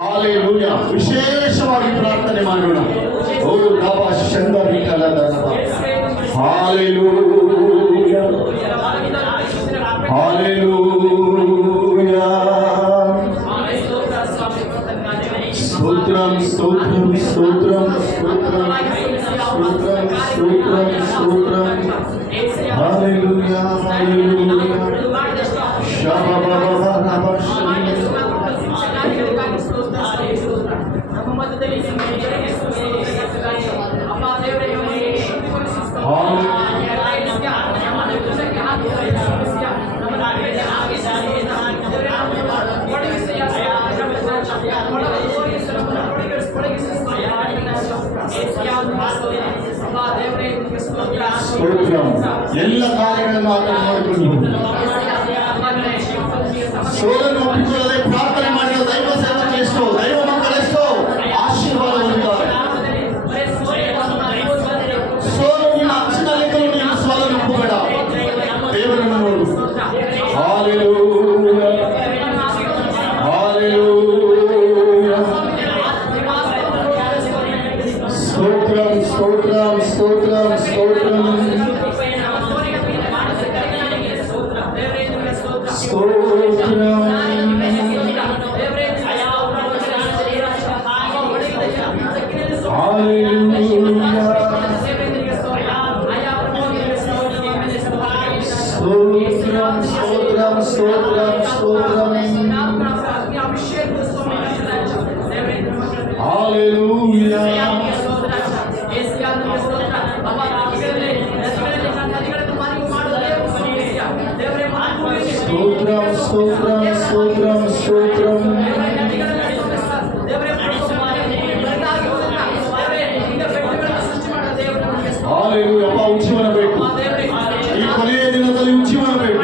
Hallelujah. ವಿಶೇಷವಾಗಿ ಪ್ರಾರ್ಥನೆ ಮಾಡೋಣ. ಓ ರಾಬ ಶಂದರಿ ಕಲದ ಹಾಲೆಲೂಯಾ ಹಾಲೆಲೂಯಾ. ಸ್ತೋತ್ರಂ ಸ್ತೋತ್ರಂ ಸ್ತೋತ್ರಂ ಸ್ತೋತ್ರಂ ಸ್ತೋತ್ರಂ ಸ್ತೋತ್ರಂ ಸ್ತೋತ್ರಂ ಹಾಲೆಲೂಯಾ ಹಾಲೆಲೂಯಾ. ಎಲ್ಲ ಕಾರ್ಯಗಳನ್ನು ಮಾಡಿಕೊಂಡು ಸೋಲನ್ನು ಒಪ್ಪಿಕೊಳ್ಳದೆ ಪ್ರಾರ್ಥನೆ ಮಾಡಿದ ದೈವ ಸೇವಕರೆಷ್ಟೋ, ದೈವ ಮಕ್ಕಳೆಷ್ಟೋ ಆಶೀರ್ವಾದ ಹೊಂದಿದ್ದಾರೆ. ಸೋಲನ್ನು ಅಕ್ಷನಲ್ಲಿ ನೀನು ಸೋಲನ್ನು ಒಪ್ಪಬೇಡ, ದೇವರನ್ನು ನೋಡು. Hallelujah hallelujah. ಸ್ತೋತ್ರಂ ಸ್ತೋತ್ರಂ ಸ್ತೋತ್ರಂ ಸ್ತೋತ್ರಂ ಉಚ್ಚಿ ಬರಬೇಕು. ಈ ಕೊನೆಯ ದಿನದಲ್ಲಿ ಉಚ್ಚಿ ಬರಬೇಕು.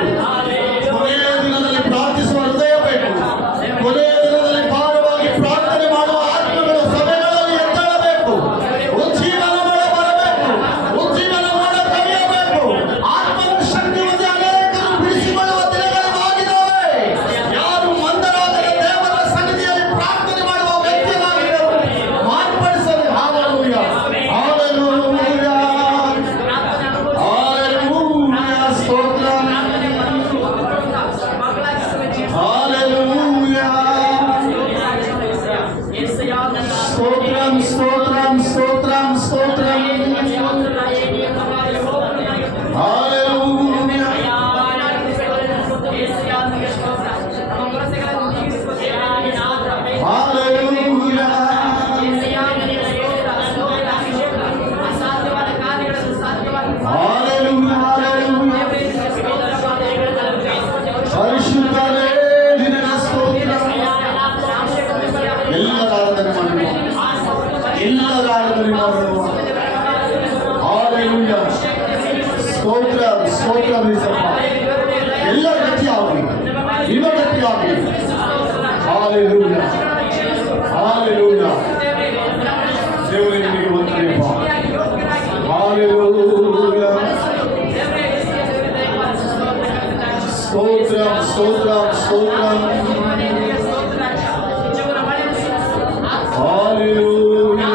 ಕೊನೆಯ ದಿನದಲ್ಲಿ ಪ್ರಾರ್ಥಿಸುವ ಹೃದಯ ಬೇಕು. ಕೊನೆಯ ದಿನದಲ್ಲಿ ಭಾರವಾಗಿ ಪ್ರಾರ್ಥನೆ ಮಾಡುವ ಆತ್ಮಗಳು ಸಭೆಗಳಲ್ಲಿ ಎದ್ದೇಳಬೇಕು. ಉಜ್ಜೀವನ ಬರಬೇಕು. ಉಜ್ಜೀವನ ಕಲಿಯಬೇಕು. ಆತ್ಮದ ಶಕ್ತಿ ಹೊಂದಿ ಅನೇಕರು ಬಿಡಿಸಿಕೊಳ್ಳುವ ದಿನಗಳಾಗಿದ್ದಾವೆ. ಯಾರು ಮಂದರಾದರೆ ದೇವರ ಸನ್ನಿಧಿಯಲ್ಲಿ ಪ್ರಾರ್ಥನೆ ಮಾಡುವ ವ್ಯಕ್ತಿಗಳಾಗಿದ್ದರು ಮಾರ್ಪಡಿಸಲು. Hallelujah hallelujah hallelujah. ಸ್ತೋತ್ರಂ ಹಾಲೆಲೂಯಾ. ಸ್ತೋತ್ರಂ ಸ್ತೋತ್ರಂ ಸ್ತೋತ್ರಂ ಸ್ತೋತ್ರಂ ಹಾಲೆಲೂಯಾ. Hallelujah hallelujah hallelujah. ಪರಿಶುದ್ಧರೇ ನಿನಗೆ ಸ್ತೋತ್ರ. ಎಲ್ಲರ ಆರಾಧನೆ ಮಾಡುವ, ಎಲ್ಲರ ಆರಾಧನೆ ಮಾಡುವ. ಹಾಲೆಲೂಯಾ. ಸ್ತೋತ್ರ ಸ್ತೋತ್ರ ನಿಜಪ್ಪ. ಎಲ್ಲ ಗಟ್ಟಿಯಾಗಲಿ, ನಿಮ್ಮ ಗಟ್ಟಿಯಾಗಲಿ. Hallelujah hallelujah. ದೇವರೇ ನಿಮಗೆ ವಂದನೆಯಪ್ಪ. ಹಾಲೆಲೂಯಾ. ಸ್ತೋತ್ರಂ ಸ್ತೋತ್ರಂ ಸ್ತೋತ್ರಂ ಹಾಲೆಲೂಯಾ. ಹಾಲೆಲೂಯಾ.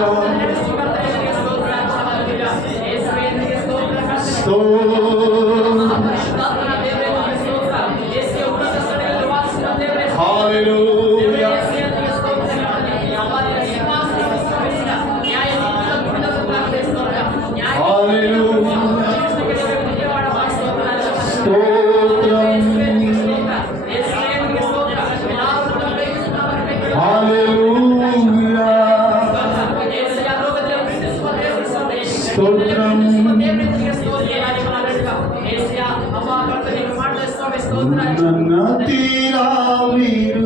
ನನ್ನ ತೀರಾವಿರು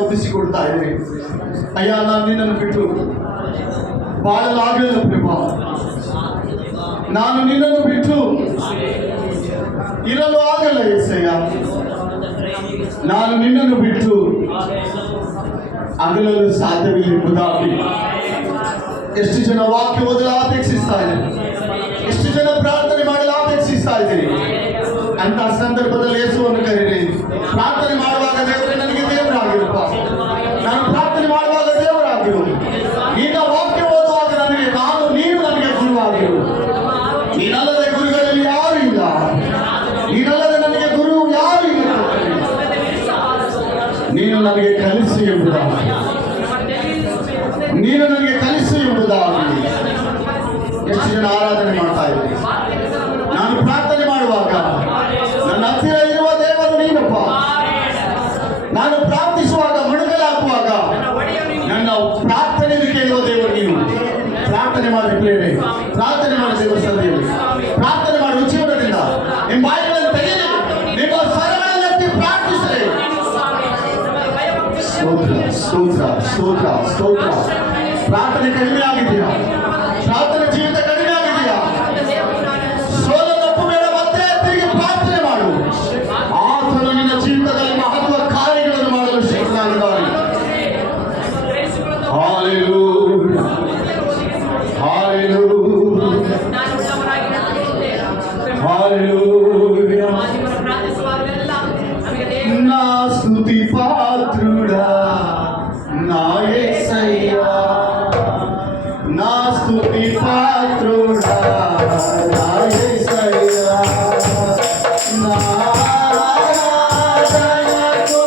ಒಪ್ಪಿಸಿಕೊಡ್ತಾ ಇದ್ದೀನಿ. ಅಯ್ಯ, ನಾನು ನಿನ್ನನ್ನು ಬಿಟ್ಟು ಬಾಳಲಾಗಲ್ಲ ಪ್ರೇಮ. ನಾನು ನಿನ್ನನ್ನು ಬಿಟ್ಟು ಇರಲು ಆಗಲ್ಲ ಏಸಯ್ಯ. ನಾನು ನಿನ್ನನ್ನು ಬಿಟ್ಟು ಅಗಲಲು ಸಾಧ್ಯವಿಲ್ಲ ಎಂಬುದಾಗಿ ಎಷ್ಟು ಜನ ವಾಕ್ಯ ಓದಲು ಅಪೇಕ್ಷಿಸ್ತಾ ಇದ್ದಾರೆ, ಎಷ್ಟು ಜನ ಪ್ರಾರ್ಥನೆ ಮಾಡಲು ಅಪೇಕ್ಷಿಸ್ತಾ ಇದ್ದೀರಿ. ಅಂತ ಸಂದರ್ಭದಲ್ಲಿ ಯೇಸುವನ್ನು ಕರೀರಿ. ಪ್ರಾರ್ಥನೆ ಮಾಡುವಾಗ ದೇವರೇ ನನಗೆ ದೇವರಾಗಿರಪ್ಪ, ನಾನು ಪ್ರಾರ್ಥನೆ ಮಾಡುವಾಗ ದೇವರಾಗಿರು. ನಿನ್ನ ವಾಕ್ಯ ಓದುವಾಗ ನೀನು ನನಗೆ ಗುರುವಾಗಿರು. ನೀನಲ್ಲದೆ ಗುರುಗಳಲ್ಲಿ ಯಾರು ಇಲ್ಲ, ನೀನಲ್ಲದೆ ನನಗೆ ಗುರು ಯಾರು ಇಲ್ಲ. ನೀನು ನನಗೆ ಕಲಿಸು ಎಂಬುದಾಗಿ, ನೀನು ನನಗೆ ಕಲಿಸು ಎಂಬುದಾಗಿ ಎಷ್ಟು ಜನ ಆರಾಧನೆ ಮಾಡ್ತಾ ಇದ್ದಾರೆ. ನಾನು ಪ್ರಾರ್ಥನೆ ಮಾಡುವಾಗ ನನ್ನ ಹತ್ತಿರ ಇರುವ ದೇವರು ನೀನಪ್ಪ. ನಾನು ಪ್ರಾರ್ಥಿಸುವಾಗ, ಮುಳುಗಲಾಗುವಾಗ ನನ್ನ ಪ್ರಾರ್ಥನೆಯನ್ನು ಕೇಳುವ ದೇವರು ನೀನು. ಪ್ರಾರ್ಥನೆ ಮಾಡಿ ಪ್ರೇರೆ, ಪ್ರಾರ್ಥನೆ ಮಾಡಿ ದೇವರ ಸನ್ನಿಧಿಯಲ್ಲಿ ಪ್ರಾರ್ಥನೆ ಮಾಡುವ ಜೀವನದಿಂದ ನಿಮ್ಮ ಬಾಯಿಗಳನ್ನು ತೆಗೆದು ನಿಮ್ಮ ಸ್ವರಗಳನ್ನೆತ್ತಿ ಪ್ರಾರ್ಥಿಸಲಿ. ಸ್ತೋತ್ರ ಸ್ತೋತ್ರ ಸ್ತೋತ್ರ ಸ್ತೋತ್ರ. ಪ್ರಾರ್ಥನೆ ಕಡಿಮೆ ಆಗಿದೆಯಾ? ಪ್ರಾರ್ಥನೆ ಜೀವಿತ ಕಡಿಮೆ ಆಗಿದೆಯಾ? ಸೋಲನ್ನಪ್ಪು ಬೇಡ, ಮತ್ತೆ ತಿರುಗಿ ಪ್ರಾರ್ಥನೆ ಮಾಡು. ಆತನು ನಿನ್ನ ಜೀವಿತದಲ್ಲಿ ಮಹತ್ವ ಕಾರ್ಯಗಳನ್ನು ಮಾಡಲು ಶಕ್ತನಾಗಿದ್ದಾನೆ. Hallelujah, hallelujah, hallelujah. నా స్తుతి పాత్రుడా నా యేసయ్యా, నా స్తుతి పాత్రుడా నా యేసయ్యా, నా ఆరాధనకు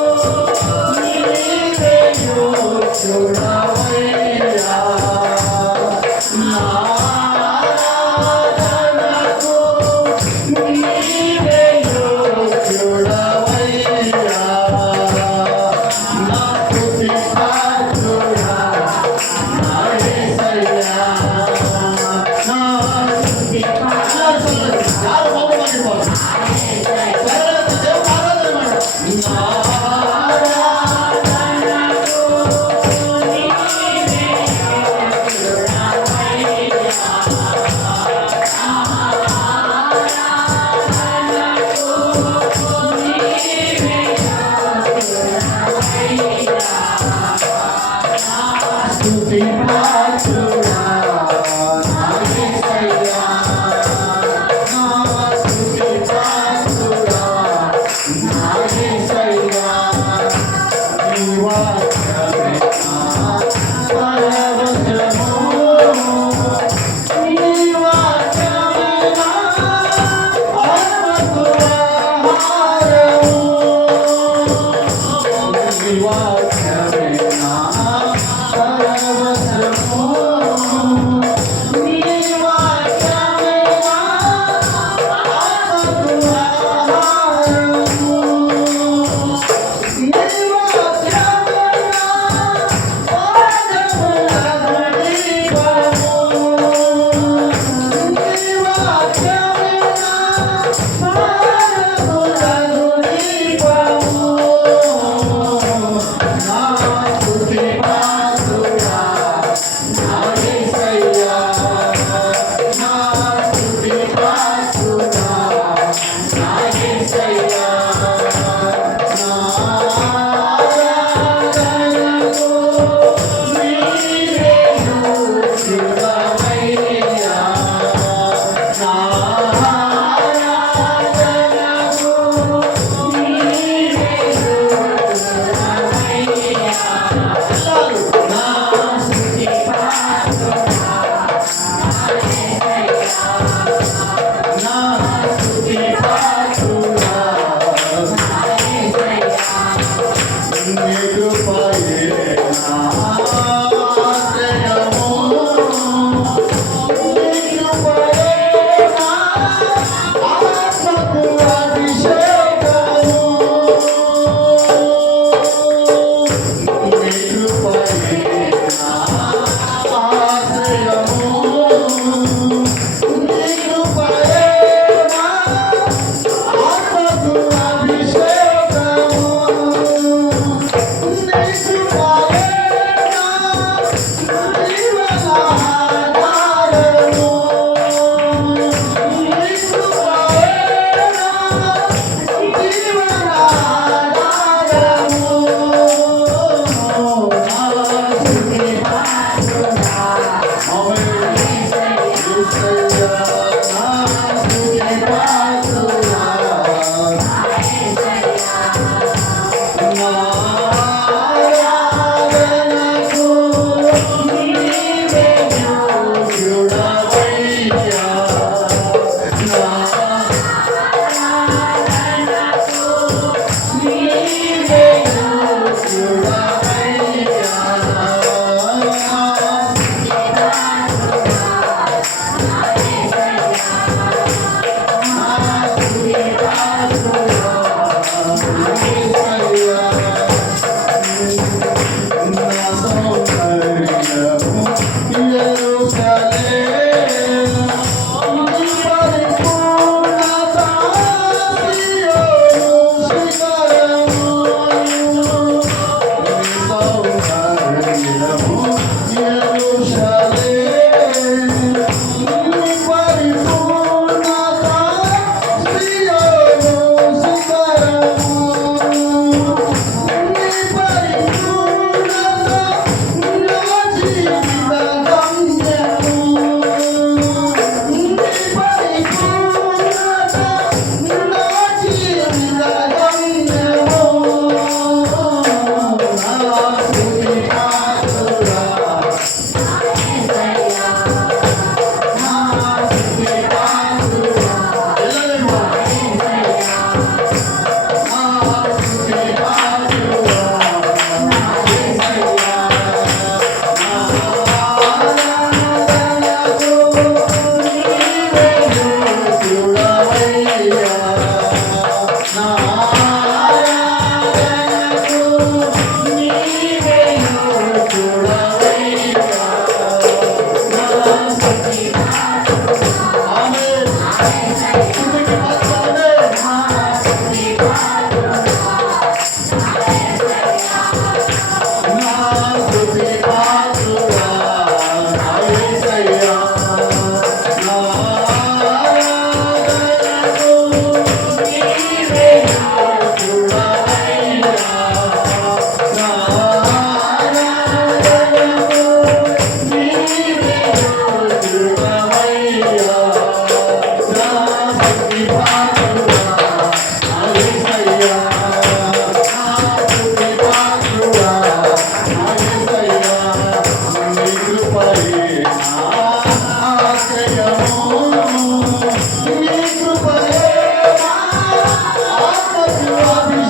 నీవే యోగ్యుడవయ్యా, నా ఆరాధనకు నీవే యోగ్యుడవయ్యా, నా స్తుతి పాత్రుడా నా యేసయ్యా, నా స్తుతి పాత్రుడా. ಯಾರು ಮೌನವಾಗಿರ್ಬೋದು? ಸರಳತೆ ದೇವರ ಆರಾಧನೆ ಮಾಡು. నా ಆರಾಧನಕು ನೀವೇ స్తుతి పాత్రుడా నా యేసయ్యా, నా స్తుతి పాత్రుడా నా యేసయ్యా. నీ వాక్యమే నా పరవశము, నీ వాక్యమే నా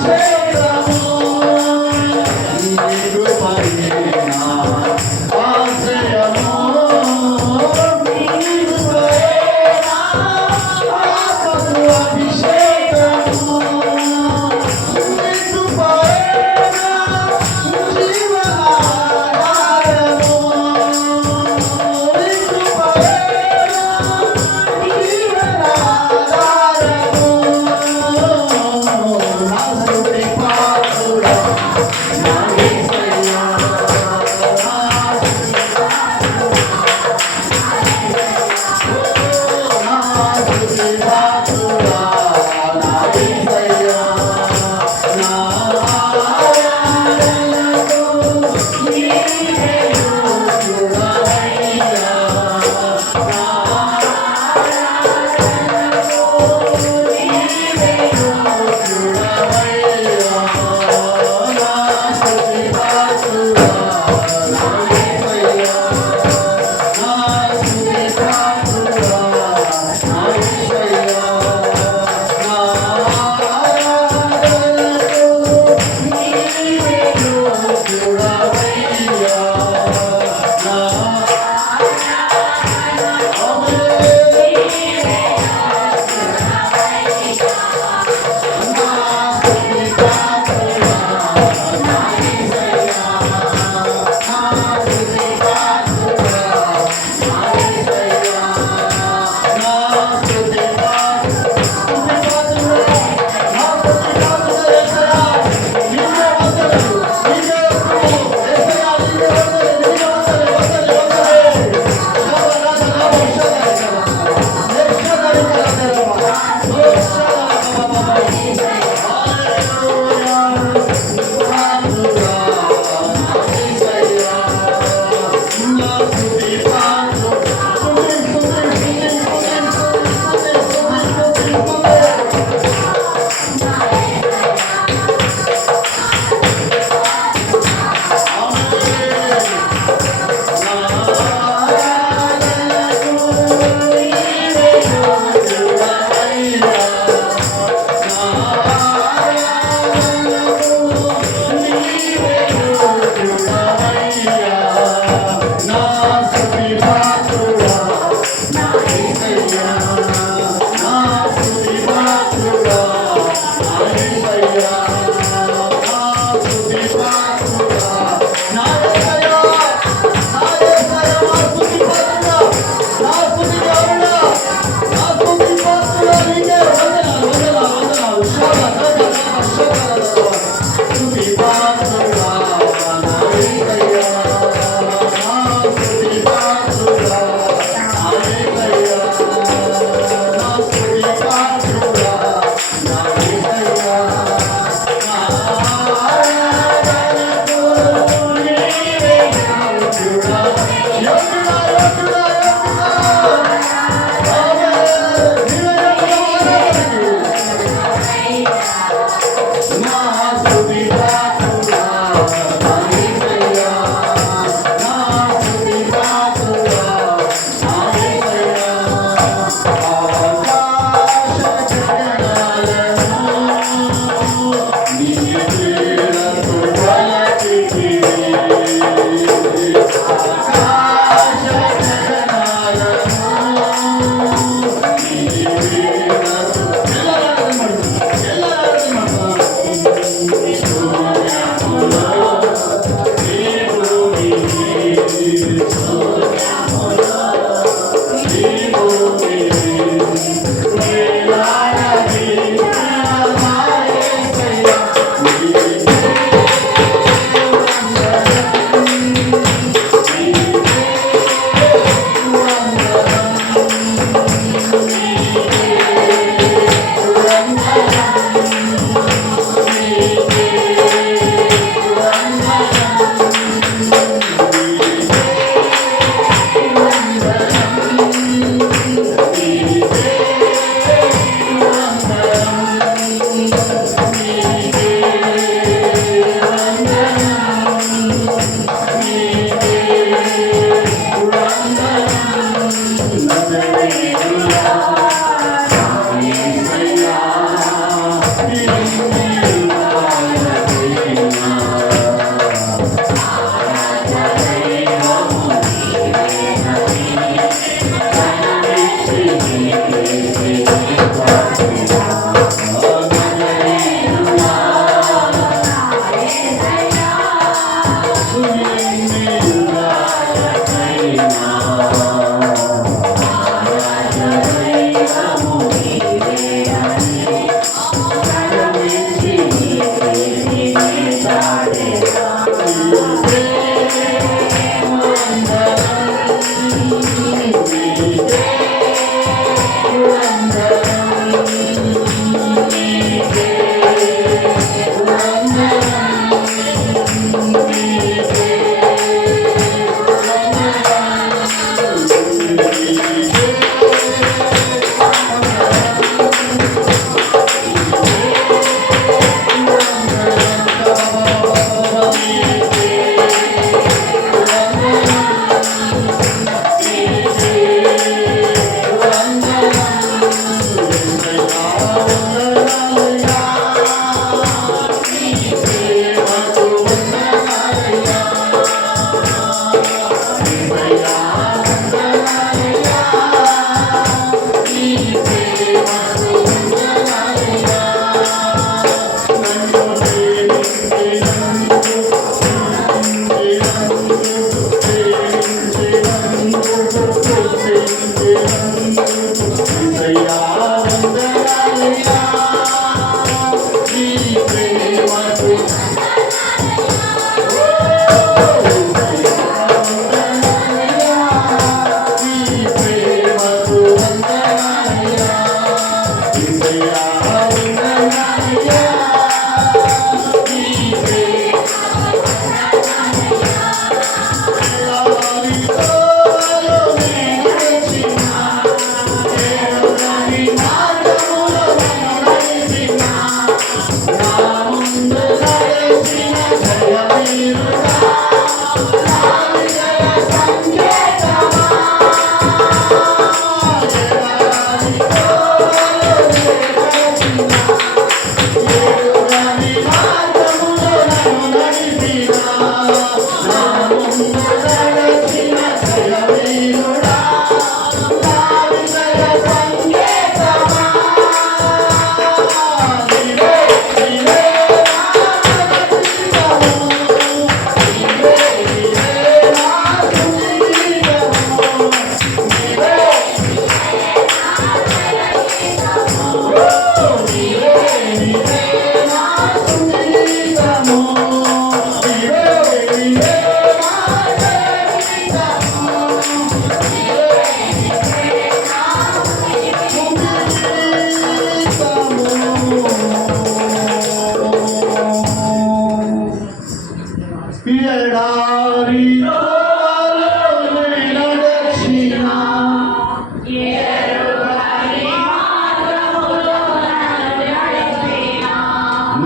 అభిషేకము నీ కృపయే నా ఆశ్రయము నీ కృపయే నా ఆత్మకు అభిషేకము నీ కృపయే నా జీవనాధారము నీ కృపయే నా జీవనాధారము నాసుడి పాత్రుడా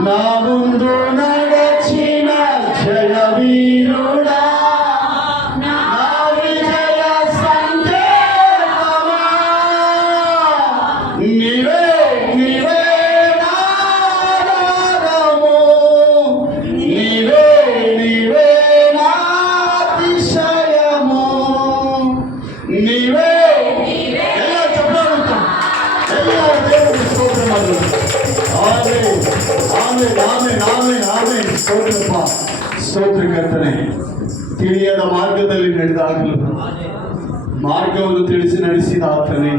నా ముందు నడచిన జయవీరుడా, నా విజయ సంకేతమా, నీవే నీవే నా ఆధారము, నీవే నీవే నా అతిశయము, నీవే ఎలా చెప్పగలుగుతాం? ఎలా దేవుడి స్తోత్రములు. ಸ್ತೋತ್ರಕರ್ತನೆ, ತಿಳಿಯದ ಮಾರ್ಗದಲ್ಲಿ ನಡೆದಾಗಲು ಮಾರ್ಗವನ್ನು ತಿಳಿಸಿ ನಡೆಸಿದ ಆತನೇ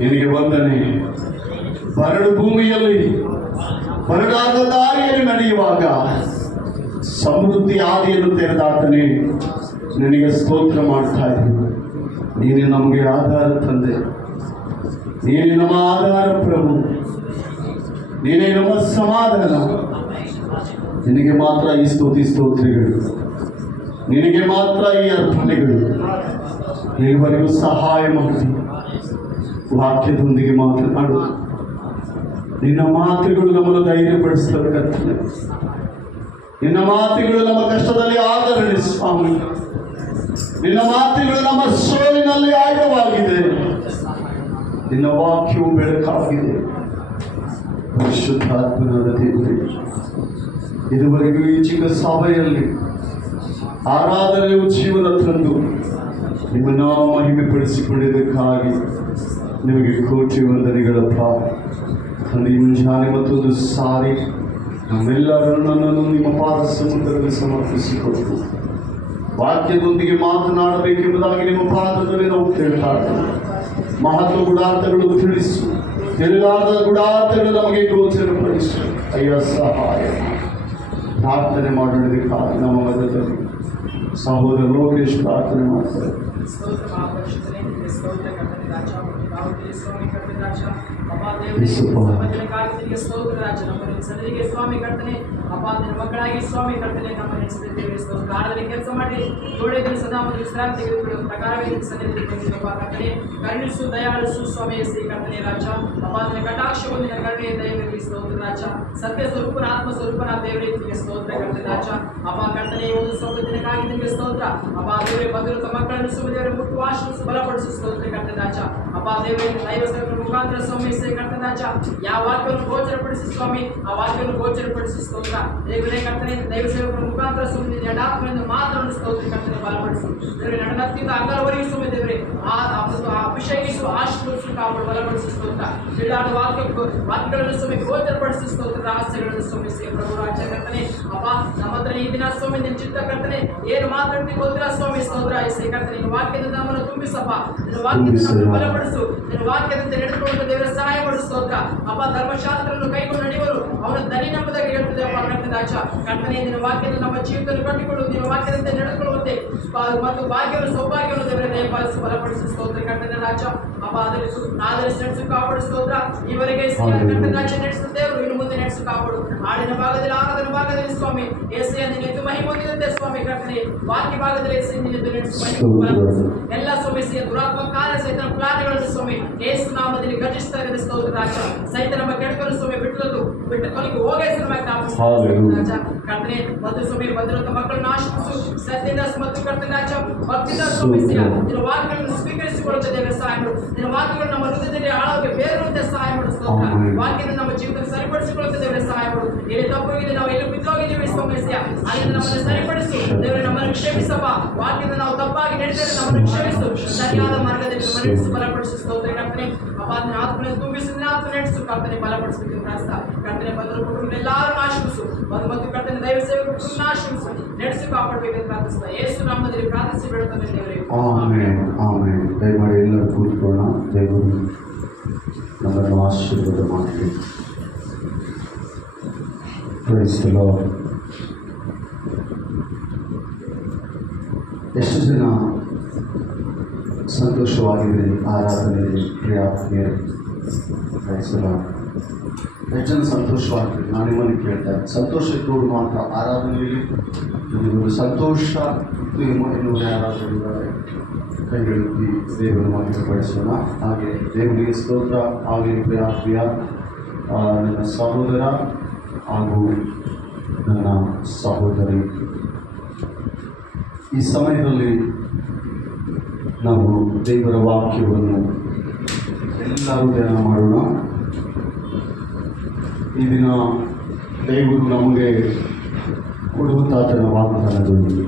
ನಿನಗೆ ವಂದನೆ. ಬರಡು ಭೂಮಿಯಲ್ಲಿ ಬರಡಾದ ದಾರಿಯಲ್ಲಿ ನಡೆಯುವಾಗ ಸಮೃದ್ಧಿ ಆದಿಯನ್ನು ತೆರೆದಾತನೇ ನಿನಗೆ ಸ್ತೋತ್ರ ಮಾಡ್ತಾ ಇದ್ದೀನಿ. ನೀನೇ ನಮಗೆ ಆಧಾರ ತಂದೆ, ನೀನೇ ನಮ್ಮ ಆಧಾರ ಪ್ರಭು, ನೀನೇ ನಮ್ಮ ಸಮಾಧಾನ. ನಿನಗೆ ಮಾತ್ರ ಈ ಸ್ತೋತ್ರಗಳು, ನಿನಗೆ ಮಾತ್ರ ಈ ಅರ್ಪಣೆಗಳು. ಇಲ್ಲಿವರೆಗೂ ಸಹಾಯ ಮಾಡಿ ವಾಕ್ಯದೊಂದಿಗೆ ಮಾತನಾಡು. ನಿನ್ನ ಮಾತುಗಳು ನಮ್ಮನ್ನು ಧೈರ್ಯಪಡಿಸ್ತವೆ ಕರ್ತನೆ. ನಿನ್ನ ಮಾತುಗಳು ನಮ್ಮ ಕಷ್ಟದಲ್ಲಿ ಆದರಣೆ ಸ್ವಾಮಿ. ನಿನ್ನ ಮಾತುಗಳು ನಮ್ಮ ಸೋಲಿನಲ್ಲಿ ಆಯವಾಗಿದೆ. ನಿನ್ನ ವಾಕ್ಯವು ಬೆಳಕಾಗಿದೆ. ಪರಿಶುದ್ಧಾತ್ಮನಾದ ದೇವರೇ, ಇದುವರೆಗೂ ಈ ಚಿಕ್ಕ ಸಭೆಯಲ್ಲಿ ಆರಾಧನೆಯು ಜೀವನ ತಂದು ನಿಮ್ಮ ನಾವು ಮಹಿಮೆ ಪಡಿಸಿಕೊಂಡಿದ್ದಕ್ಕಾಗಿ ನಿಮಗೆ ಕೋಟಿ ವಂದನೆಗಳಪ್ಪ. ತಂದೆ, ಮುಂಜಾನೆ ಮತ್ತೊಂದು ಸಾರಿ ನಮ್ಮೆಲ್ಲರನ್ನು ನಿಮ್ಮ ಪಾದ ಸಮುದ್ರದಲ್ಲಿ ಸಮರ್ಪಿಸಿಕೊಟ್ಟು ವಾಕ್ಯದೊಂದಿಗೆ ಮಾತನಾಡಬೇಕೆಂಬುದಾಗಿ ನಿಮ್ಮ ಪಾದದಲ್ಲಿ ನಾವು ಕೇಳ್ತಾ ಇದ್ದೇವೆ. ಮಹತ್ವ ಗುಡಾರ್ಥಗಳು ತಿಳಿಸು, ಎಲ್ಲಾದ ಗುಡಾರ್ಥಗಳು ನಮಗೆ ಗೋಚರಪಡಿಸು. ಅಯ್ಯ ಸಹಾಯ. ಪ್ರಾರ್ಥನೆ ಮಾಡೋದಕ್ಕಾಗಿ ನಮ್ಮ ಮಧ್ಯದಲ್ಲಿ ಸಹೋದರ ಲೋಕೇಶ್ ಪ್ರಾರ್ಥನೆ ಮಾಡ್ತಾರೆ. ಸ್ವಾಮಿ ಕರ್ತನೆ, ಅಪ್ಪ ನಿನ್ನ ಮಕ್ಕಳಾಗಿ ಸ್ವಾಮಿ ಕರ್ತನೆ ನಮ್ಮ ನೆನೆಸಿದ್ದೇವೆ. ಕಾಲದಲ್ಲಿ ಕೆಲಸ ಮಾಡಿ ಜೋಡಿದ್ರೆ ಸದಾ ಒಂದು ವಿಶ್ರಾಂತಿ ಪ್ರಕಾರವೇ ಕರ್ತನೆ ಕರುಣಿಸು, ದಯಾಳಿಸು ಸ್ವಾಮಿ ಶ್ರೀ ಕರ್ತನೆ ರಾಜ. ಅಪ್ಪ ನಿನ್ನ ಕಟಾಕ್ಷವು ನಿನ್ನ ಕರುಣೆಯ ದಯವಿರಲಿ ಸ್ತೋತ್ರ ರಾಜ. ಸತ್ಯ ಸ್ವರೂಪನ ಆತ್ಮ ಸ್ವರೂಪನ ದೇವರಿಗೆ ಸ್ತೋತ್ರ ಕರ್ತನೆ ರಾಜ. ಅಪ್ಪ ಕರ್ತನೆ ಒಂದು ಸ್ವಲ್ಪ ದಿನಕ್ಕಾಗಿ ನಿಮಗೆ ಸ್ತೋತ್ರ. ಅಪ್ಪ ದೇವರೇ, ಭದ್ರತ ಮಕ್ಕಳನ್ನು ಸುಮದೇವರ ಮುಟ್ಟು ಆಶ್ರಯಿಸು, ಬಲಪಡಿಸು ಸ್ತೋತ್ರ ಕರ್ತನೆ ರಾಜ. ಅಪ್ಪ ದೇವರೇ, ದೈವ ಸೇವಕರ ಮುಖಾಂತರ ಸ್ವಾಮಿ ಶ್ರೀ ಕರ್ತನೆ ರಾಜ ಯಾವ ವಾಕ್ಯವನ್ನು ಗೋಚರಪಡಿಸಿ ಸ್ವಾಮಿ, ಆ ವಾಕ್ಯವನ್ನು ಗೋಚರಪಡಿಸಿ ಸ್ತೋತ್ರ. ದೇವರೇ ಕರ್ತನೆ, ದೈವ ಸೇವಕರ ಮುಖಾಂತರ ಸುಮ್ಮನೆ ಜಡಾತ್ಮದಿಂದ ಮಾತನ್ನು ಸ್ತೋತ್ರ ಕರ್ತನೆ ಬಲಪಡಿಸು. ದೇವರೇ, ನಡನತ್ತಿಂದ ಅಂಗಲವರೆಗೂ ಸುಮ್ಮನೆ ದೇವರೇ ಅಭಿಷೇಕಿಸು, ಆಶೀರ್ವದಿಸು, ಕಾಪಾಡು, ಬಲಪಡಿಸು ಸ್ತೋತ್ರ. ತಿಳಿದಾದ ವಾಕ್ಯಗಳನ್ನು ಸುಮ್ಮನೆ ಗೋಚರಪಡಿಸಿ ಸ್ತೋತ್ರ. ರಹಸ್ಯಗಳನ್ನು ಸುಮ್ಮನೆ ಶ್ರೀ ಪ್ರಭು ರಾಜ ಕರ್ತನೆ. ಅಪ್ಪ ನಮ್ಮ ಹತ್ರ ಈ ದಿನ ಸ್ವಾಮಿ ನಿನ್ನ ಚಿತ್ತ ಕರ್ತನೆ ಏನು ಮಾತಾಡ್ತಿ ಗೊತ್ತಿಲ್ಲ ಸ್ವಾಮಿ ಸ್ತೋತ್ರ ಶ್ರೀ ಕರ್ತನೆ. ನಿನ್ನ ವಾಕ್ಯದಿಂದ ನಮ್ಮನ್ನು ತುಂಬಿಸಪ್ಪ, ನಿನ್ನ ವಾಕ್ಯದಿಂದ ನಮ್ಮನ್ನು ಬಲಪಡಿಸು. ನಿನ್ನ ವಾಕ್ಯದಂತೆ ನಡೆದುಕೊಳ್ಳುವ ದೇವರ ಸಹಾಯ ಮಾಡು ಸ್ತೋತ್ರ. ಅಪ್ಪ ಧರ್ಮಶಾಸ್ತ್ರವನ್ನು ಕೈಗೊಂಡು ನಡೆಯುವರು ಅವನ ದನಿ ನಂಬುದಾಗಿ ಹೇಳ್ತದೆ ಅಪ್ಪ ಕರ್ತನ ರಾಜ. ಕರ್ತನೆ ನಿನ್ನ ವಾಕ್ಯದ ನಮ್ಮ ಜೀವಿತದಲ್ಲಿ ಕಟ್ಟಿಕೊಳ್ಳುವುದು ನಿನ್ನ ವಾಕ್ಯದಂತೆ ನಡೆದುಕೊಳ್ಳುವಂತೆ ಮತ್ತು ಭಾಗ್ಯವನ್ನು ಸೌಭಾಗ್ಯವನ್ನು ದೇವರ ದಯಪಾಲಿಸಿ ಬಲಪಡಿಸಿ ಸ್ತೋತ್ರ ಕರ್ತನ ರಾಜ. ಅಪ್ಪ ಆಧರಿಸು ನಡೆಸು ಕಾಪಾಡು ಸ್ತೋತ್ರ. ಈವರೆಗೆ ಕರ್ತನ ರಾಜ ನಡೆಸಿದ ದೇವರು ಇನ್ನು ಮುಂದೆ ನಡೆಸು ಕಾಪಾಡು. ಹಾಡಿನ ಭಾಗದಲ್ಲಿ ಆರಾಧನ ಭಾಗದಲ್ಲಿ ಸ್ವಾಮಿ ಏಸೆಯ ನಿನ್ನೆದ್ದು ಮಹಿಮೆ ಹೊಂದಿದಂತೆ ಸ್ವಾಮಿ ಕರ್ತನೆ ವಾಕ್ಯ ಭಾಗದಲ್ಲಿ ಏಸೆಯ ನಿನ್ನೆದ್ದು ನಡೆಸು ಮಹಿಮೆ ಬಲಪಡಿಸು. ಎಲ್ಲ ಸ್ವಾಮಿಸಿಯ ದುರಾತ್ಮ ಕಾರ್ಯ ಸೈತನ ಪ್ಲಾನ್ಗಳನ್ನು ಸ್ವಾಮಿ ಏಸು ನಾಮದಲ್ಲಿ ಗರ್ಜಿಸ್ತಾ ಇರೋದು ಸ್ತೋತ್ರ ರಾಜ. ಸೈತ ನಮ್ಮ ಕೆಡಕಲು ಸ್ವಾಮಿ ಬಿಟ್ಟು ಕೊನೆಗೆ ಹೋಗೇ ರಾಜ. ಕರ್ತನೆ ಮತ್ತು ಸ್ವಾಮಿ ಬಂದಿರುವಂತ ಮಕ್ಕಳನ್ನು ಆಶಿಸು ಸತ್ಯದ ಮತ್ತು ಕರ್ತನ ರಾಜ ಭಕ್ತಿದ ಸ್ವಾಮಿಸಿಯ ನಿನ್ನ ವಾಕ್ಯಗಳನ್ನು ಸ್ವೀಕರಿಸಿಕೊಳ್ಳುತ್ತೆ ದೇವರ ಸಹಾಯ ಮಾಡು. ನಿನ್ನ ವಾಕ್ಯಗಳು ನಮ್ಮ ಹೃದಯದಲ್ಲಿ ಆಳವಾಗಿ ಬೇರುವಂತೆ ಸಹಾಯ ಮಾಡು ಸ್ತೋತ್ರ. ವಾಕ್ಯವನ್ನು ನಮ್ಮ ಜೀವಿತದಲ್ಲಿ ಸರಿಪಡಿಸಿಕೊಳ್ಳುತ್ತೆ ದೇವರ ಸಹಾಯ ಮಾಡು. ಎಲ್ಲಿ ತಪ್ಪೋಗಿದೆ ನಾವು ಎಲ್ಲಿ ಬಿದ್ದೋಗಿದ್ದೀವಿ ಸ್ವಾಮಿಸಿಯ ಅಲ್ಲಿಂದ ನಮ್ಮನ್ನು ಸರಿಪಡಿಸು ದೇವರ. ನಮ್ಮನ್ನು ಕ್ಷಮಿಸಪ್ಪ. ವಾಕ್ಯದ ನಾವು ತಪ್ಪಾಗಿ ನಡೆದರೆ ನಮ್ಮನ್ನು ಕ್ಷಮಿಸು. ಸರಿಯಾದ ಮಾರ್ಗದಲ್ಲಿ ನಡೆಸಿ ಬಲಪಡಿಸು ಸ್ತೋತ್ರ ಕರ್ತನೆ. ಅಪ್ಪ ನಿನ್ನ ಆತ್ಮವನ್ನು ತುಂಬಿಸಿ ನಿನ್ನ ಆತ್ಮ ನಡೆಸು ಕರ್ತನೆ ಬಲಪಡಿಸಬೇಕು ಪ್ರಾರ್ಥನೆ. ಕರ್ತನೆ ಬಂದರು ಕುಟುಂಬ ಎಲ್ಲರೂ ಆಶಿಸು ಮತ್ತು ಕರ್ತನೆ ದೈವ ಸೇವಕರು ಆಶಿಸು ನಡೆಸಿ ಕಾಪಾಡಬೇಕೆಂದು ಪ್ರಾರ್ಥಿಸ್ತಾ ಯೇಸು ನಾಮದಲ್ಲಿ ಪ್ರಾರ್ಥಿಸಿ ಬೇಡುತ್ತೇನೆ ದೇವರೇ. Amen amen. ದಯಮಾಡಿ ಎಲ್ಲರೂ ಕೂತ್ಕೊಳ್ಳೋಣ. ದೇವರು ನಮ್ಮನ್ನು ಆಶೀರ್ವಾದ ಮಾಡಲಿ. Praise the lord. ಎಷ್ಟು ಜನ ಸಂತೋಷವಾಗಿದ್ದೀರಿ ಆರಾಧನೆಯಲ್ಲಿ ಪ್ರಿಯಾತ್ಮೀಯರು? Praise the lord. ಎಷ್ಟು ಜನ ಸಂತೋಷವಾಗ್ತೀರಿ? ನಾನು ನಿಮ್ಮನ್ನು ಕೇಳ್ತಾ ಇದ್ದೆ, ಸಂತೋಷದೋಡು ಮಾತ್ರ ಆರಾಧನೆಯಲ್ಲಿ ನಿಮಗೊಂದು ಸಂತೋಷ ಇತ್ತು ಎನ್ನುವುದು ಯಾರಾದರೂ ಇದ್ದಾರೆ? ಕೈಗೆತ್ತಿ ದೇವರ ಮಹಿಮೆಪಡಿಸೋಣ. ಹಾಗೆ ದೇವರಿಗೆ ಸ್ತೋತ್ರ. ಹಾಗೆ ಪ್ರಿಯ ನನ್ನ ಸಹೋದರ ಹಾಗೂ ನನ್ನ ಸಹೋದರಿ, ಈ ಸಮಯದಲ್ಲಿ ನಾವು ದೇವರ ವಾಕ್ಯವನ್ನು ಎಲ್ಲರೂ ಧ್ಯಾನ ಮಾಡೋಣ. ಈ ದಿನ ದೇವರು ನಮಗೆ ಕೊಡುವಂತಾತನ ವಾಗ್ದಾನಗಳು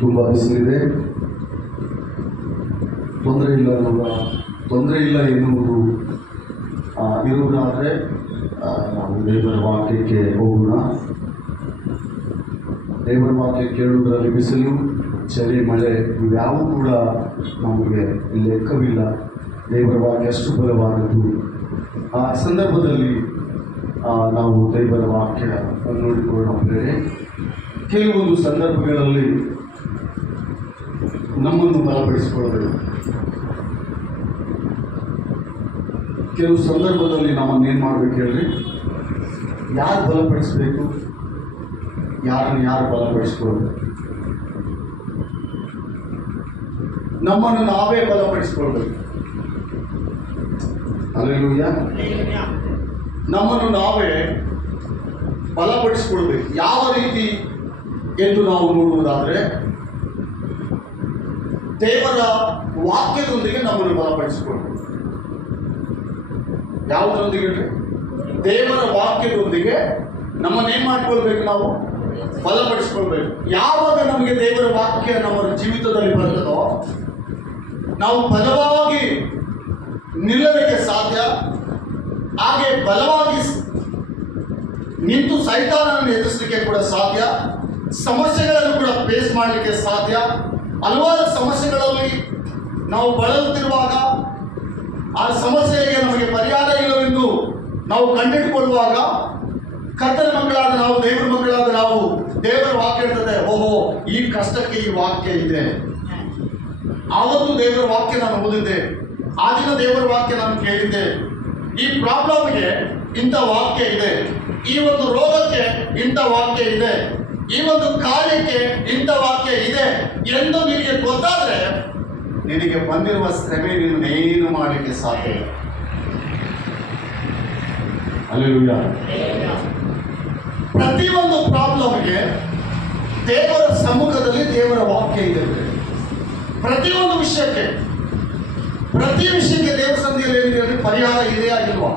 ತುಂಬ ಬಿಸಿಲಿದೆ. ತೊಂದರೆ ಇಲ್ಲ ಎನ್ನುವುದು ಇರುವುದಾದರೆ ನಾವು ದೇವರ ವಾಕ್ಯಕ್ಕೆ ಹೋಗೋಣ. ದೇವರ ವಾಕ್ಯ ಕೇಳುವುದರಲ್ಲಿ ಬಿಸಿಲು, ಚಳಿ, ಮಳೆ ಇವ್ಯಾವೂ ಕೂಡ ನಮಗೆ ಲೆಕ್ಕವಿಲ್ಲ. ದೇವರ ವಾಕ್ಯ ಅಷ್ಟು ಬಲವಾದದ್ದು. ಆ ಸಂದರ್ಭದಲ್ಲಿ ನಾವು ದೇವರ ವಾಕ್ಯ ನೋಡಿಕೊಳ್ಳೋಣ. ಕೆಲವೊಂದು ಸಂದರ್ಭಗಳಲ್ಲಿ ನಮ್ಮನ್ನು ಬಲಪಡಿಸಿಕೊಳ್ಳಬೇಕು. ಕೆಲವು ಸಂದರ್ಭದಲ್ಲಿ ನಮ್ಮನ್ನೇನು ಮಾಡಬೇಕು ಹೇಳ್ರಿ? ಯಾರು ಬಲಪಡಿಸಬೇಕು? ಯಾರನ್ನು ಯಾರು ಬಲಪಡಿಸ್ಕೊಳ್ಬೇಕು? ನಮ್ಮನ್ನು ನಾವೇ ಬಲಪಡಿಸ್ಕೊಳ್ಬೇಕು. ಹಲ್ಲೆಲೂಯಾ. ನಮ್ಮನ್ನು ನಾವೇ ಬಲಪಡಿಸ್ಕೊಳ್ಬೇಕು. ಯಾವ ರೀತಿ ಎಂದು ನಾವು ನೋಡುವುದಾದರೆ, ದೇವರ ವಾಕ್ಯದೊಂದಿಗೆ ನಮ್ಮನ್ನು ಬಲಪಡಿಸಿಕೊಳ್ಬೇಕು. ಯಾವುದರೊಂದಿಗೆ? ದೇವರ ವಾಕ್ಯದೊಂದಿಗೆ ನಮ್ಮನ್ನೇನು ಮಾಡಿಕೊಳ್ಬೇಕು? ನಾವು ಬಲಪಡಿಸ್ಕೊಳ್ಬೇಕು. ಯಾವಾಗ ನಮಗೆ ದೇವರ ವಾಕ್ಯ ನಮ್ಮ ಜೀವಿತದಲ್ಲಿ ಬರ್ತದೋ ನಾವು ಬಲವಾಗಿ ನಿಲ್ಲಲಿಕ್ಕೆ ಸಾಧ್ಯ. ಹಾಗೆ ಬಲವಾಗಿ ನಿಂತು ಸೈತಾನನ್ನು ಎದುರಿಸಲಿಕ್ಕೆ ಕೂಡ ಸಾಧ್ಯ. ಸಮಸ್ಯೆಗಳನ್ನು ಕೂಡ ಫೇಸ್ ಮಾಡಲಿಕ್ಕೆ ಸಾಧ್ಯ. ಹಲವಾರು ಸಮಸ್ಯೆಗಳಲ್ಲಿ ನಾವು ಬಳಲುತ್ತಿರುವಾಗ, ಆ ಸಮಸ್ಯೆಗೆ ನಮಗೆ ಪರಿಹಾರ ಇಲ್ಲವೆಂದು ನಾವು ಕಂಡಿಟ್ಟುಕೊಳ್ಳುವಾಗ, ಕರ್ತನ ಮಕ್ಕಳಾದ ನಾವು, ದೇವರ ಮಕ್ಕಳಾದ ನಾವು, ದೇವರ ವಾಕ್ಯ ಇರ್ತದೆ, ಓಹೋ ಈ ಕಷ್ಟಕ್ಕೆ ಈ ವಾಕ್ಯ ಇದೆ. ಆವತ್ತು ದೇವರ ವಾಕ್ಯ ನಾನು ಓದಿದ್ದೆ, ಆ ದಿನ ದೇವರ ವಾಕ್ಯ ನಾನು ಕೇಳಿದ್ದೆ. ಈ ಪ್ರಾಬ್ಲಮ್ಗೆ ಇಂಥ ವಾಕ್ಯ ಇದೆ, ಈ ಒಂದು ರೋಗಕ್ಕೆ ಇಂಥ ವಾಕ್ಯ ಇದೆ, ಈ ಒಂದು ಕಾರ್ಯಕ್ಕೆ ಇಂಥ ವಾಕ್ಯ ಇದೆ ಎಂದು ನಿನಗೆ ಗೊತ್ತಾದರೆ ನಿನಗೆ ಬಂದಿರುವ ಶ್ರಮೆ ನೀನು ಮಾಡಲಿಕ್ಕೆ ಸಾಧ್ಯ ಇಲ್ಲ. ಹಲ್ಲೆಲೂಯಾ. ಪ್ರತಿಯೊಂದು ಪ್ರಾಬ್ಲಮ್ಗೆ ದೇವರ ಸಮ್ಮುಖದಲ್ಲಿ ದೇವರ ವಾಕ್ಯ ಇದೆ. ಪ್ರತಿಯೊಂದು ವಿಷಯಕ್ಕೆ, ಪ್ರತಿ ವಿಷಯಕ್ಕೆ ದೇವರ ಸನ್ನಿಧಿಯಲ್ಲಿ ಏನಿದೆ? ಪರಿಹಾರ ಇದೆಯಾ ಇಲ್ವಾ?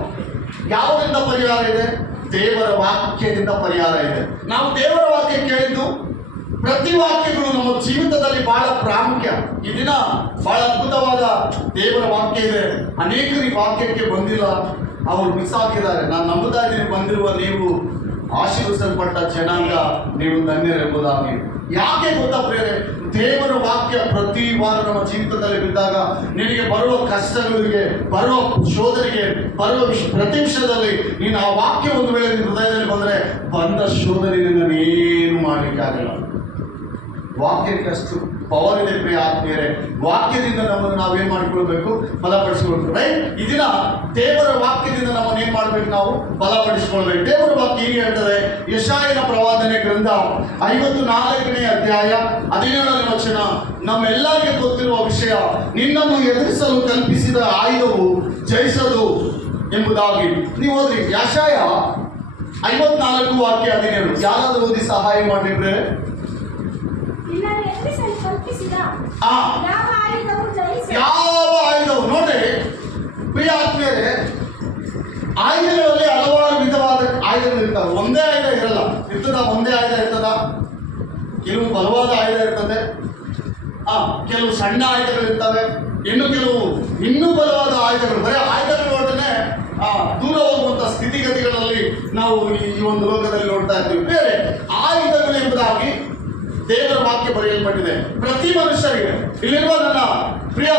ಯಾವುದರಿಂದ ಪರಿಹಾರ ಇದೆ? ದೇವರ ವಾಕ್ಯದಿಂದ ಪರಿಹಾರ ಇದೆ. ನಾವು ದೇವರ ವಾಕ್ಯ ಕೇಳಿದ್ದು, ಪ್ರತಿ ವಾಕ್ಯಗಳು ನಮ್ಮ ಜೀವಿತದಲ್ಲಿ ಬಹಳ ಪ್ರಾಮುಖ್ಯ. ಈ ದಿನ ಬಹಳ ಅದ್ಭುತವಾದ ದೇವರ ವಾಕ್ಯ ಇದೆ. ಅನೇಕರಿಗೆ ವಾಕ್ಯಕ್ಕೆ ಬಂದಿಲ್ಲ, ಅವರು ಬಿಸಾಕಿದ್ದಾರೆ. ನಾನು ನಂಬುತ್ತಾ ಇದ್ದೀನಿ, ಬಂದಿರುವ ನೀವು ಆಶೀರ್ವಿಸಲ್ಪಟ್ಟ ಜನಾಂಗ, ನೀವು ಧನ್ಯರೆಂಬುದಾಗಿ. ಯಾಕೆ ಗೊತ್ತಾ ಪ್ರಿಯರೇ? ದೇವರ ವಾಕ್ಯ ಪ್ರತಿ ವಾರ ನಮ್ಮ ಜೀವಿತದಲ್ಲಿ ಬಿದ್ದಾಗ ನಿನಗೆ ಬರುವ ಕಷ್ಟಗಳಿಗೆ, ಬರುವ ಶೋಧನೆಗೆ, ಬರುವ ಪ್ರತಿ ವಿಷಯದಲ್ಲಿ ನೀನು ಆ ವಾಕ್ಯ ಒಂದು ವೇಳೆ ನಿನ್ನ ಹೃದಯದಲ್ಲಿ ಬಂದರೆ ಬಂದ ಶೋಧನೆ ನಿನ್ನನ್ನೇನು ಮಾಡಲಿಕ್ಕೆ ಆಗಲ್ಲ. ವಾಕ್ಯಕ್ಕೆ ಅಷ್ಟು ಪವರ್ ಇದೆ ಪ್ರಿಯ ಆತ್ಮೀಯರೇ. ವಾಕ್ಯದಿಂದ ನಮ್ಮನ್ನು ನಾವೇನ್ ಮಾಡಿಕೊಳ್ಬೇಕು? ಬಲಪಡಿಸಿಕೊಳ್ಬೇಕು. ರೈಟ್? ಈ ದಿನ ದೇವರ ವಾಕ್ಯದಿಂದ ನಮ್ಮನ್ನು ಏನ್ ಮಾಡ್ಬೇಕು? ನಾವು ಬಲಪಡಿಸಿಕೊಳ್ಬೇಕು. ದೇವರ ವಾಕ್ಯ ಹೀಗೆ ಹೇಳ್ತದೆ, ಯೆಶಾಯನ ಪ್ರವಾದನೆ ಗ್ರಂಥ 54ನೇ ಅಧ್ಯಾಯ 17ನೇ ವಚನ. ನಮ್ಮೆಲ್ಲರಿಗೆ ಗೊತ್ತಿರುವ ವಿಷಯ, ನಿನ್ನನ್ನು ಎದುರಿಸಲು ಕಲ್ಪಿಸಿದ ಆಯುಧವು ಜಯಿಸದು ಎಂಬುದಾಗಿ. ನೀವು ಓದ್ರಿ ಯೆಶಾಯ 54 ವಾಕ್ಯ 17. ಯಾರಾದ್ರೂ ಓದಿ ಸಹಾಯ ಮಾಡಿದ್ರೆ. ನಿನ್ನನ್ನು ಎದುರಿಸಲು ಕಲ್ಪಿಸಿದ ಆ ಯಾವ ಆಯುಧವು ಜಯಿಸದು. ಯಾವ ಆಯುಧವು? ನೋಡಿ ಪ್ರಿಯ ಆತ್ಮೀಯರೇ, ಆಯುಧಗಳಲ್ಲಿ ಹಲವಾರು ವಿಧವಾದ ಆಯುಧಗಳು ಇರ್ತವೆ. ಒಂದೇ ಆಯುಧ ಇರಲ್ಲ. ಇರ್ತದ? ಒಂದೇ ಆಯುಧ ಇರ್ತದ? ಕೆಲವು ಬಲವಾದ ಆಯುಧ ಇರ್ತದೆ, ಕೆಲವು ಸಣ್ಣ ಆಯುಧಗಳು ಇರ್ತವೆ, ಕೆಲವು ಇನ್ನೂ ಬಲವಾದ ಆಯುಧಗಳು. ಬರೀ ಆಯುಧಗಳು ನೋಡಿದ್ರೆ ದೂರ ಹೋಗುವಂತ ಸ್ಥಿತಿಗತಿಗಳಲ್ಲಿ ನಾವು ಈ ಒಂದು ಲೋಕದಲ್ಲಿ ನೋಡ್ತಾ ಇರ್ತೀವಿ. ಬೇರೆ ಆಯುಧಗಳು ಎಂಬುದಾಗಿ ದೇವರ ವಾಕ್ಯ ಬರೆಯಲ್ಪಟ್ಟಿದೆ. ಪ್ರತಿ ಮನುಷ್ಯರಿಗೆ, ಇಲ್ಲಿರುವ ನನ್ನ ಪ್ರಿಯ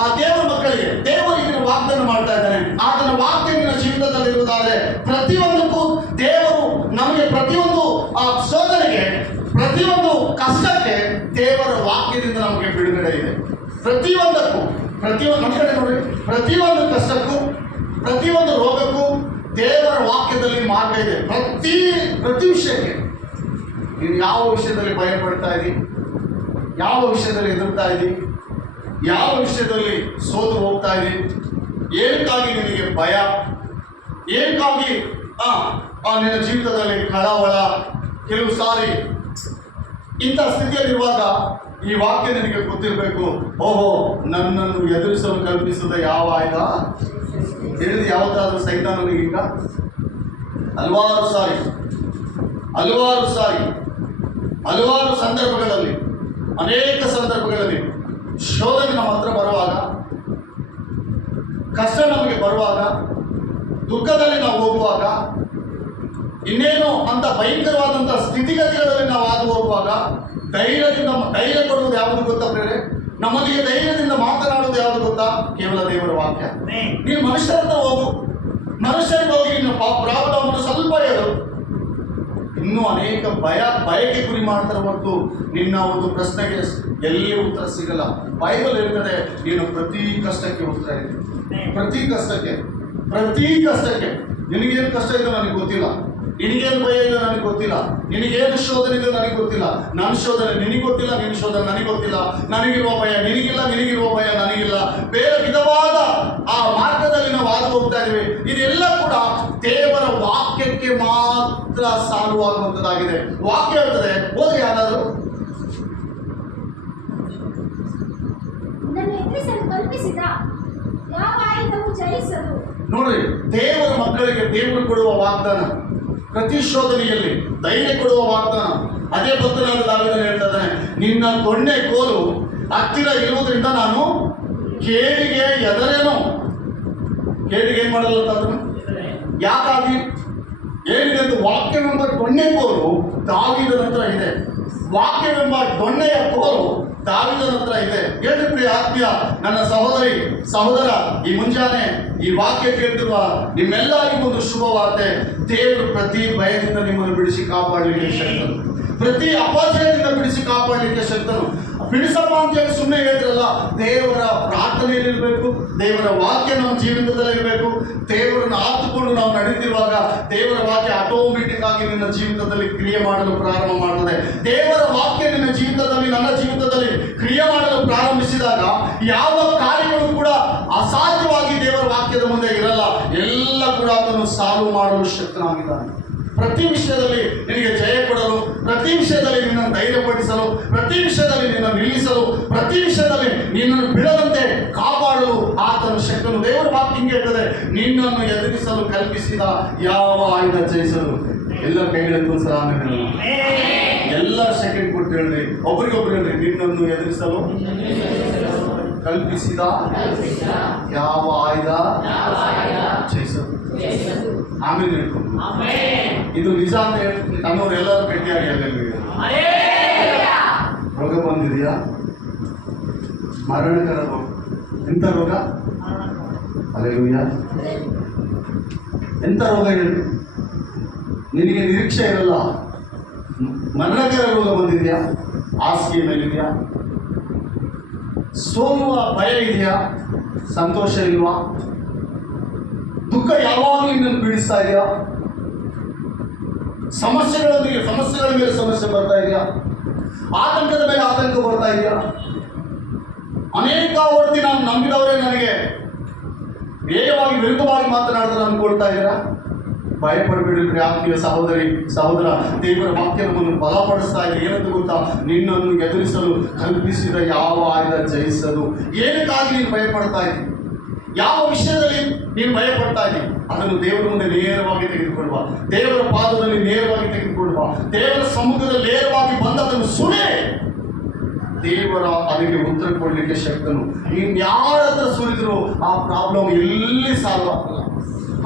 ಆ ದೇವರ ಮಕ್ಕಳಿಗೆ ದೇವರು ಇದನ್ನು ವಾಗ್ದಾನ ಮಾಡ್ತಾ ಇದ್ದಾನೆ. ಆತನ ವಾಕ್ಯ ನಿನ್ನ ಜೀವಿತದಲ್ಲಿ ಇರುವುದಾದರೆ ಪ್ರತಿಯೊಂದಕ್ಕೂ ದೇವರು ನಮಗೆ, ಪ್ರತಿಯೊಂದು ಆ ಶೋಧನೆಗೆ, ಪ್ರತಿಯೊಂದು ಕಷ್ಟಕ್ಕೆ ದೇವರ ವಾಕ್ಯದಿಂದ ನಮಗೆ ಬಿಡುಗಡೆ ಇದೆ. ಪ್ರತಿಯೊಂದಕ್ಕೂ, ಪ್ರತಿಯೊಂದು ನಮ್ಮ ಕಡೆ ನೋಡಿ, ಪ್ರತಿಯೊಂದು ಕಷ್ಟಕ್ಕೂ, ಪ್ರತಿಯೊಂದು ರೋಗಕ್ಕೂ ದೇವರ ವಾಕ್ಯದಲ್ಲಿ ಮಾರ್ಗ ಇದೆ. ಪ್ರತಿ ವಿಷಯಕ್ಕೆ. ನೀನು ಯಾವ ವಿಷಯದಲ್ಲಿ ಭಯ ಪಡ್ತಾ ಇದ್ದೀ? ಯಾವ ವಿಷಯದಲ್ಲಿ ಹೆದರ್ತಾ ಇದ್ದೀ? ಯಾವ ವಿಷಯದಲ್ಲಿ ಸೋತು ಹೋಗ್ತಾ ಇದ್ದೀ? ಏನಕ್ಕಾಗಿ ನಿನಗೆ ಭಯ? ಏನಕ್ಕಾಗಿ ನಿನ್ನ ಜೀವಿತದಲ್ಲಿ ಕಳವಳ? ಕೆಲವು ಸಾರಿ ಇಂಥ ಸ್ಥಿತಿಯಲ್ಲಿರುವಾಗ ಈ ವಾಕ್ಯ ನಿನಗೆ ಗೊತ್ತಿರಬೇಕು. ಓಹೋ, ನನ್ನನ್ನು ಎದುರಿಸಲು ಕಲ್ಪಿಸಿದ ಯಾವ ಆಯುಧ ಹೇಳಿದ ಯಾವುದಾದ್ರೂ ಸೈತಾನನಿಗೀಗ ಹಲವಾರು ಸಾರಿ ಹಲವಾರು ಸಂದರ್ಭಗಳಲ್ಲಿ, ಅನೇಕ ಸಂದರ್ಭಗಳಲ್ಲಿ ಶೋಧನೆ ನಮ್ಮ ಹತ್ರ ಬರುವಾಗ, ಕಷ್ಟ ನಮಗೆ ಬರುವಾಗ, ದುಃಖದಲ್ಲಿ ನಾವು ಹೋಗುವಾಗ, ಇನ್ನೇನು ಅಂತ ಭಯಂಕರವಾದಂತಹ ಸ್ಥಿತಿಗತಿಗಳಲ್ಲಿ ನಾವು ಹಾದು ಹೋಗುವಾಗ ಧೈರ್ಯ ಕೊಡುವುದು ಯಾವುದು ಗೊತ್ತಾ ಪ್ರೇರೆ? ನಮ್ಮೊಂದಿಗೆ ಧೈರ್ಯದಿಂದ ಮಾತನಾಡುವುದು ಯಾವುದು ಗೊತ್ತಾ? ಕೇವಲ ದೇವರ ವಾಕ್ಯ. ನೀನು ಮನುಷ್ಯರ ಹತ್ರ ಹೋಗು, ಮನುಷ್ಯರಿಗೆ ಹೋಗಿ ನಿನ್ನ ಪ್ರಾಬ್ಲಮ್ ಸ್ವಲ್ಪ ಹೇಳು. ಇನ್ನೂ ಅನೇಕ ಭಯಕ್ಕೆ ಗುರಿ ಮಾಡ್ತಾರೆ ಹೊರತು ನಿನ್ನ ಒಂದು ಪ್ರಶ್ನೆಗೆ ಎಲ್ಲಿ ಉತ್ತರ ಸಿಗಲ್ಲ. ಬೈಬಲ್ ಹೇಳ್ತದೆ, ನೀನು ಪ್ರತಿ ಕಷ್ಟಕ್ಕೆ ಉತ್ತರ ಇದೆ. ಪ್ರತಿ ಕಷ್ಟಕ್ಕೆ ನಿನಗೇನು ಕಷ್ಟ ಇದೋ ನನಗೆ ಗೊತ್ತಿಲ್ಲ, ನಿನಗೇನು ಭಯ ಇದೋ ನನಗೆ ಗೊತ್ತಿಲ್ಲ, ನಿನಗೇನು ಶೋಧನೆ ಇದೋ ನನಗೆ ಗೊತ್ತಿಲ್ಲ. ನನ್ನ ಶೋಧನೆ ನಿನಗೆ ಗೊತ್ತಿಲ್ಲ, ನಿನ್ನ ಶೋಧನೆ ನನಗೆ ಗೊತ್ತಿಲ್ಲ. ನನಗಿರುವ ಭಯ ನಿನಗಿಲ್ಲ, ನಿನಗಿರುವ ಭಯ ನನಗಿಲ್ಲ. ಬೇರೆ ವಿಧವಾದ ಆ ಮಾರ್ಗದಲ್ಲಿ ನಾವು ಹಾದು ಹೋಗ್ತಾ ಇದ್ದೀವಿ. ಇದೆಲ್ಲ ಕೂಡ ದೇವರ ವಾಕ್ಯಕ್ಕೆ ಮಾತ್ರ ಸಾಲುವಾಗುವಂಥದ್ದಾಗಿದೆ. ವಾಕ್ಯ ಹೇಳ್ತದೆ, ಓದಿ ಯಾರಾದರೂ. ನಿನ್ನನ್ನು ಎದುರಿಸಲು ಕಲ್ಪಿಸಿದ ಯಾವ ಆಯುಧವು ಜಯಿಸದು. ನೋಡ್ರಿ, ದೇವರ ಮಕ್ಕಳಿಗೆ ದೇವರು ಕೊಡುವ ವಾಗ್ದಾನ, ಪ್ರತಿ ಶೋಧನೆಯಲ್ಲಿ ಧೈರ್ಯ ಕೊಡುವ ವಾಗ್ದಾನ. ಅದೇ ಭಕ್ತನಾದ ದಾವೀದನು ಹೇಳ್ತಾನೆ, ನಿನ್ನ ದೊಣ್ಣೆ ಕೋಲು ಹತ್ತಿರ ಇರುವುದರಿಂದ ನಾನು ಕೇಡಿಗೆ ಎದರೇನು. ಕೇಡಿಗೆ ಏನ್ ಮಾಡಲ್ಲ ಅದನ್ನು. ಯಾಕಾಗಿ ಏನಿದೆ ಅಂತ? ವಾಕ್ಯವೆಂಬ ದೊಣ್ಣೆ ಕೋಲು ದಾವೀದನ ಹತ್ರ ಇದೆ. ವಾಕ್ಯವೆಂಬ ದೊಣ್ಣೆಯ ಕೋಲು ದಾವೀದನ ಹತ್ರ ಇದೆ. ಹೇಳಿ ಪ್ರಿಯ ಆತ್ಮೀಯ ನನ್ನ ಸಹೋದರ, ಈ ಮುಂಜಾನೆ ಈ ವಾಕ್ಯ ಕೇಳ್ತಿರುವ ನಿಮ್ಮೆಲ್ಲರಿಗೂ ಒಂದು ಶುಭ ವಾರ್ತೆ. ದೇವರು ಪ್ರತಿ ಭಯದಿಂದ ನಿಮ್ಮನ್ನು ಬಿಡಿಸಿ ಕಾಪಾಡಲಿಕ್ಕೆ ಶಕ್ತನು. ಪ್ರತಿ ಅಪಜಯದಿಂದ ಬಿಡಿಸಿ ಕಾಪಾಡಲಿಕ್ಕೆ ಶಕ್ತನು. ಬಿಡಿಸಪ್ಪ ಅಂತ ಹೇಳಿ ಸುಮ್ಮನೆ ಹೇಳಿದ್ರಲ್ಲ, ದೇವರ ಪ್ರಾರ್ಥನೆಯಲ್ಲಿ ಇರಬೇಕು, ದೇವರ ವಾಕ್ಯ ನಮ್ಮ ಜೀವಿತದಲ್ಲಿ ಇರಬೇಕು. ದೇವರನ್ನು ಆತುಕೊಂಡು ನಾವು ನಡೀತಿರುವಾಗ ದೇವರ ವಾಕ್ಯ ಆಟೋಮೆಟಿಕ್ ಆಗಿ ನಿನ್ನ ಜೀವಿತದಲ್ಲಿ ಕ್ರಿಯೆ ಮಾಡಲು ಪ್ರಾರಂಭ ಮಾಡುತ್ತದೆ. ದೇವರ ವಾಕ್ಯ ನಿನ್ನ ಜೀವಿತದಲ್ಲಿ, ನನ್ನ ಜೀವಿತದಲ್ಲಿ ಕ್ರಿಯೆ ಮಾಡಲು ಪ್ರಾರಂಭಿಸಿದಾಗ ಯಾವ ಕಾರ್ಯಗಳು ಕೂಡ ಅಸಾಧ್ಯವಾಗಿ ದೇವರ ವಾಕ್ಯದ ಮುಂದೆ ಇರಲ್ಲ. ಎಲ್ಲ ಕೂಡ ಅದನ್ನು ಸಾಲ್ವ್ ಮಾಡಲು ಶಕ್ತನಾಗಿದ್ದಾನೆ. ಪ್ರತಿ ವಿಷಯದಲ್ಲಿ ನಿನಗೆ ಜಯ ಕೊಡಲು, ಪ್ರತಿ ವಿಷಯದಲ್ಲಿ ನಿನ್ನನ್ನು ಧೈರ್ಯಪಡಿಸಲು, ಪ್ರತಿ ವಿಷಯದಲ್ಲಿ ನಿನ್ನನ್ನು ನಿಲ್ಲಿಸಲು, ಪ್ರತಿ ವಿಷಯದಲ್ಲಿ ನಿನ್ನನ್ನು ಬಿಡದಂತೆ ಕಾಪಾಡಲು ಆತನು ಶಕ್ತನು. ದೇವರ ವಾಕ್ಯ ಹಿಂಗೆ ಹೇಳ್ತದೆ, ನಿನ್ನನ್ನು ಎದುರಿಸಲು ಕಲ್ಪಿಸಿದ ಯಾವ ಆಯುಧ ಜಯಿಸಲು. ಎಲ್ಲ ಕೈಗಳನ್ನು ಸಹ ಎಲ್ಲ ಸೆಕೆಂಡ್ ಕೊಟ್ಟು ಹೇಳ್ರಿ, ಒಬ್ರಿಗೊಬ್ರು ಹೇಳ್ರಿ, ನಿನ್ನನ್ನು ಎದುರಿಸಲು ಕಲ್ಪಿಸಿದ ಯಾವ ಆಯುಧ ಜಯಿಸದು. ಆಮೇಲೆ ಹೇಳ್ಕೊಂಡು ಇದು ನಿಜ ಅಂತ ಹೇಳ್ತೀನಿ. ನಮ್ಮವ್ರು ಎಲ್ಲರೂ ಭೇಟಿಯಾಗಿ ರೋಗ ಬಂದಿದೆಯಾ? ಮರಣಕರ ರೋಗ. ಎಂಥ ರೋಗ? ಅಲ್ಲೆಲೂಯ. ಎಂಥ ರೋಗ ಹೇಳಿ? ನಿನಗೆ ನಿರೀಕ್ಷೆ ಇರಲ್ಲ. ಮರಣಕರ ರೋಗ ಬಂದಿದೆಯಾ? ಹಾಸಿಗೆ ಮೇಲಿದೆಯಾ? ಸೋಲುವ ಭಯ ಇದೆಯಾ? ಸಂತೋಷ ಇಲ್ವಾ? ದುಃಖ ಯಾವಾಗಲೂ ನಿನ್ನನ್ನು ಪೀಡಿಸ್ತಾ ಇದೆಯಾ? ಸಮಸ್ಯೆಗಳ ಮೇಲೆ ಸಮಸ್ಯೆ ಬರ್ತಾ ಇದೆಯಾ? ಆತಂಕದ ಮೇಲೆ ಆತಂಕ ಬರ್ತಾ ಇದೆಯಾ? ಅನೇಕ ವರ್ತಿ ನಾನು ನಂಬಿದವರೇ ನನಗೆ ವೇಗವಾಗಿ ವಿರುದ್ಧವಾಗಿ ಮಾತನಾಡಿದ್ರೆ ಅನ್ಕೊಳ್ತಾ ಇದ್ದೀರಾ? ಭಯಪಡಬೇಡ್ರಿ ಆತ್ಮೀಯ ಸಹೋದರ, ದೇವರ ವಾಕ್ಯ ನಮ್ಮನ್ನು ಬಲಪಡಿಸ್ತಾ ಇದೆ. ಏನಂತ ಗೊತ್ತಾ? ನಿನ್ನನ್ನು ಎದುರಿಸಲು ಕಲ್ಪಿಸಿದ ಯಾವ ಆಯುಧ ಜಯಿಸದು. ಏನಕ್ಕಾಗಿ ನೀನು ಭಯಪಡ್ತಾ ಇದ್ದೀನಿ? ಯಾವ ವಿಷಯದಲ್ಲಿ ನೀನು ಭಯಪಡ್ತಾ ಇದ್ದೀನಿ? ಅದನ್ನು ದೇವರ ಮುಂದೆ ನೇರವಾಗಿ ತೆಗೆದುಕೊಳ್ಳುವ, ದೇವರ ಪಾದದಲ್ಲಿ ನೇರವಾಗಿ ತೆಗೆದುಕೊಳ್ಳುವ, ದೇವರ ಸಮ್ಮುಖದಲ್ಲಿ ನೇರವಾಗಿ ಬಂದು ಅದನ್ನು ಸುನೆ. ದೇವರ ಅದಕ್ಕೆ ಉತ್ತರ ಕೊಡಲಿಕ್ಕೆ ಶಕ್ತನು. ಇನ್ಯಾರ ಹತ್ರ ಸುರಿದ್ರು ಆ ಪ್ರಾಬ್ಲಮ್ ಎಲ್ಲಿ ಸಾಲ್ವ್ ಆಗಲ್ಲ.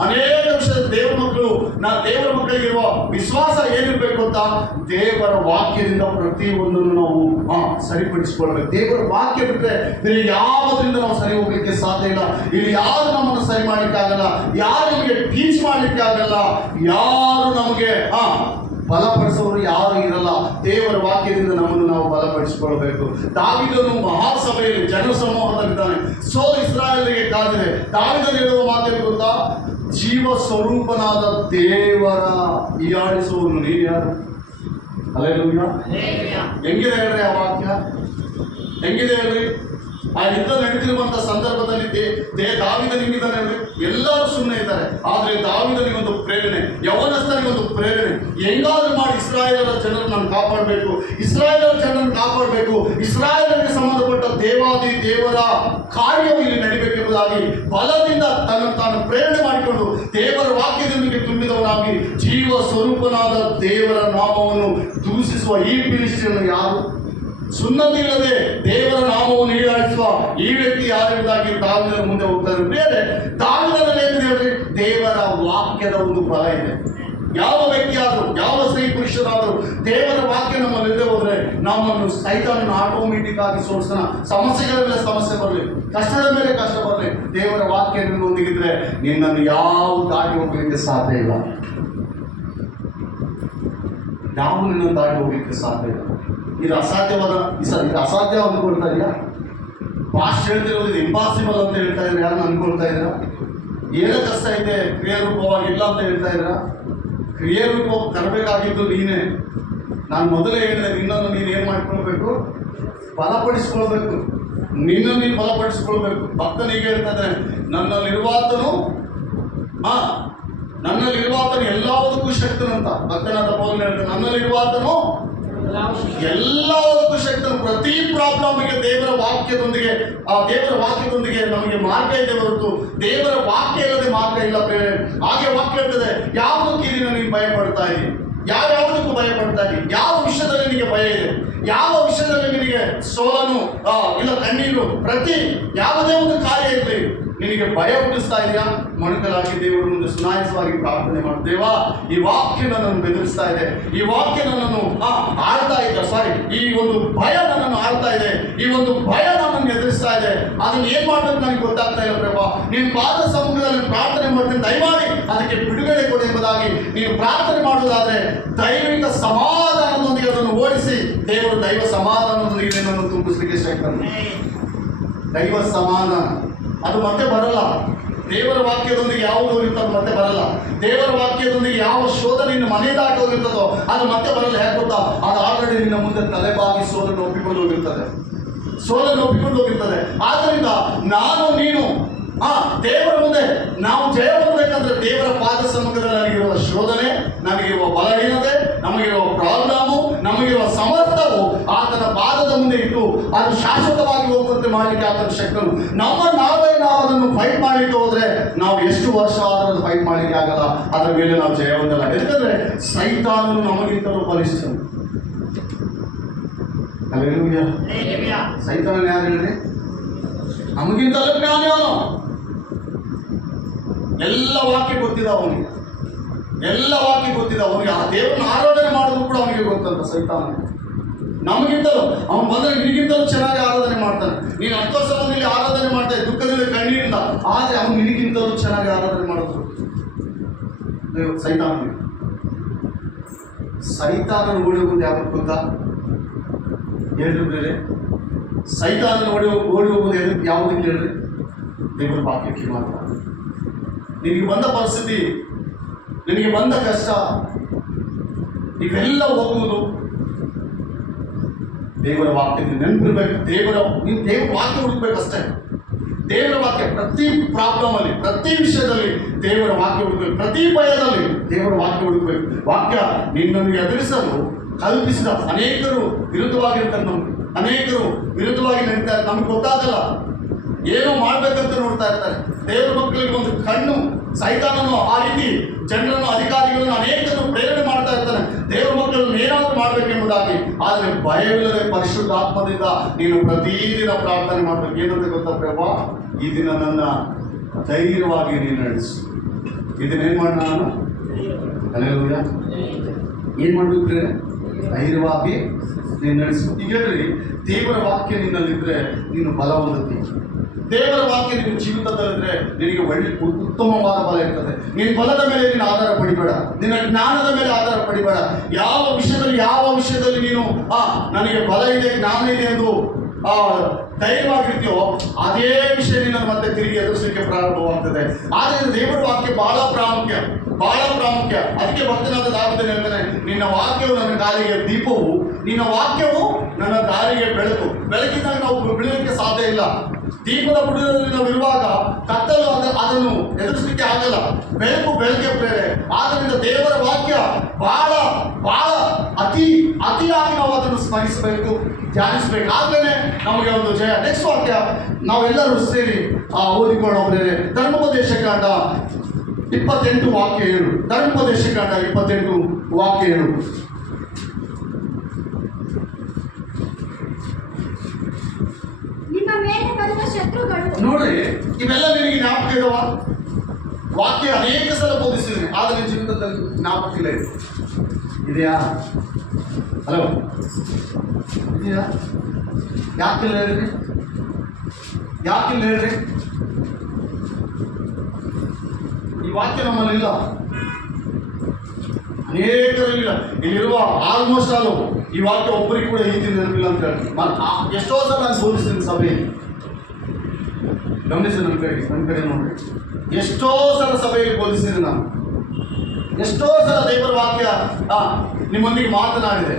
ಅನೇಕ ವಿಷಯ ದೇವರ ಮಕ್ಕಳಿಗಿರುವ ವಿಶ್ವಾಸ ಏನಿರ್ಬೇಕು ಅಂತ ದೇವರ ವಾಕ್ಯದಿಂದ ಪ್ರತಿಯೊಂದನ್ನು ನಾವು ಸರಿಪಡಿಸಿಕೊಳ್ಬೇಕು. ದೇವರ ವಾಕ್ಯ ಬಿಟ್ಟರೆ ಇಲ್ಲಿ ಯಾವುದರಿಂದ ನಾವು ಸರಿ ಹೋಗ್ಲಿಕ್ಕೆ ಸಾಧ್ಯ ಇಲ್ಲ. ಇಲ್ಲಿ ಯಾರು ನಮ್ಮನ್ನು ಸರಿ ಮಾಡ್ಲಿಕ್ಕೆ ಆಗಲ್ಲ, ಯಾರು ನಮಗೆ ಟೀಚ್ ಮಾಡ್ಲಿಕ್ಕೆ ಆಗಲ್ಲ, ಯಾರು ನಮಗೆ ಬಲಪಡಿಸೋರು ಯಾರು ಇರಲ್ಲ. ದೇವರ ವಾಕ್ಯದಿಂದ ನಮ್ಮನ್ನು ನಾವು ಬಲಪಡಿಸಿಕೊಳ್ಬೇಕು. ದಾವೀದನು ಮಹಾಸಭೆಯಲ್ಲಿ ಜನಸಮೂಹದಲ್ಲಿದ್ದಾನೆ. ಇಸ್ರಾಯೇಲಿಗೆ ಕಾದಿದೆ. ದಾವೀದನು ಹೇಳುವ ಮಾತೇನು ಗೊತ್ತಾ? ಜೀವ ಸ್ವರೂಪನಾದ ದೇವರ ಹೀಯಾಳಿಸುವನು ನೀನು ಯಾರು? ಹಲ್ಲೆಲೂಯಾ. ಹೆಂಗಿದೆ ಹೇಳ್ರಿ ಆ ವಾಕ್ಯ? ಹೆಂಗಿದೆ ಹೇಳ್ರಿ? ಆ ಯುದ್ಧ ನಡೀತಿರುವಂತ ಸಂದರ್ಭದಲ್ಲಿ ದಾವೀದನಿಗಿದ್ದಾನೆ ಹೇಳ್ರಿ. ಎಲ್ಲರೂ ಸುಮ್ಮನೆ ಇದ್ದಾರೆ. ಆದ್ರೆ ದಾವೀದನಿಗೊಂದು ಪ್ರೇರಣೆ, ಯವನಸ್ಥನಿಗೊಂದು ಪ್ರೇರಣೆ. ಹೆಂಗಾದ್ರೂ ಮಾಡಿ ಇಸ್ರಾಯೇಲರ ಜನರನ್ನು ನಾನು ಕಾಪಾಡಬೇಕು, ಇಸ್ರಾಯೇಲರ ಜನರನ್ನು ಕಾಪಾಡಬೇಕು, ಇಸ್ರಾಯೇಲರಿಗೆ ಸಂಬಂಧಪಟ್ಟ ದೇವಾದಿ ದೇವರ ಕಾರ್ಯವು ಇಲ್ಲಿ ನಡಿಬೇಕೆಂಬುದಾಗಿ ಬಲದಿಂದ ತಾನು ಪ್ರೇರಣೆ ಮಾಡಿಕೊಂಡು ದೇವರ ವಾಕ್ಯದೊಂದಿಗೆ ತುಂಬಿದವನಾಗಿ ಜೀವ ಸ್ವರೂಪನಾದ ದೇವರ ನಾಮವನ್ನು ದೂಷಿಸುವ ಈ ಫಿಲಿಷ್ಟಿಯನು ಯಾರು? ಸುನ್ನತಿಲ್ಲದೆ ದೇವರ ನಾಮವನ್ನು ಹೀಯಾಳಿಸುವ ಈ ವ್ಯಕ್ತಿ ಯಾರೆಂಬುದಾಗಿ ದಾವೀದನ ಮುಂದೆ ಹೋಗ್ತಾರೆ. ಬೇರೆ ದಾವೀದನಲ್ಲಿ ಏನಿದೆ ಹೇಳ್ರಿ? ದೇವರ ವಾಕ್ಯದ ಒಂದು ಬಲ ಇದೆ. ಯಾವ ವ್ಯಕ್ತಿಯಾದರೂ, ಯಾವ ಸ್ತ್ರೀ ಪುರುಷರಾದರೂ ದೇವರ ವಾಕ್ಯ ನಮ್ಮಲ್ಲಿಲ್ಲದೆ ಹೋದ್ರೆ ನಮ್ಮನ್ನು ಸೈತಾನನ ಆಟೋಮೆಟಿಕ್ ಆಗಿ ಸೋಲ್ಸೋಣ. ಸಮಸ್ಯೆಗಳ ಮೇಲೆ ಸಮಸ್ಯೆ ಬರಲಿ, ಕಷ್ಟದ ಮೇಲೆ ಕಷ್ಟ ಬರಲಿ, ದೇವರ ವಾಕ್ಯ ನಿನ್ನೊಂದಿಗಿದ್ರೆ ನಿನ್ನನ್ನು ಯಾವ ದಾಟಿ ಹೋಗ್ಲಿಕ್ಕೆ ಸಾಧ್ಯ ಇಲ್ಲ. ಯಾವ ನಿನ್ನನ್ನು ದಾಟಿ ಹೋಗ್ಲಿಕ್ಕೆ ಸಾಧ್ಯ ಇಲ್ಲ. ಇದು ಅಸಾಧ್ಯ ಅಂದ್ಕೊಳ್ತಾ ಇದೆಯಾ? ಪಾಸ್ಟ್ ಹೇಳ್ತಿರೋದು ಇದು ಇಂಪಾಸಿಬಲ್ ಅಂತ ಹೇಳ್ತಾ ಇದ್ರೆ ಯಾರು ಅನ್ಕೊಳ್ತಾ ಇದ್ದೀರಾ? ಏನೋ ಕಷ್ಟ ಇದೆ, ಕ್ರಿಯಾರೂಪವಾಗಿ ಇಲ್ಲ ಅಂತ ಹೇಳ್ತಾ ಇದ್ದೀರಾ? ಕ್ರಿಯಾರೂಪ ತರಬೇಕಾಗಿದ್ದು ನೀನೇ. ನಾನು ಮೊದಲೇ ಹೇಳಿದೆ, ನಿನ್ನನ್ನು ನೀನು ಏನು ಮಾಡ್ಕೊಳ್ಬೇಕು? ಬಲಪಡಿಸ್ಕೊಳ್ಬೇಕು. ನಿನ್ನನ್ನು ನೀನು ಬಲಪಡಿಸ್ಕೊಳ್ಬೇಕು. ಭಕ್ತನಿಗೆ ಹೇಳ್ತಾ ಇದ್ದಾನೆ, ನನ್ನಲ್ಲಿರುವಾತನು ಎಲ್ಲದಕ್ಕೂ ಶಕ್ತನಂತ. ಭಕ್ತನಾದ ಪೌಲನು ಹೇಳ್ತಾನೆ, ನನ್ನಲ್ಲಿರುವಾತನು ಎಲ್ಲದಕ್ಕೂ ಶಕ್ತನು. ಪ್ರತಿ ಪ್ರಾಬ್ಲಮ್ಗೆ ದೇವರ ವಾಕ್ಯದೊಂದಿಗೆ ನಮಗೆ ಮಾರ್ಗ ಇದೆ ಹೊರತು ದೇವರ ವಾಕ್ಯ ಇಲ್ಲದೆ ಮಾರ್ಗ ಇಲ್ಲ. ಹಾಗೆ ವಾಕ್ಯ ಹೇಳ್ತದೆ, ಯಾವುದಕ್ಕೆ ನೀನು ಭಯ ಪಡ್ತಾ ಇದ್ದೀನಿ? ಯಾವ್ಯಾವುದಕ್ಕೂ ಭಯ ಪಡ್ತಾ ಇದ್ದೀನಿ? ಯಾವ ವಿಷಯದಲ್ಲಿ ನಿನಗೆ ಭಯ ಇದೆ? ಯಾವ ವಿಷಯದಲ್ಲಿ ನಿನಗೆ ಸೋಲನು ಇಲ್ಲ ಕಣ್ಣೀರು, ಪ್ರತಿ ಯಾವುದೇ ಒಂದು ಕಾರ್ಯ ಇರಲಿ ನಿನಗೆ ಭಯ ಹುಟ್ಟಿಸ್ತಾ ಇದೆಯಾ? ಮೊಣಕಲಾಗಿ ದೇವರ ಮುಂದೆ ಸುನಾಯಸವಾಗಿ ಪ್ರಾರ್ಥನೆ ಮಾಡು. ದೇವಾ, ಈ ವಾಕ್ಯ ನನ್ನನ್ನು ಬೆದರಿಸ್ತಾ ಇದೆ, ಈ ವಾಕ್ಯ ನನ್ನನ್ನು ಆಳ್ತಾ ಇದೆ, ಈ ಒಂದು ಭಯ ನನ್ನನ್ನು ಆಳ್ತಾ ಇದೆ, ಈ ಒಂದು ಭಯ ನನ್ನನ್ನು ಎದುರಿಸ್ತಾ ಇದೆ. ಅದನ್ನು ಏನ್ ಮಾಡ್ಬೇಕು ನನಗೆ ಗೊತ್ತಾಗ್ತಾ ಇಲ್ಲ ಪ್ರಭಾ. ನೀನು ಪಾದ ಸಮ್ಮುಖದಲ್ಲಿ ಪ್ರಾರ್ಥನೆ ಮಾಡ್ತೀನಿ, ದಯಮಾಡಿ ಅದಕ್ಕೆ ಬಿಡುಗಡೆ ಕೊಡಿ ಎಂಬುದಾಗಿ ನೀನು ಪ್ರಾರ್ಥನೆ ಮಾಡುವುದಾದ್ರೆ ದೈವಿಕ ಸಮಾಧಾನದೊಂದಿಗೆ ಅದನ್ನು ಓಡಿಸಿ ದೇವರು ದೈವ ಸಮಾಧಾನದೊಂದಿಗೆ ನಿನ್ನನ್ನು ತುಂಬಿಸಲಿಕ್ಕೆ ಶಕ್ತನು. ದೈವ ಸಮಾಧಾನ ಅದು ಮತ್ತೆ ಬರಲ್ಲ. ದೇವರ ವಾಕ್ಯದೊಂದಿಗೆ ಯಾವುದು ಹೋಗಿರ್ತದೋ ಮತ್ತೆ ಬರಲ್ಲ. ದೇವರ ವಾಕ್ಯದೊಂದಿಗೆ ಯಾವ ಶೋಧನೆ ನಿನ್ನ ಮನೆ ದಾಟಿ ಹೋಗಿರ್ತದೋ ಅದು ಮತ್ತೆ ಬರಲ್ಲ. ಯಾಕೆ ಗೊತ್ತಾ? ಅದು ಆಲ್ರೆಡಿ ನಿನ್ನ ಮುಂದೆ ತಲೆಬಾಗಿ ಸೋಲನ್ನು ಒಪ್ಪಿಕೊಂಡು ಹೋಗಿರ್ತದೆ. ಆದ್ದರಿಂದ ನಾನು ನೀನು ದೇವರ ಮುಂದೆ ನಾವು ಜಯ ಹೊಂದಬೇಕಂದ್ರೆ ದೇವರ ಪಾದ ಸಮ್ಮುಖದಲ್ಲಿ ನನಗಿರುವ ಶೋಧನೆ, ನಮಗಿರುವ ಬಲಹೀನತೆ, ನಮಗಿರುವ ಪ್ರಾಬ್ಲಮು, ನಮಗಿರುವ ಸಮರ್ಥವು ಆತನ ಪಾದದ ಮುಂದೆ ಇಟ್ಟು ಅದು ಶಾಶ್ವತವಾಗಿ ಹೋಗುವಂತೆ ಮಾಡಲಿಕ್ಕೆ ಆತನ ಶಕ್ತನು. ನಾವೇ ಅದನ್ನು ಫೈಟ್ ಮಾಡಲಿಕ್ಕೆ ಹೋದ್ರೆ ನಾವು ಎಷ್ಟು ವರ್ಷ ಆದರೂ ಫೈಟ್ ಮಾಡಲಿಕ್ಕೆ ಆಗಲ್ಲ. ಅದರ ಮೇಲೆ ನಾವು ಜಯ ಹೊಂದಲ್ಲ. ಯಾಕಂದ್ರೆ ಸೈತಾನನು ನಮಗಿಂತಲೂ ಬಲಿಷ್ಠನು. ಹಲ್ಲೆಲೂಯಾ. ಸೈತಾನನು ಯಾರು ಹೇಳ್ರಿ? ನಮಗಿಂತಲೂ ಜ್ಞಾನಿ ಅವನು. ಎಲ್ಲ ವಾಕ್ಯ ಗೊತ್ತಿದೆ ಅವನಿಗೆ, ಎಲ್ಲ ವಾಕ್ಯ ಗೊತ್ತಿದೆ ಅವನಿಗೆ. ಆ ದೇವರನ್ನ ಆರಾಧನೆ ಮಾಡೋದು ಕೂಡ ಅವನಿಗೆ ಗೊತ್ತಂತ ಸೈತಾನ. ನಮಗಿಂತಲೂ ಅವನು ಬಂದರೆ ನಿನಗಿಂತಲೂ ಚೆನ್ನಾಗಿ ಆರಾಧನೆ ಮಾಡ್ತಾನೆ. ನೀನು 10 ವರ್ಷ ಬಂದು ಆರಾಧನೆ ಮಾಡ್ತಾ ದುಃಖದಿಂದ ಕಣ್ಣೀರಿಂದ, ಆದರೆ ಅವನು ನಿನಗಿಂತಲೂ ಚೆನ್ನಾಗಿ ಆರಾಧನೆ ಮಾಡೋದು ಸೈತಾನ. ಸೈತಾನನ ಓಡಿ ಹೋಗೋದು ಯಾವ್ದು ಗೊತ್ತಾ? ಹೇಳ್ರಿ ಬೇರೆ, ಸೈತಾನನ ಓಡಿ ಹೋಗೋದು ಯಾವುದಕ್ಕೆ ಹೇಳ್ರಿ? ದೇವರ ವಾಕ್ಯಕ್ಕೆ ಮಾತ್ರ. ನಿನಗೆ ಬಂದ ಪರಿಸ್ಥಿತಿ, ನಿನಗೆ ಬಂದ ಕಷ್ಟ, ಇವೆಲ್ಲ ಹೋಗುವುದು ದೇವರ ವಾಕ್ಯಕ್ಕೆ ನೆನಪಿರ್ಬೇಕು. ನೀವು ದೇವರ ವಾಕ್ಯ ಹುಡುಕ್ಬೇಕಷ್ಟೇ. ದೇವರ ವಾಕ್ಯ ಪ್ರತಿ ಪ್ರಾಬ್ಲಮ್ ಅಲ್ಲಿ, ಪ್ರತಿ ವಿಷಯದಲ್ಲಿ ದೇವರ ವಾಕ್ಯ ಹುಡುಕ್ಬೇಕು. ಪ್ರತಿ ಭಯದಲ್ಲಿ ದೇವರ ವಾಕ್ಯ ಹುಡುಕ್ಬೇಕು. ವಾಕ್ಯ ನಿನ್ನನ್ನು ಎದುರಿಸಲು ಕಲ್ಪಿಸಿದ ಅನೇಕರು ವಿರುದ್ಧವಾಗಿರ್ತಾರೆ. ಅನೇಕರು ವಿರುದ್ಧವಾಗಿ ನಡೀತಾರೆ. ನಮ್ಗೆ ಗೊತ್ತಾಗಲ್ಲ, ಏನೋ ಮಾಡ್ಬೇಕಂತ ನೋಡ್ತಾ ಇರ್ತಾರೆ. ದೇವರ ಮಕ್ಕಳಿಗೆ ಒಂದು ಕಣ್ಣು, ಸೈತಾನನು ಆ ರೀತಿ ಜನರನ್ನು, ಅಧಿಕಾರಿಗಳನ್ನು ಅನೇಕರು ಪ್ರೇರಣೆ ಮಾಡ್ತಾ ಇರ್ತಾನೆ ದೇವರ ಮಕ್ಕಳನ್ನು ಏನಾದರೂ ಮಾಡಬೇಕೆಂಬುದಾಗಿ. ಆದರೆ ಭಯವಿಲ್ಲದೆ ಪರಿಶುದ್ಧ ಆತ್ಮದಿಂದ ನೀನು ಪ್ರತಿದಿನ ಪ್ರಾರ್ಥನೆ ಮಾಡಬೇಕು. ಏನಂತ ಗೊತ್ತಾ ಪ್ರಭಾ, ಈ ದಿನ ನನ್ನ ಧೈರ್ಯವಾಗಿ ನೀನು ನಡೆಸು. ಇದನ್ನೇನು ಮಾಡೋಣ ನಾನು? ಹಲ್ಲೆಲೂಯಾ. ಏನು ಮಾಡಬೇಕ್ರೆ? ಧೈರ್ಯವಾಗಿ ನೀನು ನಡೆಸು. ಈಗ ಹೇಳ್ರಿ, ದೇವರ ವಾಕ್ಯ ನಿನ್ನಲ್ಲಿದ್ದರೆ ನೀನು ಬಲ ಹೊಂದುತ್ತಿ. ದೇವರ ವಾಕ್ಯ ನಿನ್ನ ಜೀವಿತದಲ್ಲಿದ್ದರೆ ನಿನಗೆ ಒಳ್ಳೆ ಉತ್ತಮವಾದ ಬಲ ಇರ್ತದೆ. ನಿನ್ನ ಬಲದ ಮೇಲೆ ನೀನು ಆಧಾರ ಪಡಿಬೇಡ, ನಿನ್ನ ಜ್ಞಾನದ ಮೇಲೆ ಆಧಾರ ಪಡಿಬೇಡ. ಯಾವ ವಿಷಯದಲ್ಲಿ ನೀನು ನನಗೆ ಬಲ ಇದೆ, ಜ್ಞಾನ ಇದೆ ಎಂದು ಧೈರ್ಯವಾಗಿರ್ತೀಯೋ ಅದೇ ವಿಷಯ ನಿನ್ನನ್ನು ಮತ್ತೆ ತಿರುಗಿ ಎದುರಿಸಲಿಕ್ಕೆ ಪ್ರಾರಂಭವಾಗ್ತದೆ. ಆದರೆ ದೇವರ ವಾಕ್ಯ ಬಹಳ ಪ್ರಾಮುಖ್ಯ. ಅದಕ್ಕೆ ಭಕ್ತನಾದ ದಾವಿದನು ಹೇಳ್ತಾನೆ, ನಿನ್ನ ವಾಕ್ಯವು ನನ್ನ ದಾರಿಗೆ ದೀಪವು, ನಿನ್ನ ವಾಕ್ಯವು ನನ್ನ ದಾರಿಗೆ ಬೆಳಕು. ಬೆಳಕಿನಾಗ ನಾವು ಬೆಳೀಲಿಕ್ಕೆ ಸಾಧ್ಯ ಇಲ್ಲ. ದೀಪದ ಬುಡದಲ್ಲಿ ನಾವು ಇರುವಾಗ ಕತ್ತಲು ಅದನ್ನು ಎದುರಿಸಲಿಕ್ಕೆ ಆಗಲ್ಲ. ಬೆಳಕೆ ಪ್ರೇರೆ. ಆದ್ದರಿಂದ ದೇವರ ವಾಕ್ಯ ಬಹಳ ಅತಿಯಾಗಿ ನಾವು ಅದನ್ನು ಸ್ಮರಿಸಬೇಕು, ಧ್ಯಾನಿಸಬೇಕು. ಆಗಲೇ ನಮಗೆ ಒಂದು ಜಯ. ನೆಕ್ಸ್ಟ್ ವಾಕ್ಯ ನಾವೆಲ್ಲರೂ ಸೇರಿ ಓದಿಕೊಳ್ಳೋಬ್ರೆ. ಧರ್ಮೋಪದೇಶ ಕಾಂಡ 28 ವಾಕ್ಯ 7. ಧರ್ಮೋಪದೇಶ ಕಾಂಡ 28 ವಾಕ್ಯ 7. ನಿಮ್ಮ ಮೇಲೆ ಬರುವ ಶತ್ರುಗಳು. ನೋಡ್ರಿ, ಇವೆಲ್ಲ ನಿನಗೆ ಜ್ಞಾಪಕ ಇದಾವ? ವಾಕ್ಯ ಅನೇಕ ಸಲ ಬೋಧಿಸಿದ್ದೀನಿ, ಆದರೆ ನಿನ್ನ ಜೀವಿತದಲ್ಲಿ ಜ್ಞಾಪಕ ಇಲ್ಲ. ಇದೆಯಾ? ಹಲೋ, ಇದೆಯಾ? ಯಾಕಿಲ್ಲ ಹೇಳ್ರಿ? ಈ ವಾಕ್ಯ ನಮ್ಮಲ್ಲಿಲ್ಲ, ಅನೇಕರಿಲ್ಲ. ಇಲ್ಲಿರುವ ಆಲ್ಮೋಸ್ಟ್ ಆಲ್ ಈ ವಾಕ್ಯ ಒಬ್ಬರಿಗೆ ಕೂಡ ಈ ನೆನಪಿಲ್ಲ ಅಂತ ಹೇಳಿ ಎಷ್ಟೋ ಸಲ ನಾನು ಬೋಧಿಸ್ತೀನಿ ಸಭೆಯಲ್ಲಿ. ಗಮನಿಸಿ, ನನ್ನ ಕಡೆ ನೋಡ್ರಿ, ಎಷ್ಟೋ ಸಲ ಸಭೆಯಲ್ಲಿ ಬೋಧಿಸಿದ್ದೀನಿ ನಾನು. ಎಷ್ಟೋ ಸಲ ದೇವರ ವಾಕ್ಯ ನಿಮ್ಮೊಂದಿಗೆ ಮಾತನಾಡಿದೆ.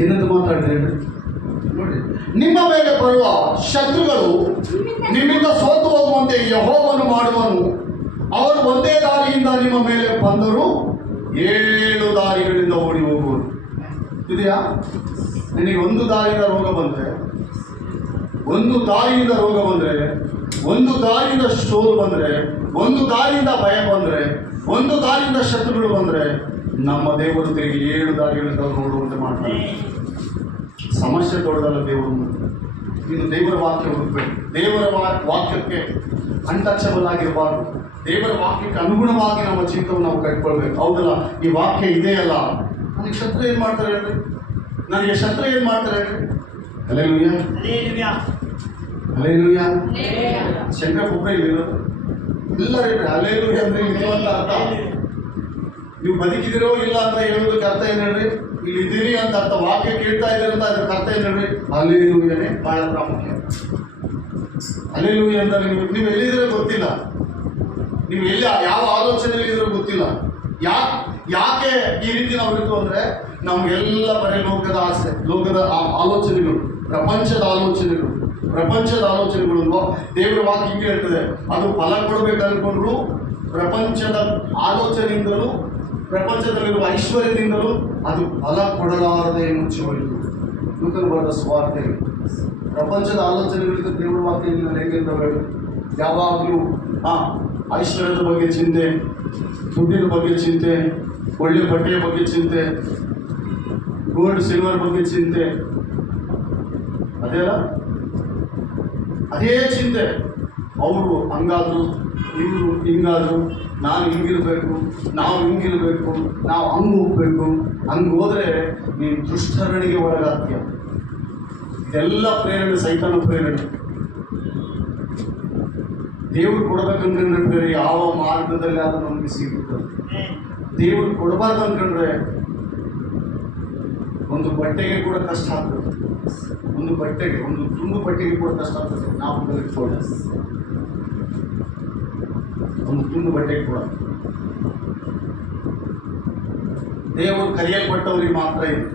ಏನಂತ ಮಾತಾಡಿದೆ ನೋಡಿ. ನಿಮ್ಮ ಮೇಲೆ ಬರುವ ಶತ್ರುಗಳು ನಿಮ್ಮಿಂದ ಸೋತು ಹೋಗುವಂತೆ ಯೆಹೋವನು ಮಾಡುವನು. ಅವರು ಒಂದೇ ದಾರಿಯಿಂದ ನಿಮ್ಮ ಮೇಲೆ ಬಂದರೂ 7 ದಾರಿಗಳಿಂದ ಓಡಿ ಹೋಗುವರು. ಇದೆಯಾ? ನಿನಗೆ ಒಂದು ದಾರಿಯಿಂದ ರೋಗ ಬಂದರೆ, ಒಂದು ದಾರಿಯಿಂದ ಶೋರು ಬಂದರೆ, ಒಂದು ದಾರಿಯಿಂದ ಭಯ ಬಂದರೆ, ಒಂದು ದಾರಿಯಿಂದ ಶತ್ರುಗಳು ಬಂದರೆ, ನಮ್ಮ ದೇವರು ತಿರುಗಿ 7 ದಾರಿಗಳಿಂದ ನೋಡುವಂತೆ ಮಾಡ್ತಾರೆ. ಸಮಸ್ಯೆ ದೊಡ್ಡದಲ್ಲ ದೇವರು. ಇನ್ನು ದೇವರ ವಾಕ್ಯ ಹುಡುಕಬೇಕು. ದೇವರ ವಾಕ್ಯಕ್ಕೆ ಅನ್ಟಚಬಲ್ ಆಗಿರಬಾರ್ದು. ದೇವರ ವಾಕ್ಯಕ್ಕೆ ಅನುಗುಣವಾಗಿ ನಮ್ಮ ಜೀವಿತವನ್ನು ನಾವು ಕಟ್ಕೊಳ್ಬೇಕು. ಹೌದಲ್ಲ? ಈ ವಾಕ್ಯ ಇದೆಯಲ್ಲ, ನನಗೆ ಶತ್ರು ಏನು ಮಾಡ್ತಾರೆ ಹೇಳ್ರಿ? ಹಲ್ಲೆಲೂಯಾ. ಶಂಕರ ಒಬ್ಬರೇ ಇಲ್ಲಿರೋದು, ಎಲ್ಲರೂ ಹೇಳ್ರಿ ಹಲ್ಲೆಲೂಯಾ ಅಂದ್ರೆ ಇರುವಂತ ಅರ್ಥ. ನೀವು ಬದುಕಿದಿರೋ ಇಲ್ಲ ಅಂತ ಹೇಳೋದಕ್ಕೆ ಅರ್ಥ ಏನು ಹೇಳ್ರಿ? ಇಲ್ಲಿ ಇದ್ದೀರಿ ಅಂತ ಅರ್ಥ. ವಾಕ್ಯ ಕೇಳ್ತಾ ಇದ್ದೀರಿ ಅಂತ ಅದಕ್ಕೆ ಅರ್ಥ ಏನು ಹೇಳ್ರಿ? ಹಲ್ಲೆಲೂಯಾನೇ ಬಹಳ ಪ್ರಾಮುಖ್ಯ. ಹಲ್ಲೆಲೂಯಾ ಅಂತ ನೀವು ಎಲ್ಲಿದ್ರೆ ಗೊತ್ತಿಲ್ಲ, ನೀವು ಎಲ್ಲಿ ಯಾವ ಆಲೋಚನೆಯಲ್ಲಿ ಇದ್ರೂ ಗೊತ್ತಿಲ್ಲ. ಯಾಕೆ ಈ ರೀತಿ ನಾವು ಇರ್ತು ಅಂದರೆ, ನಮಗೆಲ್ಲ ಬರೀ ಲೋಕದ ಆಸೆ, ಲೋಕದ ಆಲೋಚನೆಗಳು, ಪ್ರಪಂಚದ ಆಲೋಚನೆಗಳು. ದೇವರ ವಾಕ್ಯ ಹಿಂಗೆ ಹೇಳ್ತದೆ, ಅದು ಫಲ ಕೊಡಬೇಕು ಅನ್ಕೊಂಡ್ರು ಪ್ರಪಂಚದ ಆಲೋಚನೆಯಿಂದಲೂ, ಪ್ರಪಂಚದಲ್ಲಿರುವ ಐಶ್ವರ್ಯದಿಂದಲೂ ಅದು ಫಲ ಕೊಡಲಾರದೆ ಮುಚ್ಚಿ ಹೋಯಿತು. ಲೂಕನ ಬರೆದ ಸುವಾರ್ತೆ. ಪ್ರಪಂಚದ ಆಲೋಚನೆಗಳಿಂದ ದೇವರ ವಾಕ್ಯ ಹೆಂಗಿರ್ತವೆ? ಯಾವಾಗಲೂ ಐಶ್ವರ್ಯದ ಬಗ್ಗೆ ಚಿಂತೆ, ದುಡ್ಡಿನ ಬಗ್ಗೆ ಚಿಂತೆ, ಒಳ್ಳೆ ಬಟ್ಟೆಯ ಬಗ್ಗೆ ಚಿಂತೆ, ಗೋಲ್ಡ್ ಸಿಲ್ವರ್ ಬಗ್ಗೆ ಚಿಂತೆ, ಅದೇ ಅಲ್ಲ, ಅದೇ ಚಿಂತೆ. ಅವರು ಹಂಗಾದ್ರು, ಇವರು ಹಿಂಗಾದ್ರು, ನಾನು ಹಿಂಗಿರ್ಬೇಕು, ನಾವು ಹಿಂಗಿರ್ಬೇಕು, ನಾವು ಹಂಗೆ ಹೋಗ್ಬೇಕು, ಹಂಗೆ ಹೋದ್ರೆ ನೀನು ದುಷ್ಟರಣಿಗೆ ಒಳಗಾಗ್ತೀಯ. ಇದೆಲ್ಲ ಪ್ರೇರಣೆ ಸೈತಾನ ಪ್ರೇರಣೆ. ದೇವ್ರು ಕೊಡಬೇಕಂದ್ರೆ ಬೇರೆ ಯಾವ ಮಾರ್ಗದಲ್ಲಿ ಆದ್ರೂ ನಮಗೆ ಸಿಗುತ್ತದೆ. ದೇವ್ರು ಕೊಡಬಾರ್ದು ಅನ್ಕೊಂಡ್ರೆ ಒಂದು ಬಟ್ಟೆಗೆ ಕೂಡ ಕಷ್ಟ ಆಗ್ತದೆ. ಒಂದು ಬಟ್ಟೆಗೆ, ಒಂದು ತುಂಡು ಬಟ್ಟೆಗೆ ಕೂಡ ಕಷ್ಟ ಆಗ್ತದೆ. ನಾವು ಇಟ್ಕೊಳ್ಳ ಒಂದು ತುಂಡು ಬಟ್ಟೆಗೆ ಕೂಡ ದೇವರು ಕರೆಯಲ್ಪಟ್ಟವ್ರಿಗೆ ಮಾತ್ರ ಇದೆ.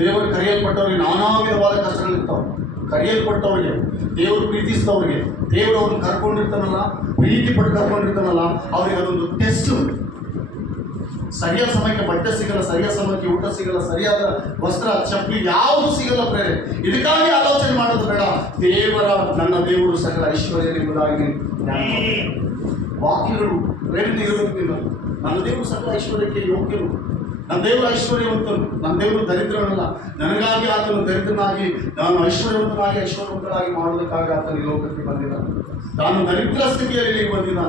ದೇವರು ಕರೆಯಲ್ಪಟ್ಟವ್ರಿಗೆ ನಾನಾ ವಿಧವಾದ ಕಷ್ಟಗಳಿರ್ತಾವೆ. ಕರೆಯಲ್ಪಟ್ಟವ್ರಿಗೆ, ದೇವರು ಪ್ರೀತಿಸಿದವ್ರಿಗೆ, ದೇವರು ಅವ್ರನ್ನ ಕರ್ಕೊಂಡಿರ್ತಾನಲ್ಲ, ಪ್ರೀತಿ ಪಟ್ಟು ಕರ್ಕೊಂಡಿರ್ತಾನಲ್ಲ, ಅವ್ರಿಗೆ ಅದೊಂದು ಟೆಸ್ಟ್. ಸರಿಯಾದ ಸಮಯಕ್ಕೆ ಬಟ್ಟೆ ಸಿಗಲ್ಲ, ಸರಿಯಾದ ಸಮಯಕ್ಕೆ ಊಟ ಸಿಗಲ್ಲ, ಸರಿಯಾದ ವಸ್ತ್ರ ಚಪ್ಪಲಿ ಯಾವುದು ಸಿಗಲ್ಲ ಪ್ರೇರೆ. ಇದಕ್ಕಾಗಿ ಆಲೋಚನೆ ಮಾಡೋದು ಬೇಡ. ನನ್ನ ದೇವರು ಸಕಲ ಐಶ್ವರ್ಯ ಎಂಬುದಾಗಿ ವಾಕ್ಯಗಳು ಪ್ರೇರಣೆ ಇರಬೇಕು. ನೀನು ನನ್ನ ದೇವರು ಸಕಲ ಐಶ್ವರ್ಯಕ್ಕೆ ಯೋಗ್ಯನು, ನನ್ನ ದೇವರು ಐಶ್ವರ್ಯವಂತನು, ನನ್ನ ದೇವರು ದರಿದ್ರನಲ್ಲ. ನನಗಾಗಿ ಆತನು ದರಿದ್ರನಾಗಿ, ನಾನು ಐಶ್ವರ್ಯವಂತನಾಗಿ ಐಶ್ವರ್ಯವಂತನಾಗಿ ಮಾಡೋದಕ್ಕಾಗಿ ಆತನು ಈ ಲೋಕಕ್ಕೆ ಬಂದಿಲ್ಲ. ತಾನು ದರಿದ್ರ ಸ್ಥಿತಿಯಲ್ಲಿ ಬಂದಿಲ್ಲ,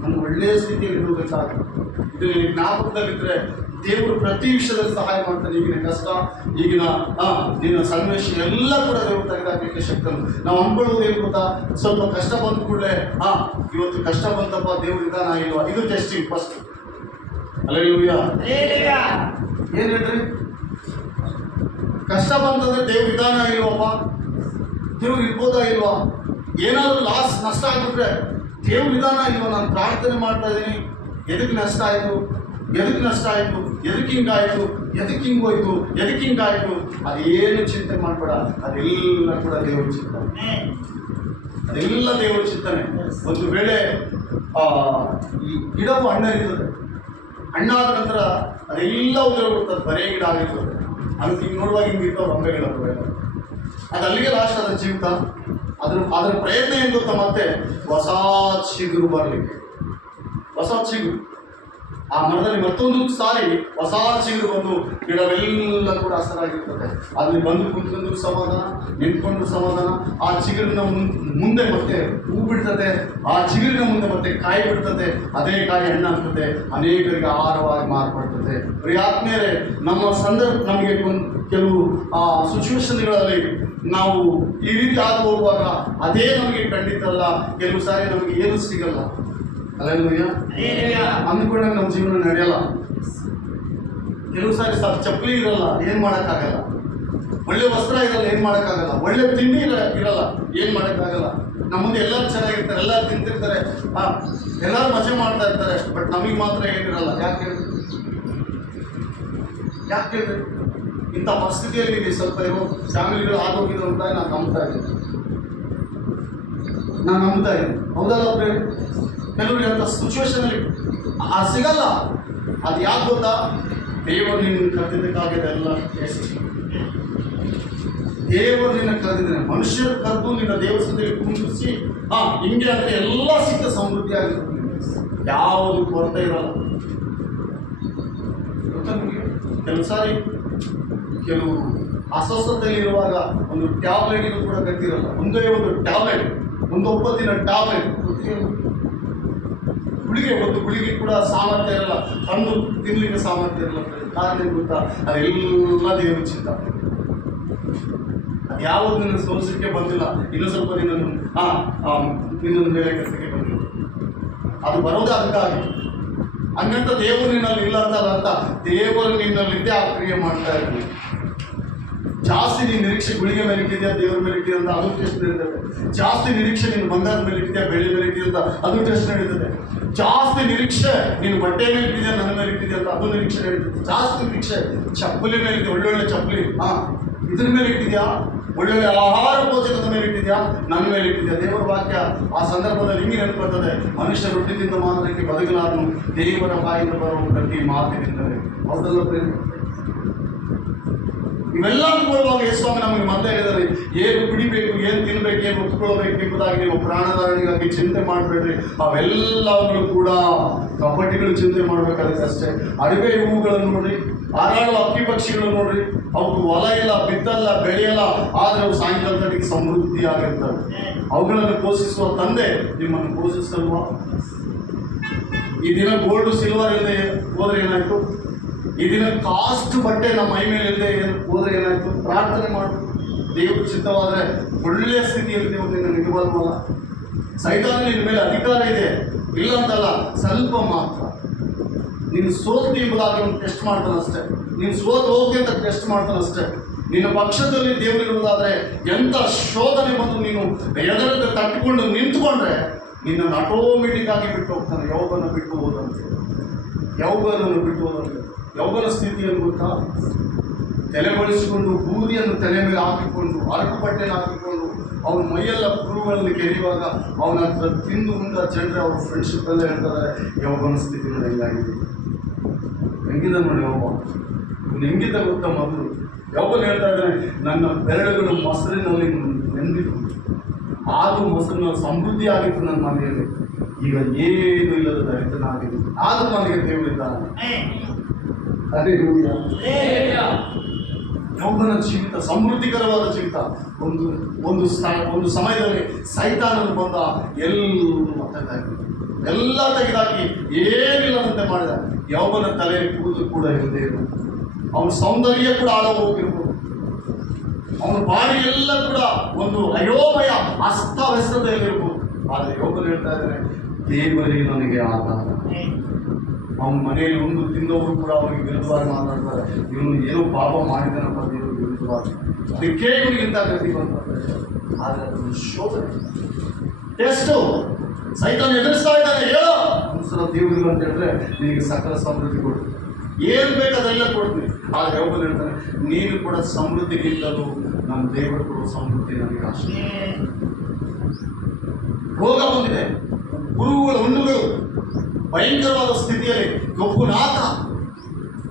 ನಾನು ಒಳ್ಳೆಯ ಸ್ಥಿತಿಯಲ್ಲಿ ಇರುವುದಕ್ಕಾಗಿ. ಇದು ನಿನಗೆ ಜ್ಞಾಪಕದಲ್ಲಿದ್ದರೆ ದೇವರು ಪ್ರತಿ ವಿಷಯದಲ್ಲಿ ಸಹಾಯ ಮಾಡ್ತಾನೆ. ಈಗಿನ ಕಷ್ಟ, ಈಗಿನ ನಿನ್ನ ಸನ್ನಿವೇಶ ಎಲ್ಲ ಕೂಡ ದೇವರು ತೆಗೆದಾಕಲಿಕ್ಕೆ ಶಕ್ತನು. ನಾವು ಅನ್ಕೊಳ್ಳೋದು ಏನು ಗೊತ್ತಾ, ಸ್ವಲ್ಪ ಕಷ್ಟ ಬಂದ ಕೂಡಲೇ ಇವತ್ತು ಕಷ್ಟ ಬಂತಪ್ಪ, ದೇವ್ರ ವಿಧಾನ ಇಲ್ವಾ, ಇದು ಟೆಸ್ಟಿಂಗ್ ಫಸ್ಟ್. ಅಲ್ಲೆಲ್ಲೂಯ್ಯ. ಏನ್ ಹೇಳ್ರಿ, ಕಷ್ಟ ಬಂತಂದ್ರೆ ದೇವ್ರ ವಿಧಾನ ಇಲ್ವಪ್ಪ, ದೇವ್ರು ಇರ್ಬೋದಾ ಇಲ್ವಾ, ಏನಾದ್ರು ಲಾಸ್ ನಷ್ಟ ಆಗ್ಬಿಟ್ರೆ ದೇವ್ರ ವಿಧಾನ ಇಲ್ವಾ, ನಾನು ಪ್ರಾರ್ಥನೆ ಮಾಡ್ತಾ ಇದ್ದೀನಿ, ಎದಕ್ಕೆ ನಷ್ಟ ಆಯಿತು, ಎದಕ್ಕೆ ನಷ್ಟ ಆಯಿತು, ಎದಕ್ಕೆ ಹಿಂಗಾಯಿತು, ಎದಕ್ಕೆ ಹಿಂಗೋಯ್ತು, ಎದಕ್ಕೆ ಹಿಂಗಾಯಿತು, ಅದೇನು ಚಿಂತೆ ಮಾಡಬೇಡ. ಅದೆಲ್ಲ ಕೂಡ ದೇವ್ರ ಚಿಂತನೆ, ಅದೆಲ್ಲ ದೇವ್ರ ಚಿಂತನೆ. ಒಂದು ವೇಳೆ ಈ ಗಿಡವು ಹಣ್ಣರಿರ್ತದೆ, ಹಣ್ಣಾದ ನಂತರ ಅದೆಲ್ಲ ಉದುರೋಗ್ಬಿಡ್ತದೆ, ಬರೇ ಗಿಡ ಆಗಿರ್ತದೆ. ಅದಕ್ಕೆ ಹಿಂಗೆ ನೋಡುವಾಗ ಹಿಂಗೆ ಇರ್ತಾವೆ ರಂಬೆ ಗಿಡಗಳು. ಅದು ಅಲ್ಲಿಗೆ ಲಾಸ್ಟ್ ಅದ ಜೀವಿತ. ಅದ್ರ ಪ್ರಯತ್ನ ಏನು ಗೊತ್ತಾ, ಮತ್ತೆ ಹೊಸ ಚಿಗುರು ಬರಲಿಕ್ಕೆ, ಹೊಸ ಚಿಗುರು. ಆ ಮರದಲ್ಲಿ ಮತ್ತೊಂದು ಸಾರಿ ಹೊಸ ಚಿಗುರು ಬಂದು ಗಿಡವೆಲ್ಲ ಕೂಡ ಹಸರಾಗಿರ್ತದೆ. ಅಲ್ಲಿ ಬಂದು ಕುಂತ್ಕೊಂಡು ಸಮಾಧಾನ, ನಿಂತ್ಕೊಂಡು ಸಮಾಧಾನ. ಆ ಚಿಗುರಿನ ಮುಂದೆ ಮತ್ತೆ ಹೂ ಬಿಡ್ತದೆ, ಆ ಚಿಗುರಿನ ಮುಂದೆ ಮತ್ತೆ ಕಾಯಿ ಬಿಡ್ತದೆ, ಅದೇ ಕಾಯಿ ಹಣ್ಣಾಗ್ತದೆ, ಅನೇಕರಿಗೆ ಆಹಾರವಾಗಿ ಮಾರ್ಪಡ್ತದೆ. ಪ್ರಿಯಾತ್ಮೀಯರೇ, ನಮಗೆ ಕೆಲವು ಸಿಚುವೇಶನ್ಗಳಲ್ಲಿ ನಾವು ಈ ರೀತಿ ಆಗಿ ಹೋಗುವಾಗ ಅದೇ ನಮಗೆ ಖಂಡಿತ ಅಲ್ಲ. ಕೆಲವು ಸಾರಿ ನಮಗೆ ಏನು ಸಿಗಲ್ಲ. ಅಲ್ಲೆಲ್ಲೂಯ್ಯ. ಅಂದ್ಕೊಂಡಾಗ ನಮ್ಮ ಜೀವನ ನಡೆಯಲ್ಲ. ಕೆಲವು ಸಾರಿ ಚಪ್ಪಲಿ ಇರಲ್ಲ, ಏನು ಮಾಡೋಕ್ಕಾಗಲ್ಲ. ಒಳ್ಳೆ ವಸ್ತ್ರ ಇರಲ್ಲ, ಏನು ಮಾಡೋಕ್ಕಾಗಲ್ಲ. ಒಳ್ಳೆ ತಿಂಡಿ ಇರಲ್ಲ, ಏನು ಮಾಡೋಕ್ಕಾಗಲ್ಲ. ನಮ್ಮ ಮುಂದೆ ಎಲ್ಲರೂ ಚೆನ್ನಾಗಿರ್ತಾರೆ, ಎಲ್ಲರೂ ತಿಂತಿರ್ತಾರೆ, ಎಲ್ಲರೂ ಮಜಾ ಮಾಡ್ತಾ ಇರ್ತಾರೆ. ಬಟ್ ನಮಗೆ ಮಾತ್ರ ಏನಿರಲ್ಲ. ಯಾಕೆ ಹೇಳ್ರಿ? ಇಂಥ ಪರಿಸ್ಥಿತಿಯಲ್ಲಿ ಸ್ವಲ್ಪ ಇರೋ ಫ್ಯಾಮಿಲಿಗಳು ಆಗೋಗಿದ್ರು ಅಂತ ನಾನು ನಂಬ್ತಾ ಇದ್ದೀನಿ. ಹೌದಲ್ಲ ಪ್ರೇಮ್? ಕೆಲವರಿಗೆ ಅಂತ ಸಿಚುವೇಶನಲ್ಲಿ ಸಿಗಲ್ಲ. ಅದು ಯಾಕೆ ಗೊತ್ತಾ, ದೇವರು ನಿನ್ನ ಕರೆದಿದ್ದಕ್ಕಾಗಿ ಅದೆಲ್ಲ ದೇವರು ನಿನ್ನ ಕರೆದಿದ್ದಾನೆ. ಮನುಷ್ಯರು ಕರೆದು ನಿನ್ನ ದೇವಸ್ಥಾನದಲ್ಲಿ ಕುಂದಿಸಿ ಹಿಂಗೆ ಅಂದರೆ ಎಲ್ಲ ಸಿಕ್ಕ ಸಮೃದ್ಧಿ ಆಗಿರುತ್ತೆ, ಯಾವುದು ಕೊರತೆ ಇರಲ್ಲ. ಗೊತ್ತಾ ನಿಮಗೆ? ಕೆಲವು ಸಾರಿ ಕೆಲವು ಅಸ್ವಸ್ಥತೆಯಲ್ಲಿರುವಾಗ ಒಂದು ಟ್ಯಾಬ್ಲೆಟಿಗೂ ಕೂಡ ಗತಿರಲ್ಲ. ಒಂದೇ ಒಂದು ಟ್ಯಾಬ್ಲೆಟ್, ಒಂದು ಒಪ್ಪತ್ತಿನ ಟ್ಯಾಬ್ಲೆಟ್ ಗುಳಿಗೆ ಕೂಡ ಸಾಮರ್ಥ್ಯ ಇರಲ್ಲ, ತಂದು ತಿನ್ಲಿಕ್ಕೆ ಸಾಮರ್ಥ್ಯ ಇರಲ್ಲ. ಕಾರಣ ಗೊತ್ತಾ, ಅದೆಲ್ಲ ದೇವರು ಚಿಂತ. ಅದು ಯಾವುದು ನಿನ್ನ ಸೋಲಿಸಲಿಕ್ಕೆ ಬಂದಿಲ್ಲ, ಇನ್ನೂ ಸ್ವಲ್ಪ ನಿನ್ನನ್ನು ಮೇಲೆ ಕೆಲಸಕ್ಕೆ ಬಂದಿಲ್ಲ. ಅದು ಬರೋದೇ ಅದಕ್ಕಾಗಿ. ಹಂಗಂತ ದೇವರು ನಿನ್ನಲ್ಲಿ ಇಲ್ಲ ಅಂತ ದೇವರು ನಿನ್ನಲ್ಲಿದ್ದೇ ಆ ಕ್ರಿಯೆ ಮಾಡ್ತಾ ಇರ್ತೀನಿ. ಜಾಸ್ತಿ ನೀನು ನಿರೀಕ್ಷೆ ಗುಳಿಗೆ ಮೇಲೆ ಇಟ್ಟಿದ್ಯಾ, ದೇವ್ರ ಮೇಲೆ ಇಟ್ಟಿದೆ ಅಂತ ಅದು ಟೆಸ್ಟ್ ನಡೀತದೆ. ಜಾಸ್ತಿ ನಿರೀಕ್ಷೆ ನೀನು ಬಂಗಾರದ ಮೇಲೆ ಇಟ್ಟಿದ್ಯಾ, ಬೆಳ್ಳಿ ಮೇಲೆ ಇಟ್ಟಿದೆ ಅಂತ ಅದು ಟೆಸ್ಟ್ ನಡೀತದೆ. ಜಾಸ್ತಿ ನಿರೀಕ್ಷೆ ನೀನು ಬಟ್ಟೆ ಮೇಲೆ ಇಟ್ಟಿದ್ಯಾ, ನನ್ನ ಮೇಲೆ ಇಟ್ಟಿದ್ಯಾ ಅಂತ ಅದು ನಿರೀಕ್ಷೆ ನಡೀತದೆ. ಜಾಸ್ತಿ ನಿರೀಕ್ಷೆ ಚಪ್ಪಲಿ ಮೇಲೆ ಇಟ್ಟಿದೆ, ಒಳ್ಳೊಳ್ಳೆ ಚಪ್ಪಲಿ ಇದ್ರ ಮೇಲೆ ಇಟ್ಟಿದ್ಯಾ, ಒಳ್ಳೊಳ್ಳೆ ಆಹಾರ ಭೋಜನದ ಮೇಲೆ ಇಟ್ಟಿದ್ಯಾ, ನನ್ನ ಮೇಲೆ ಇಟ್ಟಿದ್ಯಾ. ದೇವರ ವಾಕ್ಯ ಆ ಸಂದರ್ಭದಲ್ಲಿ ಹಿಂಗೆ ನೆನಪುತ್ತದೆ, ಮನುಷ್ಯ ರೊಟ್ಟಿದಿಂದ ಮಾತ್ರಕ್ಕೆ ಬದುಕಲಾರನು, ದೇವರ ಬಾಯಿಂದ ಬರುವ ಪ್ರತಿ ಮಾತಿನಿಂದಲೇ. ಹೌದಲ್ಲ ಪ್ರೇಮ? ಇವೆಲ್ಲ ಅನ್ಕೊಳ್ಳುವಾಗ ಯೇಸುಸ್ವಾಮಿ ನಮಗೆ ಮತ್ತೆ ಹೇಳಿದರೆ, ಏನು ಕುಡಿಬೇಕು, ಏನು ತಿನ್ನಬೇಕು, ಏನು ಒಪ್ಕೊಳ್ಬೇಕು ಎಂಬುದಾಗಿ ನೀವು ಪ್ರಾಣಧಾರಣೆಗಾಗಿ ಚಿಂತೆ ಮಾಡಬೇಡ್ರಿ. ಅವೆಲ್ಲವನ್ನು ಕೂಡ ಕಪಟಿಗಳು ಚಿಂತೆ ಮಾಡಬೇಕಾದ್ರೆ ಅಷ್ಟೇ. ಅಡಿಗೆ ಹೂವುಗಳನ್ನು ನೋಡಿ, ಹಾರಾಡುವ ಹಕ್ಕಿ ಪಕ್ಷಿಗಳು ನೋಡ್ರಿ, ಅವಕ್ಕೆ ಹೊಲ ಇಲ್ಲ, ಬಿತ್ತಲ್ಲ, ಬೆಳೆಯಲ್ಲ, ಆದ್ರೆ ಅವು ಸಾಯಂಕಾಲ ತನಕ ಸಮೃದ್ಧಿಯಾಗಿರ್ತವೆ. ಅವುಗಳನ್ನು ಪೋಷಿಸುವ ತಂದೆ ನಿಮ್ಮನ್ನು ಪೋಷಿಸಲ್ವಾ? ಈ ದಿನ ಗೋಲ್ಡ್ ಸಿಲ್ವರ್ ಇಲ್ಲದೆ ಹೋದ್ರೆ ಏನಾಯ್ತು? ಈ ದಿನ ಕಾಸ್ಟ್ ಬಟ್ಟೆ ನಮ್ಮ ಮೈ ಮೇಲೆ ಇಲ್ಲದೆ ಹೋದ್ರೆ ಏನಾಯ್ತು? ಪ್ರಾರ್ಥನೆ ಮಾಡು. ದೇವರು ಚಿತ್ತವಾದ್ರೆ ಒಳ್ಳೆಯ ಸ್ಥಿತಿಯಲ್ಲಿ ದೇವರು ನಿನ್ನ ನಿಗಬಲ್ವಲ್ಲ. ಸೈತಾನ ನಿನ್ನ ಮೇಲೆ ಅಧಿಕಾರ ಇದೆ, ಇಲ್ಲ ಅಂತಲ್ಲ, ಸ್ವಲ್ಪ ಮಾತ್ರ. ನೀನು ಸೋಲ್ತಿ ಎಂಬುದಾಗಿ ಅವನು ಟೆಸ್ಟ್ ಮಾಡ್ತಾನಷ್ಟೇ. ನೀನು ಸೋತು ಹೋಗಿ ಅಂತ ಟೆಸ್ಟ್ ಮಾಡ್ತಾನಷ್ಟೇ. ನಿನ್ನ ಪಕ್ಷದಲ್ಲಿ ದೇವರಿರುವುದಾದ್ರೆ ಎಂಥ ಶೋಧನೆ ಬಂದು ನೀನು ಎದರದ ತಟ್ಟಿಕೊಂಡು ನಿಂತ್ಕೊಂಡ್ರೆ ನಿನ್ನನ್ನು ಆಟೋಮೆಟಿಕ್ ಆಗಿ ಬಿಟ್ಟು ಹೋಗ್ತಾನೆ. ಯೋಗನ ಬಿಟ್ಟು ಹೋದಂತೆ, ಯೋಗನನ್ನು ಬಿಟ್ಟು ಹೋದಂತೆ. ಯೋಗನ ಸ್ಥಿತಿಯನ್ನು ಗೊತ್ತಾ? ತಲೆ ಬಳಸಿಕೊಂಡು ಬೂದಿಯನ್ನು ತಲೆ ಮೇಲೆ ಹಾಕಿಕೊಂಡು ಅರಕು ಬಟ್ಟೆಯನ್ನು ಹಾಕಿಕೊಂಡು ಅವನ ಮೈಯೆಲ್ಲ ಕುರುಗಳಲ್ಲಿ ಕೆರೆಯುವಾಗ ಅವನ ಹತ್ರ ತಿಂದು ಮುಂದ ಜನರೇ ಅವ್ರ ಫ್ರೆಂಡ್ಶಿಪ್ ಎಲ್ಲ ಹೇಳ್ತಾರೆ, ಯೋಗನ ಸ್ಥಿತಿ ನೋಡಿ ಹೆಂಗಾಗಿದೆ, ಹೆಂಗಿದ ನೋಡಿ ಯೋಗ. ಇವನು ಹೆಂಗಿದ್ದ ಗೊತ್ತಾ? ಮೊದಲು ಯೋಗನ ಹೇಳ್ತಾ ಇದ್ದಾನೆ, ನನ್ನ ಬೆರಳುಗಳು ಮೊಸರಿನಲ್ಲಿ ನೆಂದಿತ್ತು, ಆದರೂ ಮೊಸರಿನ ಸಮೃದ್ಧಿ ಆಗಿತ್ತು ನನ್ನ ಮನೆಯಲ್ಲಿ. ಈಗ ಏನು ಇಲ್ಲದ ದರಿದ್ರನಾಗಿದೆ, ಆದರೂ ನನಗೆ ದೇವರಿದ್ದಾನೆ. ಅದೇ ಯೋಗನ ಜೀವಿತ ಸಮೃದ್ಧಿಕರವಾದ ಜೀವಿತ. ಒಂದು ಸಮಯದಲ್ಲಿ ಸೈತಾನನು ಬಂದ, ಎಲ್ಲ ತೆಗೆದಾಕಿ ಏನಿಲ್ಲದಂತೆ ಮಾಡಿದ. ಯೋಗನ ತಲೆಯಲ್ಲಿ ಕೂದಲು ಕೂಡ ಇಲ್ಲದೆ ಇರು, ಅವನ ಸೌಂದರ್ಯ ಕೂಡ ಆಳ ಹೋಗಿರ್ಬೋದು, ಅವನ ಬಾಡಿ ಎಲ್ಲ ಕೂಡ ಒಂದು ಅಯೋಮಯ ಅಸ್ತವ್ಯಸ್ತತೆಯಲ್ಲಿರ್ಬೋದು. ಆದರೆ ಯೋಗನ ಹೇಳ್ತಾ ಇದ್ದಾರೆ, ದೇವರೇ ನನಗೆ ಆಧಾರ. ಅವನ ಮನೆಯಲ್ಲಿ ಒಂದು ತಿಂದವರು ಕೂಡ ಅವನಿಗೆ ವಿರುದ್ಧವಾಗಿ ಮಾತಾಡ್ತಾರೆ, ಇವನು ಏನೋ ಪಾಪ ಮಾಡಿದನಪ್ಪ ದೇವರು ವಿರುದ್ಧವಾಗಿ, ಅದಕ್ಕೆ ಇವನಿಗಿಂತ ಗತಿ ಬಂತಾರೆ. ಆದರೆ ಅದನ್ನು ಶೋಧನೆ ಟೆಸ್ಟು ಸೈತಾನ ಎದುರಿಸ್ತಾ ಇದ್ದಾನೆ. ಹೇಳೋ ಒಂದ್ಸಲ ದೇವರಿಲ್ಲ ಅಂತ ಹೇಳಿದ್ರೆ ನಿನಗೆ ಸಕಲ ಸಮೃದ್ಧಿ ಕೊಡ್ತೀನಿ, ಏನು ಬೇಕು ಅದೆಲ್ಲ ಕೊಡ್ತೀನಿ. ಆದರೆ ಯೋಗನ ಹೇಳ್ತಾನೆ, ನೀನು ಕೂಡ ಸಮೃದ್ಧಿಗಿಂತಲೂ ನನ್ನ ದೇವರು ಕೊಡುವ ಸಮೃದ್ಧಿ ನನಗೆ ಅಷ್ಟೇ. ರೋಗ ಬಂದಿದೆ, ಗುರುಗಳ ಹುಣ್ಣುಗಳು ಭಯಂಕರವಾದ ಸ್ಥಿತಿಯಲ್ಲಿ, ಗೊಬ್ಬುನಾಥ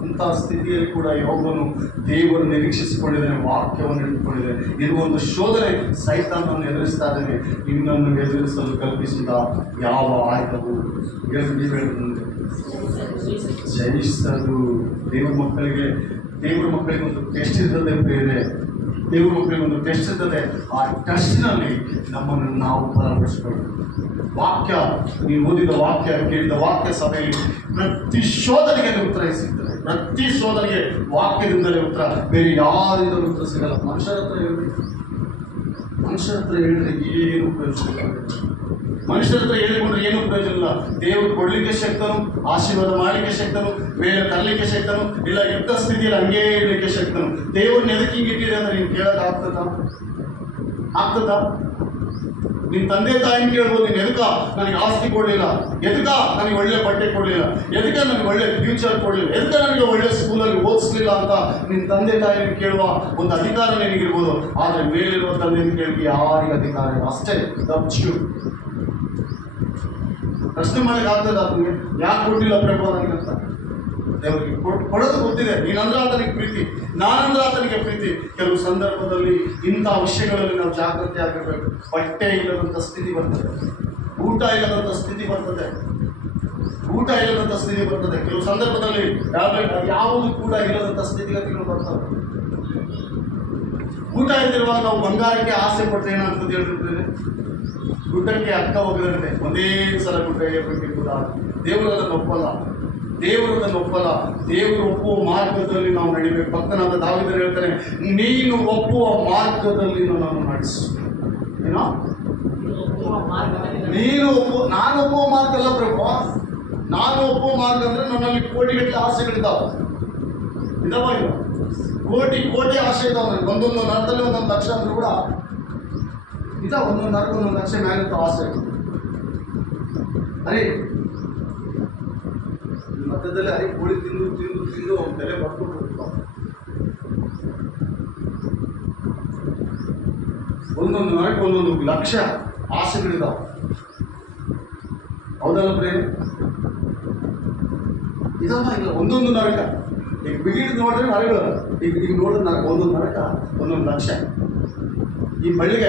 ಅಂತಹ ಸ್ಥಿತಿಯಲ್ಲಿ ಕೂಡ ಯೋಗನು ದೇವರು ನಿರೀಕ್ಷಿಸಿಕೊಂಡಿದ್ದಾನೆ, ವಾಕ್ಯವನ್ನು ಇಟ್ಟುಕೊಂಡಿದ್ದಾನೆ. ಇದು ಒಂದು ಶೋಧನೆ. ಸೈತಾನನ್ನು ಎದುರಿಸ್ತಾ ಇದ್ದಾನೆ. ನಿನ್ನನ್ನು ಎದುರಿಸಲು ಕಲ್ಪಿಸಿದ ಯಾವ ಆಯುಧವು ಜಯಿಸಲು. ದೇವರ ಮಕ್ಕಳಿಗೆ ಒಂದು ಟೆಸ್ಟ್ ಇರ್ತದೆ ಪ್ರೇರೆ. ದೇವರ ಮಕ್ಕಳಿಗೆ ಒಂದು ಟೆಸ್ಟ್ ಇರ್ತದೆ. ಆ ಟೆಸ್ಟ್ನಲ್ಲಿ ನಮ್ಮನ್ನು ನಾವು ಬಲಪಡಿಸಿಕೊಳ್ಳಬೇಕು. ವಾಕ್ಯ, ನೀವು ಓದಿದ ವಾಕ್ಯ, ಕೇಳಿದ ವಾಕ್ಯ ಸಭೆಯಲ್ಲಿ ಪ್ರತಿ ಶೋಧನೆಗೆ ಉತ್ತರ ಸಿಗ್ತದೆ. ಪ್ರತಿ ಶೋಧನೆಗೆ ವಾಕ್ಯದಿಂದಲೇ ಉತ್ತರ, ಬೇರೆ ಯಾರಿಂದಲೂ ಉತ್ತರ ಸಿಗಲ್ಲ. ಮನುಷ್ಯರ ಹತ್ರ ಹೇಳಿದ್ರೆ ಏನು ಪ್ರಯೋಜನ ಇಲ್ಲ. ಮನುಷ್ಯರ ಹತ್ರ ಹೇಳಿಕೊಂಡ್ರೆ ಏನು ಪ್ರಯೋಜನ ಇಲ್ಲ. ದೇವರು ಕೊಡ್ಲಿಕ್ಕೆ ಶಕ್ತನು, ಆಶೀರ್ವಾದ ಮಾಡಲಿಕ್ಕೆ ಶಕ್ತನು, ಮೇಲೆ ತರಲಿಕ್ಕೆ ಶಕ್ತನು, ಇಲ್ಲ ಯುದ್ಧ ಸ್ಥಿತಿಯಲ್ಲಿ ಹಂಗೇ ಇಡಲಿಕ್ಕೆ ಶಕ್ತನು. ದೇವ್ರನ್ನ ಎದಕ್ಕೆ ಹಿಂಗೆ ಇಟ್ಟಿದೆ ಅಂತ ನೀನು ಕೇಳಕ್ಕೆ ಆಗ್ತದ? ನಿನ್ನ ತಂದೆ ತಾಯಿನ ಕೇಳ್ಬೋದು, ನೀನು ಎದಕ್ಕ ನನಗೆ ಆಸ್ತಿ ಕೊಡಲಿಲ್ಲ, ಎದಕ್ಕ ನನಗೆ ಒಳ್ಳೆ ಬಟ್ಟೆ ಕೊಡಲಿಲ್ಲ, ಎದಕ್ಕ ನನಗೆ ಒಳ್ಳೆ ಫ್ಯೂಚರ್ ಕೊಡಲಿಲ್ಲ, ಎದಕ್ಕ ನನಗೆ ಒಳ್ಳೆ ಸ್ಕೂಲಲ್ಲಿ ಓದಿಸ್ಲಿಲ್ಲ ಅಂತ ನಿನ್ನ ತಂದೆ ತಾಯಿನ ಕೇಳುವ ಒಂದು ಅಧಿಕಾರ ನಿನಗಿರ್ಬೋದು. ಆದರೆ ಮೇಲಿರುವ ತಂದೆಯನ್ನು ಕೇಳಿ ಯಾರಿಗೆ ಅಧಿಕಾರ ಇಲ್ಲ. ಅಷ್ಟೇ ದಬ್ಚು ಪ್ರಶ್ನೆ ಮಾಡಲಿಕ್ಕೆ ಆಗ್ತದೆ. ಅದಕ್ಕೆ ಯಾಕೆ ಕೊಡಲಿಲ್ಲ ಪ್ರಭು ನನಗಂತ ದೇವರಿಗೆ ಕೊಡೋದು ಗೊತ್ತಿದೆ. ನೀನಂದ್ರೆ ಆತನಿಗೆ ಪ್ರೀತಿ, ನಾನಂದ್ರೆ ಆತನಿಗೆ ಪ್ರೀತಿ. ಕೆಲವು ಸಂದರ್ಭದಲ್ಲಿ ಇಂಥ ವಿಷಯಗಳಲ್ಲಿ ನಾವು ಜಾಗೃತಿ ಆಗಿರಬೇಕು. ಬಟ್ಟೆ ಇಲ್ಲದಂಥ ಸ್ಥಿತಿ ಬರ್ತದೆ, ಊಟ ಇಲ್ಲದಂಥ ಸ್ಥಿತಿ ಬರ್ತದೆ. ಕೆಲವು ಸಂದರ್ಭದಲ್ಲಿ ಯಾವುದು ಕೂಡ ಇಲ್ಲದಂಥ ಸ್ಥಿತಿಗತಿಗಳು ಬರ್ತವೆ. ಊಟ ಇದ್ದಿರುವಾಗ ನಾವು ಬಂಗಾರಕ್ಕೆ ಆಸೆ ಪಟ್ಟರೆ ಏನಾಗ್ತದೆ ಹೇಳಿರ್ತೇವೆ? ಗುಡ್ಡಕ್ಕೆ ಅಕ್ಕ ಹೋಗಿರುತ್ತೆ, ಒಂದೇ ಸಲ ಗುಡ್ಡ ಏರ್ಬೇಕೆಂಬುದ. ದೇವರು ಅದನ್ನು ಒಪ್ಪಲ್ಲ. ದೇವರು ಒಪ್ಪುವ ಮಾರ್ಗದಲ್ಲಿ ನಾವು ನಡಿಬೇಕು. ಭಕ್ತನಾದ ದಾವೀದನು ಹೇಳ್ತಾನೆ, ನೀನು ಒಪ್ಪುವ ಮಾರ್ಗದಲ್ಲಿ ನಾನು ನಡೆಸು. ಏನೋ ನಾನು ಒಪ್ಪುವ ಮಾರ್ಗ ಅಲ್ಲ ಪ್ರಭು. ನಾನು ಒಪ್ಪುವ ಮಾರ್ಗ ಅಂದ್ರೆ ನನ್ನಲ್ಲಿ ಕೋಟಿಗಟ್ಟಲೆ ಆಸೆಗಳಿದ್ದಾವೆ. ಇಲ್ಲ ಕೋಟಿ ಆಸೆ ಇದ್ದಾವೆ ನನಗೆ. ಒಂದೊಂದು ನರದಲ್ಲಿ 1 ಲಕ್ಷ ಅಂದ್ರೂ ಕೂಡ ಒಂದೊಂದು ನರಕ್ಕೆ 1 ಲಕ್ಷ ಮ್ಯಾಲಿಂತ ಆಸೆ. ಅರೆ ಮಧ್ಯದಲ್ಲಿ ಕೋಳಿ ತಿಂದು ಬೆಲೆ ಬರ್ಕೊಂಡು ಒಂದೊಂದು ನರಕ್ಕೆ 1 ಲಕ್ಷ ಆಸೆಗಳಿದ್ದಾವೆ. ಹೌದಲ್ಲ ಪ್ರೇಮ? ಇದಲ್ಲ ಇಲ್ಲ ಒಂದೊಂದು ನರಕ. ಈಗ ಬಿಗಿಡ್ ನೋಡಿದ್ರೆ ನರಗಳು, ಈಗ ನೋಡಿದ್ರೆ ನರಕ, ಒಂದೊಂದು ನರಕ 1 ಲಕ್ಷ. ಈ ಬಳ್ಳಿಗೆ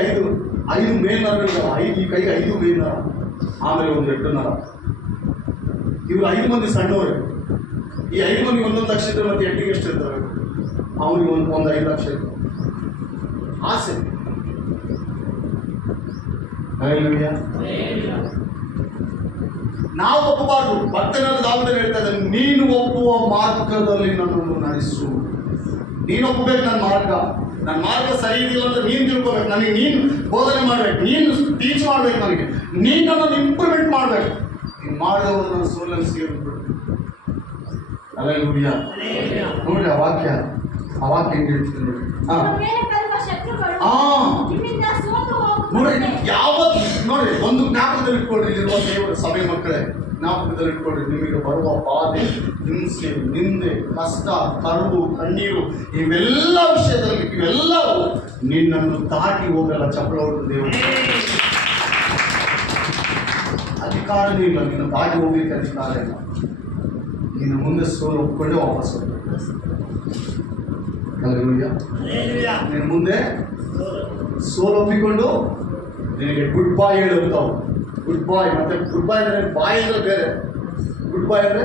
5 ಮೇಲ್ ನರಗಳಿದ್ದಾವೆ. ಈ ಕೈಗೆ 5 ಮೇಲ್ ನರ, ಆಮೇಲೆ 1 ಎಟ್ಟು ನರ. ಇವರು 5 ಮಂದಿ ಸಣ್ಣವರು. ಈ 5 ಮಂದಿಗೆ 1 ಲಕ್ಷ ಇದ್ರೆ ಮತ್ತೆ ಎಂಟಿಗೆ ಎಷ್ಟು ಇರ್ತವೆ? ಅವನಿಗೆ ಒಂದು 5 ಲಕ್ಷ ಇರ್ತವೆ. ಆಸೆ. ಹಲ್ಲೆಲೂಯಾ. ನಾವು ಒಪ್ಪಬಾರ್ದು. ಭಕ್ತನಾದ ದಾವೀದನು ಹೇಳ್ತಾ ಇದ್ದಾನೆ, ನೀನು ಒಪ್ಪುವ ಮಾರ್ಗದಲ್ಲಿ ನನ್ನನ್ನು ನಡೆಸು. ನೀನು ಒಪ್ಪಬೇಕು ನನ್ನ ಮಾರ್ಗ ಸರಿ ಇದೆಯಲ್ಲ ಅಂತ ನೀನು ತಿಳ್ಕೋಬೇಕು. ನನಗೆ ನೀನು ಬೋಧನೆ ಮಾಡ್ಬೇಕು, ನೀನು ಟೀಚ್ ಮಾಡ್ಬೇಕು, ನನಗೆ ನೀನು ನನ್ನನ್ನು ಇಂಪ್ರೂವ್ಮೆಂಟ್ ಮಾಡ್ಬೇಕು. ನೀನು ಮಾಡಿದವರು ನನ್ನ ಸೋಲನ್ನು ಸೇರಿಬಿಡು. ಹಲ್ಲೆಲೂಯಾ. ನೋಡ್ರಿ ಆ ವಾಕ್ಯ ಹೆಂಗೆ ಹೇಳ್ತೀನಿ ನೋಡಿ. ನಿಮ್ಮ ಮೇಲೆ ಬರುವ ಶತ್ರುಗಳು ನಿಮ್ಮಿಂದ ಸೋತು ನೋಡಿ ಹೋಗುತ್ತಾರೆ. ನೋಡಿ ಒಂದು ಜ್ಞಾಪಕದಲ್ಲಿ ಇಟ್ಕೊಳ್ರಿ, ಇಲ್ಲಿರುವ ದೇವರ ಸಭೆ ಮಕ್ಕಳೇ, ಜ್ಞಾಪಕದಲ್ಲಿ ಇಟ್ಕೊಳ್ರಿ. ನಿಮಗೆ ಬರುವ ಬಾಧೆ, ಹಿಂಸೆ, ನಿಂದೆ, ಕಷ್ಟ, ಕರುವು, ಕಣ್ಣೀರು, ಇವೆಲ್ಲ ವಿಷಯದಲ್ಲಿ ಇವೆಲ್ಲವೂ ನಿನ್ನನ್ನು ದಾಟಿ ಹೋಗಲ್ಲ. ಚಪ್ಪಳ ಹೊಡೆದು ದೇವರು ಅಧಿಕಾರನೇ ಇಲ್ಲ, ನಿನ್ನ ದಾಟಿ ಹೋಗ್ಲಿಕ್ಕೆ ಅಧಿಕಾರ ಇಲ್ಲ. ನಿನ್ನ ಮುಂದೆ ಸೋಲು ಒಪ್ಕೊಂಡೆ ವಾಪಸ್ ಹೋಗ್ಬೇಕು. ನಿನ್ನ ಮುಂದೆ ಸೋಲು ಒಪ್ಪಿಕೊಂಡು ನಿನಗೆ ಗುಡ್ ಬಾಯ್ ಹೇಳುತ್ತಾವು. ಗುಡ್ ಬಾಯ್, ಮತ್ತೆ ಗುಡ್ ಬಾಯ್ ಅಂದರೆ ಬಾಯ್ ಅಂದರೆ ಬೇರೆ, ಗುಡ್ ಬಾಯ್ ಅಂದರೆ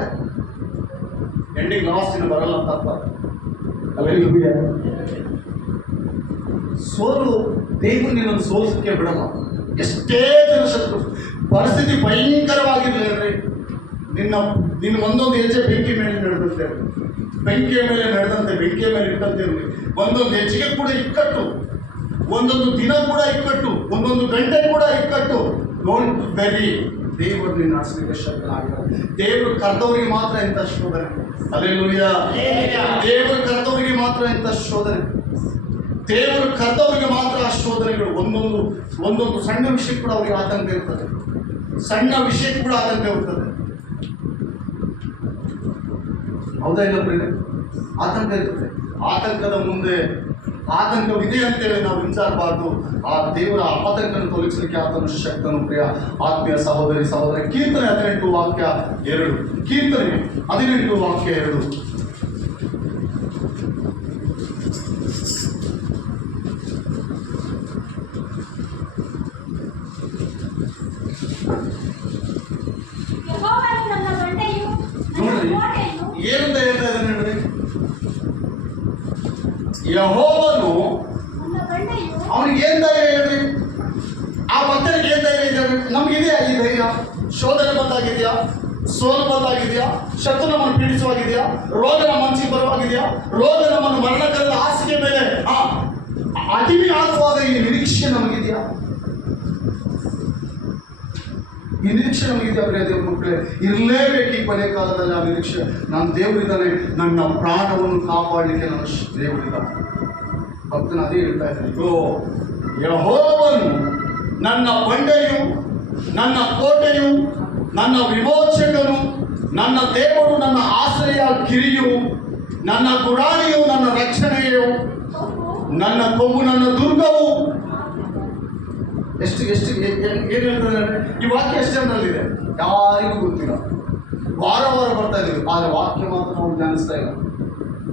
ಎಂಡಿಂಗ್ ಲಾಸ್ಟ್ ಇನ್ನು ಬರಲ್ಲ ಅಂತ ಅರ್ಥ. ಹಲ್ಲೆಲೂಯಾ. ಸೋಲು ದೇವರು ನಿನ್ನನ್ನು ಸೋಲಿಸಕ್ಕೆ ಬಿಡಲ್ಲ. ಎಷ್ಟೇ ಜನ ಶತ್ರು, ಪರಿಸ್ಥಿತಿ ಭಯಂಕರವಾಗಿರಲಿ ಅಂದರೆ ನಿನ್ನ ಒಂದೊಂದು ಹೆಜ್ಜೆ ಬೆಂಕಿ ಮೇಲೆ ನಡೆದಂತೆ, ಬೆಂಕಿಯ ಮೇಲೆ ನಡೆದಂತೆ, ಬೆಂಕಿಯ ಮೇಲೆ ಇಟ್ಟಂತೆ ಇರಲಿ. ಒಂದೊಂದು ಹೆಜ್ಜೆಗೆ ಕೂಡ ಇಕ್ಕಟ್ಟು, ಒಂದೊಂದು ದಿನ ಕೂಡ ಇಕ್ಕಟ್ಟು, ಒಂದೊಂದು ಗಂಟೆ ಕೂಡ ಇಕ್ಕಟ್ಟು. ಡೋಂಟ್ ವೆರಿ, ದೇವರು ನಿನ್ನ ಆಶ್ರಯಕ್ಕೆ ಶಕ್ತನಾಗಿದ್ದಾರೆ. ದೇವರು ಕರೆದವರಿಗೆ ಮಾತ್ರ ಇಂಥ ಶೋಧನೆ. ಹಲ್ಲೆಲೂಯಾ. ದೇವರು ಕರೆದವರಿಗೆ ಮಾತ್ರ ಇಂಥ ಶೋಧನೆ. ದೇವರು ಕರೆದವರಿಗೆ ಮಾತ್ರ ಆ ಶೋಧನೆಗಳು. ಒಂದೊಂದು ಸಣ್ಣ ವಿಷಯಕ್ಕೆ ಕೂಡ ಅವರಿಗೆ ಆತಂಕ ಇರ್ತದೆ. ಸಣ್ಣ ವಿಷಯಕ್ಕೆ ಕೂಡ ಆತಂಕ ಇರ್ತದೆ. ಹೌದಾ ಇಲ್ಲ ಪ್ರಿಯ? ಆತಂಕ ಇರ್ತದೆ. ಆತಂಕದ ಮುಂದೆ ಆತಂಕವಿದೆ ಅಂತೇಳಿ ನಾವು ವಿಚಾರಬಾರ್ದು. ಆ ದೇವರ ಆತಂಕವನ್ನು ತೊಲಗಿಸಲಿಕ್ಕೆ ಆತನು ಶಕ್ತನು. ಪ್ರಿಯ ಆತ್ಮೀಯ ಸಹೋದರಿ ಸಹೋದರ, ಕೀರ್ತನೆ 18 ವಾಕ್ಯ 2. ಕೀರ್ತನೆ 18 ವಾಕ್ಯ 2. ಯೆಹೋವನು ನನ್ನ ಬಂಡೆಯು, ನನ್ನ ನೋಡ್ರಿ ಕೋಟೆಯು. ಏನಂತ ಹೇಳ್ತಾ ಇದ್ದಾನೆ ನೋಡ್ರಿ. ಯೆಹೋವನು ನನ್ನ ಬಂಡೆಯು. ಅವನಿಗೆ ಏನ್ ಧೈರ್ಯ ಹೇಳ್ರಿ? ಆ ಭಕ್ತನಿಗೆ ಏನ್ ಧೈರ್ಯ ಇದೆ? ನಮಗಿದೆಯಾ ಈ ಧೈರ್ಯ? ಶೋಧನೆ ಬಂದಾಗಿದೆಯಾ? ಸೋಲು ಬಂದಾಗಿದೆಯಾ? ಶತ್ರು ನಮ್ಮನ್ನು ಪೀಡಿಸುವಾಗಿದೆಯಾ? ರೋಗ ನಮ್ಮ ಮನಸ್ಸಿಗೆ ಬರುವಾಗಿದೆಯಾ? ರೋಗ ನಮ್ಮನ್ನು ಮರಣಕರದ ಹಾಸಿಗೆ ಮೇಲೆ ಅಡಿಮೆ ಆಗುವಾಗ ಈ ನಿರೀಕ್ಷೆ ನಮಗಿದೆಯಾ? ಈ ನಿರೀಕ್ಷೆ ನಮಗಿದೆಯಾ? ಪ್ರಿಯ ದೇವ್ರ ಮಕ್ಕಳೇ, ಇರಲೇಬೇಕು ಈ ಕೊನೆ ಕಾಲದಲ್ಲಿ ಆ ನಿರೀಕ್ಷೆ. ನನ್ನ ದೇವರಿದ್ದಾನೆ, ನನ್ನ ಪ್ರಾಣವನ್ನು ಕಾಪಾಡಲಿಕ್ಕೆ ನನ್ನ ದೇವರಿದ್ದಾನೆ. ಭಕ್ತನ ಅದೇ ಹೇಳ್ತಾ ಇದ್ದಾನೆ, ಯೆಹೋವನು ನನ್ನ ಬಂಡೆಯು, ನನ್ನ ಕೋಟೆಯು, ನನ್ನ ವಿಮೋಚಕನು, ನನ್ನ ದೇವರು, ನನ್ನ ಆಶ್ರಯ ಗಿರಿಯು, ನನ್ನ ಗುರಾಣಿಯು, ನನ್ನ ರಕ್ಷಣೆಯು, ನನ್ನ ಕೊಂಬು, ನನ್ನ ದುರ್ಗವು. ಎಷ್ಟು ಏನು ಹೇಳ್ತಾರೆ ಈ ವಾಕ್ಯ ಎಷ್ಟು ಜನರಲ್ಲಿದೆ? ಯಾರಿಗೂ ಗೊತ್ತಿಲ್ಲ. ವಾರ ಬರ್ತಾ ಇದ್ದೀವಿ, ಆದರೆ ವಾಕ್ಯ ಮಾತ್ರ ನಾವು ಜ್ಞಾನಿಸ್ತಾ ಇಲ್ಲ.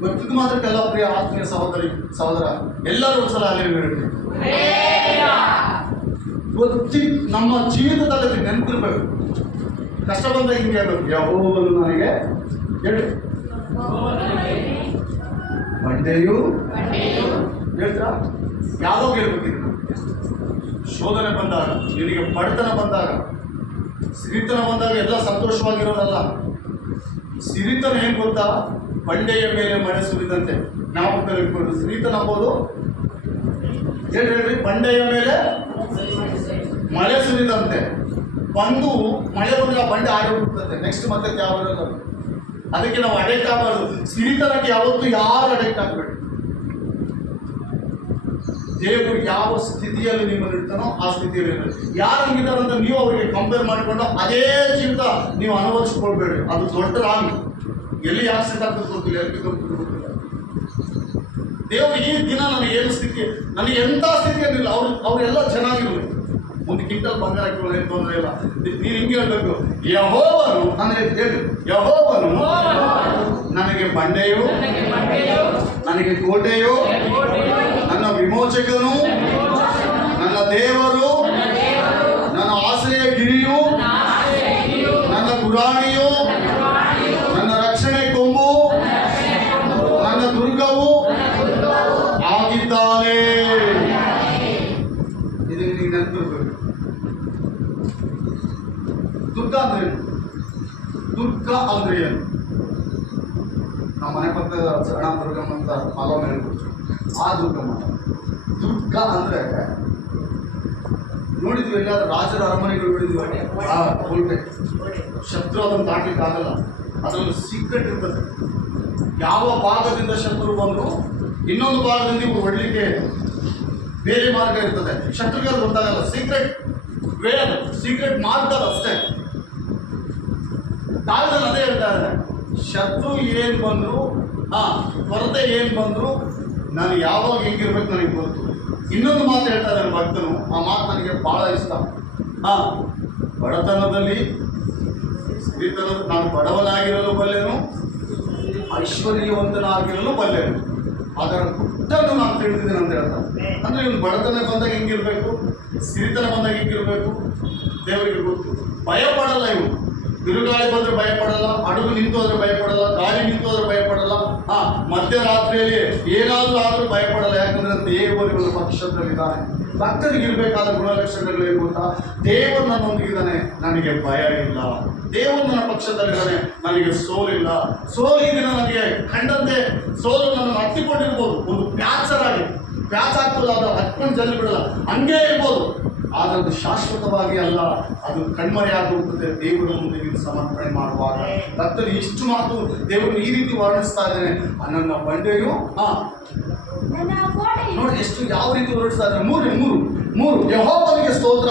ಗೊತ್ತಿದ್ದು ಮಾತ್ರಕ್ಕೆಲ್ಲ ಪ್ರಿಯ ಆತ್ಮೀಯ ಸಹೋದರ ಎಲ್ಲರೂ ಒಂದ್ಸಲ ಅಲ್ಲಿ ಹೇಳ್ತೀವಿ. ನಮ್ಮ ಜೀವಿತದಲ್ಲಿ ನೆನಪಿರ್ಬೇಕು. ಕಷ್ಟ ಬಂದಾಗ ಹಿಂಗೆ ಹೇಳ್ಬೇಕು, ಯೆಹೋವನು ನನಗೆ ಹೇಳಿ ಬಂಡೆಯು. ಹೇಳ್ತೀರಾ? ಯಾವುದೋ ಹೇಳ್ಬೇಕಿದ್ರು. ಶೋಧನೆ ಬಂದಾಗ, ನಿನಗೆ ಬಡತನ ಬಂದಾಗ, ಸಿರಿತನ ಬಂದಾಗ ಎಲ್ಲ ಸಂತೋಷವಾಗಿರೋದಲ್ಲ. ಸಿರಿತನ ಏನು ಗೊತ್ತಾ? ಬಂಡೆಯ ಮೇಲೆ ಮಳೆ ಸುರಿದಂತೆ. ನಾವು ಕಲಿತ್ಕೊಂಡು ಸಿರಿತನ ಅಂಬೋದು ಹೇಳ್ರಿ, ಬಂಡೆಯ ಮೇಲೆ ಮಳೆ ಸುರಿದಂತೆ. ಬಂದು ಮಳೆ ಬಂದರೆ ಆ ಬಂಡೆ ಆಗಿ ಹೋಗ್ತದೆ. ನೆಕ್ಸ್ಟ್ ಮತ್ತೆ ಯಾವ ಬರಲ್ಲ. ಅದಕ್ಕೆ ನಾವು ಅಡೆಕ್ಟ್ ಆಗಬಾರ್ದು. ಸಿರಿತನಕ್ಕೆ ಯಾವತ್ತೂ ಯಾರು ಅಡೆಕ್ಟ್ ಆಗಬೇಡಿ. ದೇವರು ಯಾವ ಸ್ಥಿತಿಯಲ್ಲಿ ನಿಮ್ಮನ್ನು ಇರ್ತಾನೋ ಆ ಸ್ಥಿತಿಯಲ್ಲಿ ಯಾರು ಹಂಗಿದ್ದಾರೆ ಅಂತ ನೀವು ಅವರಿಗೆ ಕಂಪೇರ್ ಮಾಡಿಕೊಂಡು ಅದೇ ಜೀವಿತ ನೀವು ಅನುಭವಿಸ್ಕೊಳ್ಬೇಡಿ. ಅದು ದೊಡ್ಡ ರಾಂಗ್. ಎಲ್ಲಿ ಯಾರು ಸೆಟ್ ಆಗ್ತದೆ ಗೊತ್ತಿಲ್ಲ, ಎಲ್ಲಿ ಗೊತ್ತಿಲ್ಲ. ದೇವರು ಈ ದಿನ ನನಗೆ ಏನು ಸ್ಥಿತಿ, ನನಗೆ ಎಂಥ ಸ್ಥಿತಿಯಲ್ಲಿಲ್ಲ, ಅವರೆಲ್ಲ ಚೆನ್ನಾಗಿರಲಿ. ಒಂದು ಕ್ವಿಂಟಲ್ ಬಂಗಾರ ಹಾಕಿಕೊಳ್ಳಿ, ಏನು ತೊಂದರೆ ಇಲ್ಲ. ನೀನು ಹಿಂಗೆ ಹೇಳ್ಬೇಕು, ಯೆಹೋವನು ನನಗೆ ಹೇಳಿ, ಯೆಹೋವನು ನನಗೆ ಬಂಡೆಯು, ನನಗೆ ಕೋಟೆಯು, ನನ್ನ ವಿಮೋಚಕನು, ನನ್ನ ದೇವರು, ನನ್ನ ಆಶ್ರಯ ಗಿರಿಯು, ನನ್ನ ಗುರಾಣಿಯು, ನನ್ನ ರಕ್ಷಣೆ ಕೊಂಬು, ದುರ್ಗ ಅಂದ್ರೆ ಏನು? ದುರ್ಗ ಅಂದ್ರೆ ಏನು? ನಮ್ಮ ಮನೆ ಪಕ್ಕದ ಸರಣ ದುರ್ಗಮ್ಮ ಅಂತ ಮಾಲವನ್ನ ಹೇಳ್ಬಿಟ್ಟು ಆ ದುರ್ಗಮ್ಮ. ದುರ್ಗ ಅಂದ್ರೆ ನೋಡಿದ್ವಿ, ಎಲ್ಲಾದ್ರೂ ರಾಜರ ಅರಮನೆಗಳು ನೋಡಿದ್ವಿ, ಆ ಕೋಟೆ. ಶತ್ರು ಅದನ್ನು ದಾಟ್ಲಿಕ್ಕೆ ಆಗಲ್ಲ, ಅದರಲ್ಲಿ ಸೀಕ್ರೆಟ್ ಇರ್ತದೆ. ಯಾವ ಭಾಗದಿಂದ ಶತ್ರು ಬಂದ್ರು ಇನ್ನೊಂದು ಭಾಗದಿಂದ ಇವರು ಹೊಡ್ಲಿಕ್ಕೆ ಬೇರೆ ಮಾರ್ಗ ಇರ್ತದೆ. ಶತ್ರುಗೆ ಅದು ಗೊತ್ತಾಗಲ್ಲ. ಸೀಕ್ರೆಟ್ ವೇ, ಅದು ಸೀಕ್ರೆಟ್ ಮಾರ್ಗ ಅಷ್ಟೇ. ಕಾಲದಲ್ಲಿ ಅದೇ ಹೇಳ್ತಾ ಇದ್ದಾರೆ, ಶತ್ರು ಏನ್ ಬಂದ್ರು, ಕೊರತೆ ಏನ್ ಬಂದ್ರು, ನಾನು ಯಾವಾಗ ಹೆಂಗಿರ್ಬೇಕು ನನಗೆ ಗೊತ್ತು. ಇನ್ನೊಂದು ಮಾತು ಹೇಳ್ತಾ ಇದ್ದಾನೆ ಭಕ್ತನು, ಆ ಮಾತು ನನಗೆ ಬಹಳ ಇಷ್ಟ. ಬಡತನದಲ್ಲಿ ನಾನು ಬಡವನಾಗಿರಲು ಬಲ್ಲೆನು, ಐಶ್ವರ್ಯವಂತನಾಗಿರಲು ಬಲ್ಲೆನು, ಅದರ ಗುಟ್ಟನ್ನು ನಾನು ತಿಳಿದಿದ್ದೇನೆ ಅಂತ ಹೇಳ್ತಾರೆ. ಅಂದ್ರೆ ಇವನು ಬಡತನ ಬಂದಾಗ ಹೆಂಗಿರ್ಬೇಕು, ಸಿರಿತನ ಬಂದಾಗ ಹೆಂಗಿರ್ಬೇಕು ದೇವರಿಗೆ ಗೊತ್ತು. ಭಯ ಪಡಲ್ಲ ಇವನು. ಬಿರುಗಾಳಿ ಬಂದ್ರೆ ಭಯ ಪಡಲ್ಲ, ಹಡಗು ನಿಂತು ಹೋದ್ರೆ ಭಯ ಪಡಲ್ಲ, ಗಾಳಿ ನಿಂತು ಹೋದ್ರೆ ಭಯ ಪಡಲ್ಲ, ಮಧ್ಯರಾತ್ರಿಯಲ್ಲಿ ಏನಾದ್ರೂ ಆದ್ರೂ ಭಯ ಪಡಲ್ಲ. ಯಾಕಂದ್ರೆ ದೇವರು ಇವನ ಪಕ್ಷದಲ್ಲಿದ್ದಾನೆ. ಭಕ್ತರಿಗೆ ಇರಬೇಕಾದ ಗುಣಲಕ್ಷಣಗಳೇನು ಗೊತ್ತಾ? ದೇವರು ನನ್ನೊಂದಿಗಿದ್ದಾನೆ, ನನಗೆ ಭಯ ಇಲ್ಲ. ದೇವರು ನನ್ನ ಪಕ್ಷದಲ್ಲಿದ್ದಾನೆ, ನನಗೆ ಸೋಲಿಲ್ಲ. ಸೋಲಿಗೆ ನನಗೆ ಕಂಡಂತೆ ಸೋಲು ನನ್ನನ್ನು ಹತ್ತಿಕೊಂಡಿರ್ಬೋದು, ಒಂದು ಪ್ಯಾಚರಾಗಿ ಪ್ಯಾಚ್ ಆಗ್ತಲ್ಲ, ಅದು ಹತ್ಕೊಂಡು ಜಲ್ಲಿ ಬಿಡಲ್ಲ, ಹಂಗೇ ಇರ್ಬೋದು. ಆದರೆ ಅದು ಶಾಶ್ವತವಾಗಿ ಅಲ್ಲ, ಅದು ಕಣ್ಮರೆಯಾಗುತ್ತದೆ ದೇವರ ಮುಂದೆ ನೀವು ಸಮರ್ಪಣೆ ಮಾಡುವಾಗ. ಭಕ್ತರು ಇಷ್ಟು ಮಾತು ದೇವರು ಈ ರೀತಿ ವರ್ಣಿಸ್ತಾ ಇದ್ದೇನೆ. ನನ್ನ ಬಂಡೆಯು ನನ್ನ ಕೋಟೆಯು ನೋಡಿ ಎಷ್ಟು ಯಾವ ರೀತಿ ಹೊರಡಿಸ್ತಾ ಇದ್ದಾರೆ. ಮೂರು ಯೆಹೋವನಿಗೆ ಸ್ತೋತ್ರ,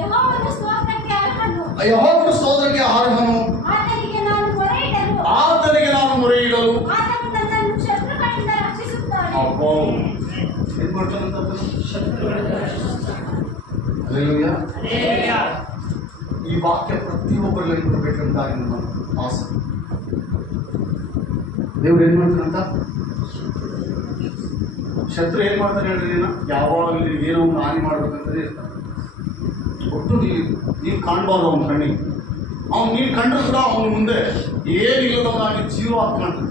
ಯೆಹೋವನ ಸ್ತೋತ್ರಕ್ಕೆ ಅರ್ಹನು, ಯೆಹೋವನ ಸ್ತೋತ್ರಕ್ಕೆ ಅರ್ಹನು, ಆತನಿಗೆ ನಾನು ಮೊರೆಯಿಡಲು, ಆತನಿಗೆ ನಾನು ಮೊರೆ ಇಡಲು, ಆತನು ನನ್ನನ್ನು ಶತ್ರುಗಳಿಂದ ರಕ್ಷಿಸುತ್ತಾನೆ. ಅಬ್ಬೋ ಏನ್ ಮಾಡ್ತಾನಂತ ಶತ್ರುಗಳಿಂದ ಹಲ್ಲೆಲೂಯಾ. ಈ ವಾಕ್ಯ ಪ್ರತಿಯೊಬ್ಬರಲ್ಲಿ ಕೊಡಬೇಕಂತ ನನ್ನ ಆಸೆ. ದೇವ್ರು ಏನ್ ಮಾಡ್ತಾರಂತ? ಶತ್ರು ಏನ್ ಮಾಡ್ತಾನೆ ಹೇಳ್ರಿ, ಯಾವಾಗಲೂ ಏನೋ ಒಂದು ಹಾನಿ ಮಾಡ್ಬೇಕಂತಲೇ ಇರ್ತಾನೆ. ಒಟ್ಟು ನೀನು ಕಾಣ್ಬಾರ್ದು ಅವನ ಕಣ್ಣಿಗೆ. ನೀನು ಕಂಡ್ರು ಕೂಡ ಅವನ ಮುಂದೆ ಏನಿಲ್ಲದವನಾಗಿ ಜೀವ ಕಾಣ್ತಾನೆ.